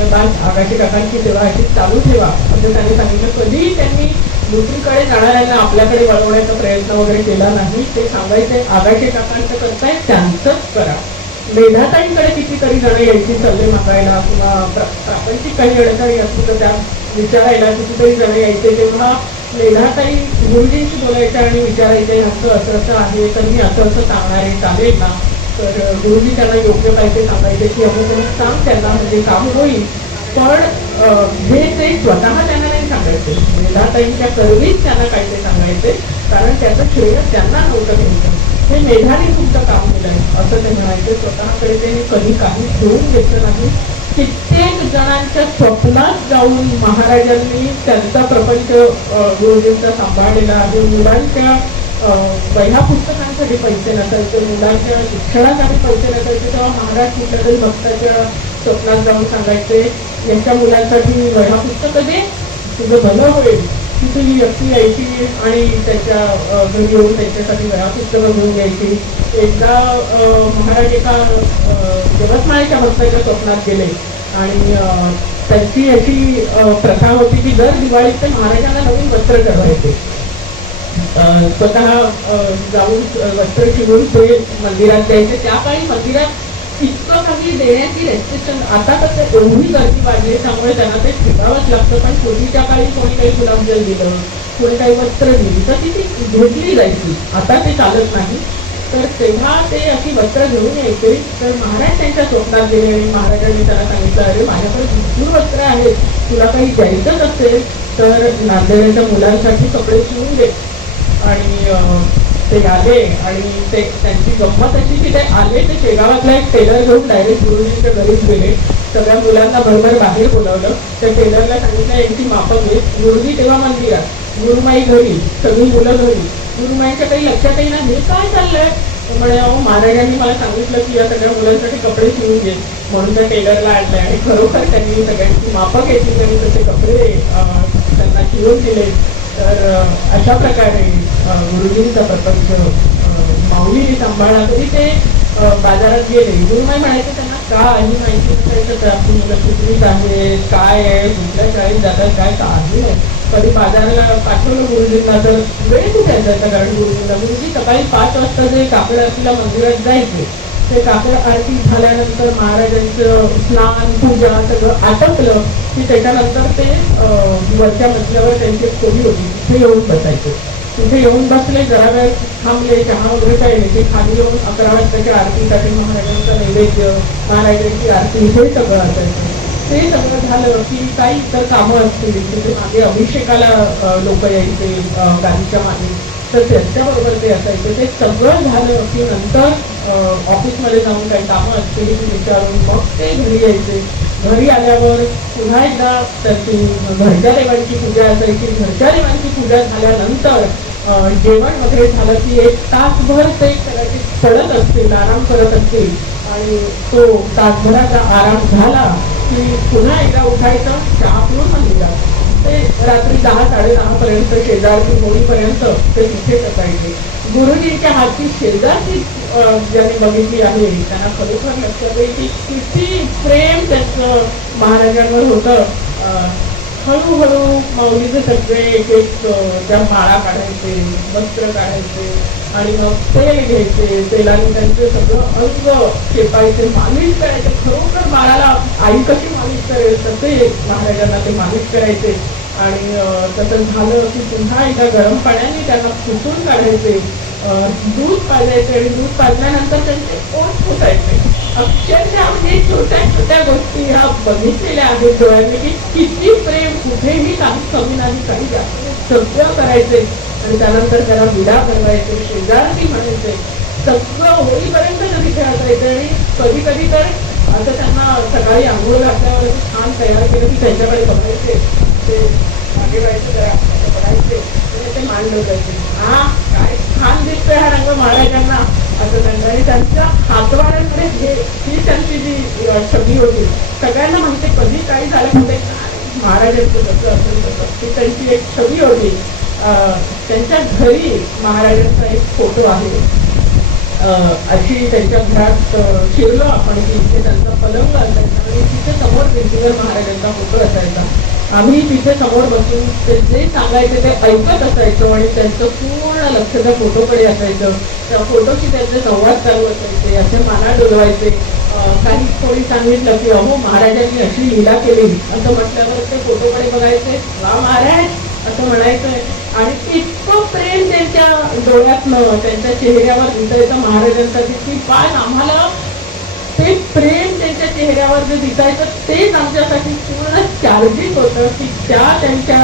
आगाशे काकांची सेवा अशी चालू ठेवा असं त्यांनी सांगितलं. कधीही त्यांनी दुसरीकडे जाणाऱ्यांना आपल्याकडे वळवण्याचा प्रयत्न वगैरे केला नाही. ते सांगायचे आगाशे काकांचं करताय त्यांचंच करा. मेधाताईंकडे कितीतरी जण यायची सल्ले मागायला किंवा प्रापंचिक काही अडचणी असतील तर त्या विचारायला कितीतरी जण यायचे. तेव्हा मेधाताई गुरुजींशी बोलायच्या आणि विचारायचे असं असं असं आहे तर मी असं असं सांगणार आहे, चालेल ना? तर गुरुजी त्यांना योग्य पाहिजे सांगायचे की अमुक सांग त्यांना म्हणजे काम होईल. पण हे ते स्वतः त्यांना नाही सांगायचे. मेधाताईंच्या करवीच त्यांना काय ते सांगायचे, कारण त्याचं श्रेय त्यांना नव्हतं घ्यायचं. हे मेधाने तुमचं काम केलं आहे असं ते म्हणायचे. स्वतःकडे ते कधी काही घेऊन घेतलं नाही. कित्येक जणांच्या स्वप्नात जाऊन महाराजांनी त्यांचा प्रपंच गुरुजींचा सांभाळलेला आहे. मुलांच्या वह्या पुस्तकांसाठी पैसे नसायचे, मुलांच्या शिक्षणासाठी पैसे नसायचे, तेव्हा महाराज कुठल्या तरी भक्ताच्या स्वप्नात जाऊन सांगायचे, यांच्या मुलांसाठी वह्या पुस्तकं दे, तुझं भलं होईल. तिथे ही व्यक्ती यायची आणि त्याच्या घरी येऊन त्यांच्यासाठी वह्या पुस्तकं घेऊन यायची. एकदा महाराज एका यवतमाळच्या भक्ताच्या स्वप्नात गेले आणि त्यांची अशी प्रथा होती की दर दिवाळीत ते महाराजांना नवीन वस्त्र चढवायचे. स्वतः जाऊन वस्त्र शिवून ते मंदिरात द्यायचे. त्या काळी मंदिरात इतकं काही देण्याची रेस्ट्रिक्शन, आता तर एवढी गर्दी वाढली त्यामुळे त्यांना ते ठेवावंच लागतं. पण पूर्वीच्या काळी कोणी काही गुलाबजल दिलं, कोणी काही वस्त्र दिली तर ती घेतली जायची. आता ते चालत नाही. तर तेव्हा ते अशी वस्त्र घेऊन यायचे. तर महाराज त्यांच्या स्वप्नात गेले आणि महाराजांनी त्याला सांगितलं, अरे माझ्याकडे भरपूर वस्त्र आहेत, तुला काही द्यायचंच असेल तर नांदेडच्या मुलांसाठी कपडे शिवून दे. आणि ते आले आणि ते त्यांची गंमत अशी की ते आले, ते शेगावातला एक टेलर घेऊन डायरेक्ट गुरुजींच्या घरीच गेले. सगळ्या मुलांना भरभर बाहेर बोलावलं. त्या टेलरला सांगितलं यांची मापं घे. गुरुजी तेव्हा मंदिरात, गुरुमाई घरी, सगळी मुलं घरी. गुरुमाईच्या काही लक्षातही नाही, हे काय चाललंय. म्हणे अहो महाराजांनी मला सांगितलं की या सगळ्या मुलांसाठी कपडे शिवून घे, म्हणून त्या टेलरला आणले. आणि खरोखर त्यांनी सगळ्यांची मापं घेतली आणि तसे कपडे त्यांना शिवून दिले. तर अशा प्रकारे गुरुजींचा प्रपंच माऊलीने सांभाळला. तरी ते बाजारात गेले, गुरुमाई म्हणायचे त्यांना काही माहिती नसायचं, तर आपली मुलं कुठलीच आहे, काय आहे, कुठल्या शाळेत जातात, काय काही नाही. कधी बाजाराला पाठवलं गुरुजींना तर वेळ कुठे असायचा, कारण गुरुजी सकाळी 5 वाजता जे काकड आरतीला मंदिरात जायचे, ते काकड आरती झाल्यानंतर महाराजांचं स्नान पूजा सगळं आटपलं की त्याच्यानंतर ते वरच्या मजल्यावर त्यांची एक खोली होती, तिथे येऊन बसायचे. तिथे येऊन बसले, जरा वेळ थांबले, चहा वगैरे प्यायले, ते खाली येऊन 11 वाजताच्या आरतीसाठी महाराजांचा नैवेद्य, महाराजांची आरती हे सगळं असायचं. ते सगळं झालं की काही इतर कामं असतील, तिथे मागे अभिषेकाला लोक यायचे गाडीच्या मागे, तर त्यांच्याबरोबर ते असायचं. ते सगळं झालं की नंतर ऑफिसमध्ये जाऊन काही कामं असतील की विचारून मग ते घरी यायचे. घरी आल्यावर पुन्हा एकदा त्यांची घरच्या देवांची पूजा असायची. घरच्या देवांची पूजा झाल्यानंतर जेवण वगैरे झालं की 1 तासभर ते कदाचित पडत असतील, आराम करत असतील. आणि तो तासभराचा आराम झाला की पुन्हा एकदा उठायचं, चहा पिऊन मंदिरात. ते रात्री 10-10:30 पर्यंत शेजारची होईपर्यंत ते तिथेच असायचे. गुरुजींच्या हातची शेजारची ज्यांनी बघितली आहे त्यांना खरोखर लक्षात येईल की किती प्रेम त्यांचं महाराजांवर होतं. हळूहळू माऊलीचे सगळे एक त्या माळा काढायचे, वस्त्र काढायचे आणि मग तेल घ्यायचे, तेलाने त्यांचे सगळं अंग शेपायचे, मालिश करायचे. खरोखर बाळाला आई कशी मालिश करेल तसे महाराजांना ते मालिश करायचे. आणि तसं झालं की पुन्हा एकदा गरम पाण्याने त्यांना पुसून काढायचे, दूध पाजायचे आणि दूध पाजल्यानंतर त्यांचे पोट फुटायचे. अक्षरशः म्हणजे छोट्या छोट्या गोष्टी ह्या बघितलेल्या आहेत डोळ्यांनी की किती प्रेम, कुठेही काही कमी नाही, काही जास्त सगळं करायचे. आणि त्यानंतर त्याला विडा बनवायचे, शेजारती म्हणायचे, सगळं होईपर्यंत तिथे असायचे. आणि कधी कधी तर आता त्यांना सकाळी आंघोळ घातल्यावर छान तयार केलं की त्यांच्याकडे बघायचे, ते मागे व्हायचे, जरा बघायचे, ते मान डोकायचे, हा काय छान दिसतोय हा रंग महाराजांना असं त्यांना. आणि त्यांच्या हातवाड्यांमध्ये ही त्यांची जी छबी होती, सगळ्यांना म्हणते कधी काही झालं म्हणजे महाराजांचं कसं असेल तसं, ती त्यांची एक छबी होती. त्यांच्या घरी महाराजांचा एक फोटो आहे. अशी त्यांच्या घरात शिरलो आपण की इथे त्यांचा पलंग असायचा आणि तिथे समोर भिंतीवर महाराजांचा फोटो असायचा. आम्ही तिथे समोर बसून ते जे सांगायचे ते ऐकत असायचो आणि त्यांचं पूर्ण लक्ष त्या फोटोकडे असायचं. त्या फोटोशी त्यांचे संवाद चालू असायचे, असे माना डोलवायचे. काही कोणी सांगितलं की अहो महाराजांनी अशी लीला केली असं म्हटल्यावर ते फोटोकडे बघायचे, वा महाराज असं म्हणायचं. आणि इतकं प्रेम त्यांच्या डोळ्यातनं, त्यांच्या चेहऱ्यावर दिसायचं महाराजांसाठी की पाच आम्हाला ते प्रेम त्यांच्या चेहऱ्यावर जे दिसायचं तेच आमच्यासाठी पूर्ण चार्जिंग होतं की त्या त्यांच्या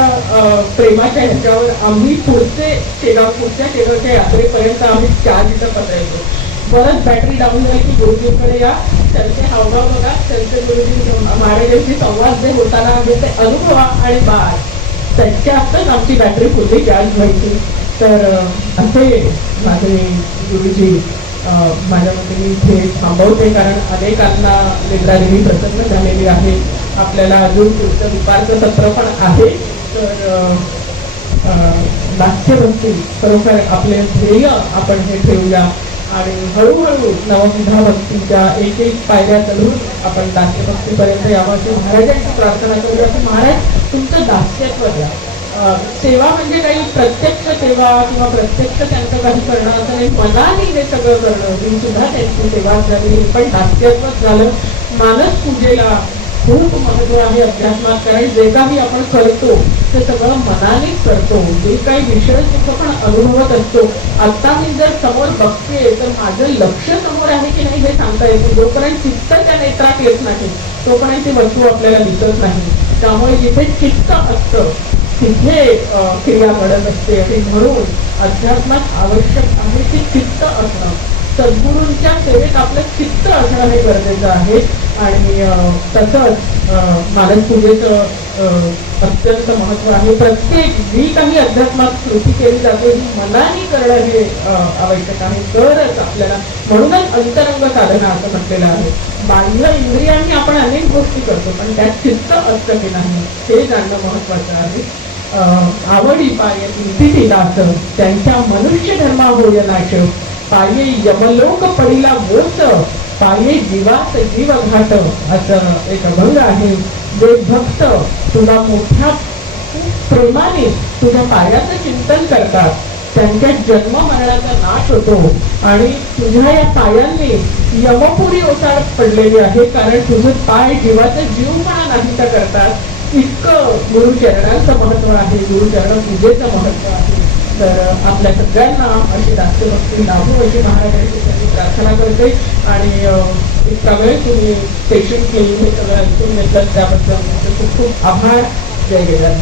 प्रेमाच्या ह्याच्यावर आम्ही पुढच्या शेगावच्या यात्रेपर्यंत आम्ही चार्ज इथं पसायचो. परत बॅटरी डाऊन झाली की गुरुजींकडे या, त्यांचे हावभाव बघा, त्यांचे गुरुजी महाराजांशी संवाद जे होताना आहे ते अनुभवा आणि बाळ त्यांच्या हातच आमची बॅटरी फुलली चार्ज व्हायची. तर असे माझे गुरुजी माझ्या मते मी इथे थांबवते, कारण अनेकांना निद्रादेवी प्रसन्न झालेली आहे. आपल्याला अजून पुढचं दुपारचं सत्र पण आहे. तर नाट्यभक्ती खरोखर आपले ध्येय आपण हे ठेवूया आणि हळूहळू नवविधा भक्तीच्या एक एक पायऱ्या चढून आपण दास्यभक्तीपर्यंत यावं अशी महाराजांची प्रार्थना करूया की महाराज तुमचं दास्यत्व द्या. सेवा म्हणजे काही प्रत्यक्ष सेवा किंवा प्रत्यक्ष त्यांचं काही करणं असं नाही, मनाने हे सगळं करणं ही सुद्धा त्यांची सेवा झाली. पण दास्यत्वच झालं. मानस पूजेला खूप महत्व आहे अध्यात्मात, कारण जे काही आपण करतो ते सगळं मनानेच करतो. जे काही विषय सुख पण अनुभवत असतो. आता मी जर समोर बघते तर माझं लक्ष समोर आहे की नाही हे सांगता येतं. जोपर्यंत चित्त त्या नेत्रात येत नाही तोपर्यंत ती वस्तू आपल्याला दिसत नाही. त्यामुळे जिथे चित्त असतं तिथे क्रिया घडत असते. आणि म्हणून अध्यात्मात आवश्यक आहे की चित्त असणं. सद्गुरूंच्या सेवेत आपलं चित्त असणं हे गरजेचं आहे. आणि तसंच मानस पूजेचं अत्यंत महत्व आहे. प्रत्येक जी काही अध्यात्मात कृती केली जाते ही मनाने करणं हे आवश्यक आहे. तरच आपल्याला, म्हणूनच अंतरंग साधना असं म्हटलेलं आहे. बाह्य इंद्रियांनी आपण अनेक गोष्टी करतो पण त्यात चित्त असतं की नाही हे जाणणं महत्वाचं आहे. आवडी पाये किती दास त्यांच्या मनुष्य धर्मा होय नाश. पाये यमलोक पडिला मोस पाये जीवात जीव घाट असं एक अभंग आहे. जे भक्त तुला मोठ्या प्रेमाने तुझ्या पायाचं चिंतन करतात त्यांच्या जन्म मरणाचा नाश होतो. आणि तुझ्या या पायांनी यमपुरी ओसाड पडलेली आहे, कारण तुझं पाय जीवाचा जीवपणा नाहीसा करतात. इतकं गुरुचरणांचं महत्व आहे, गुरुचरण पूजेचं महत्व आहे. तर आपल्या सगळ्यांना अशी दास्यभक्ती लाभो अशी महाराजांची प्रार्थना करते. आणि इतका वेळ तुम्ही पेशंट घेऊन हे सगळं ऐकून घेतलं त्याबद्दल खूप खूप आभार. जय गजानन.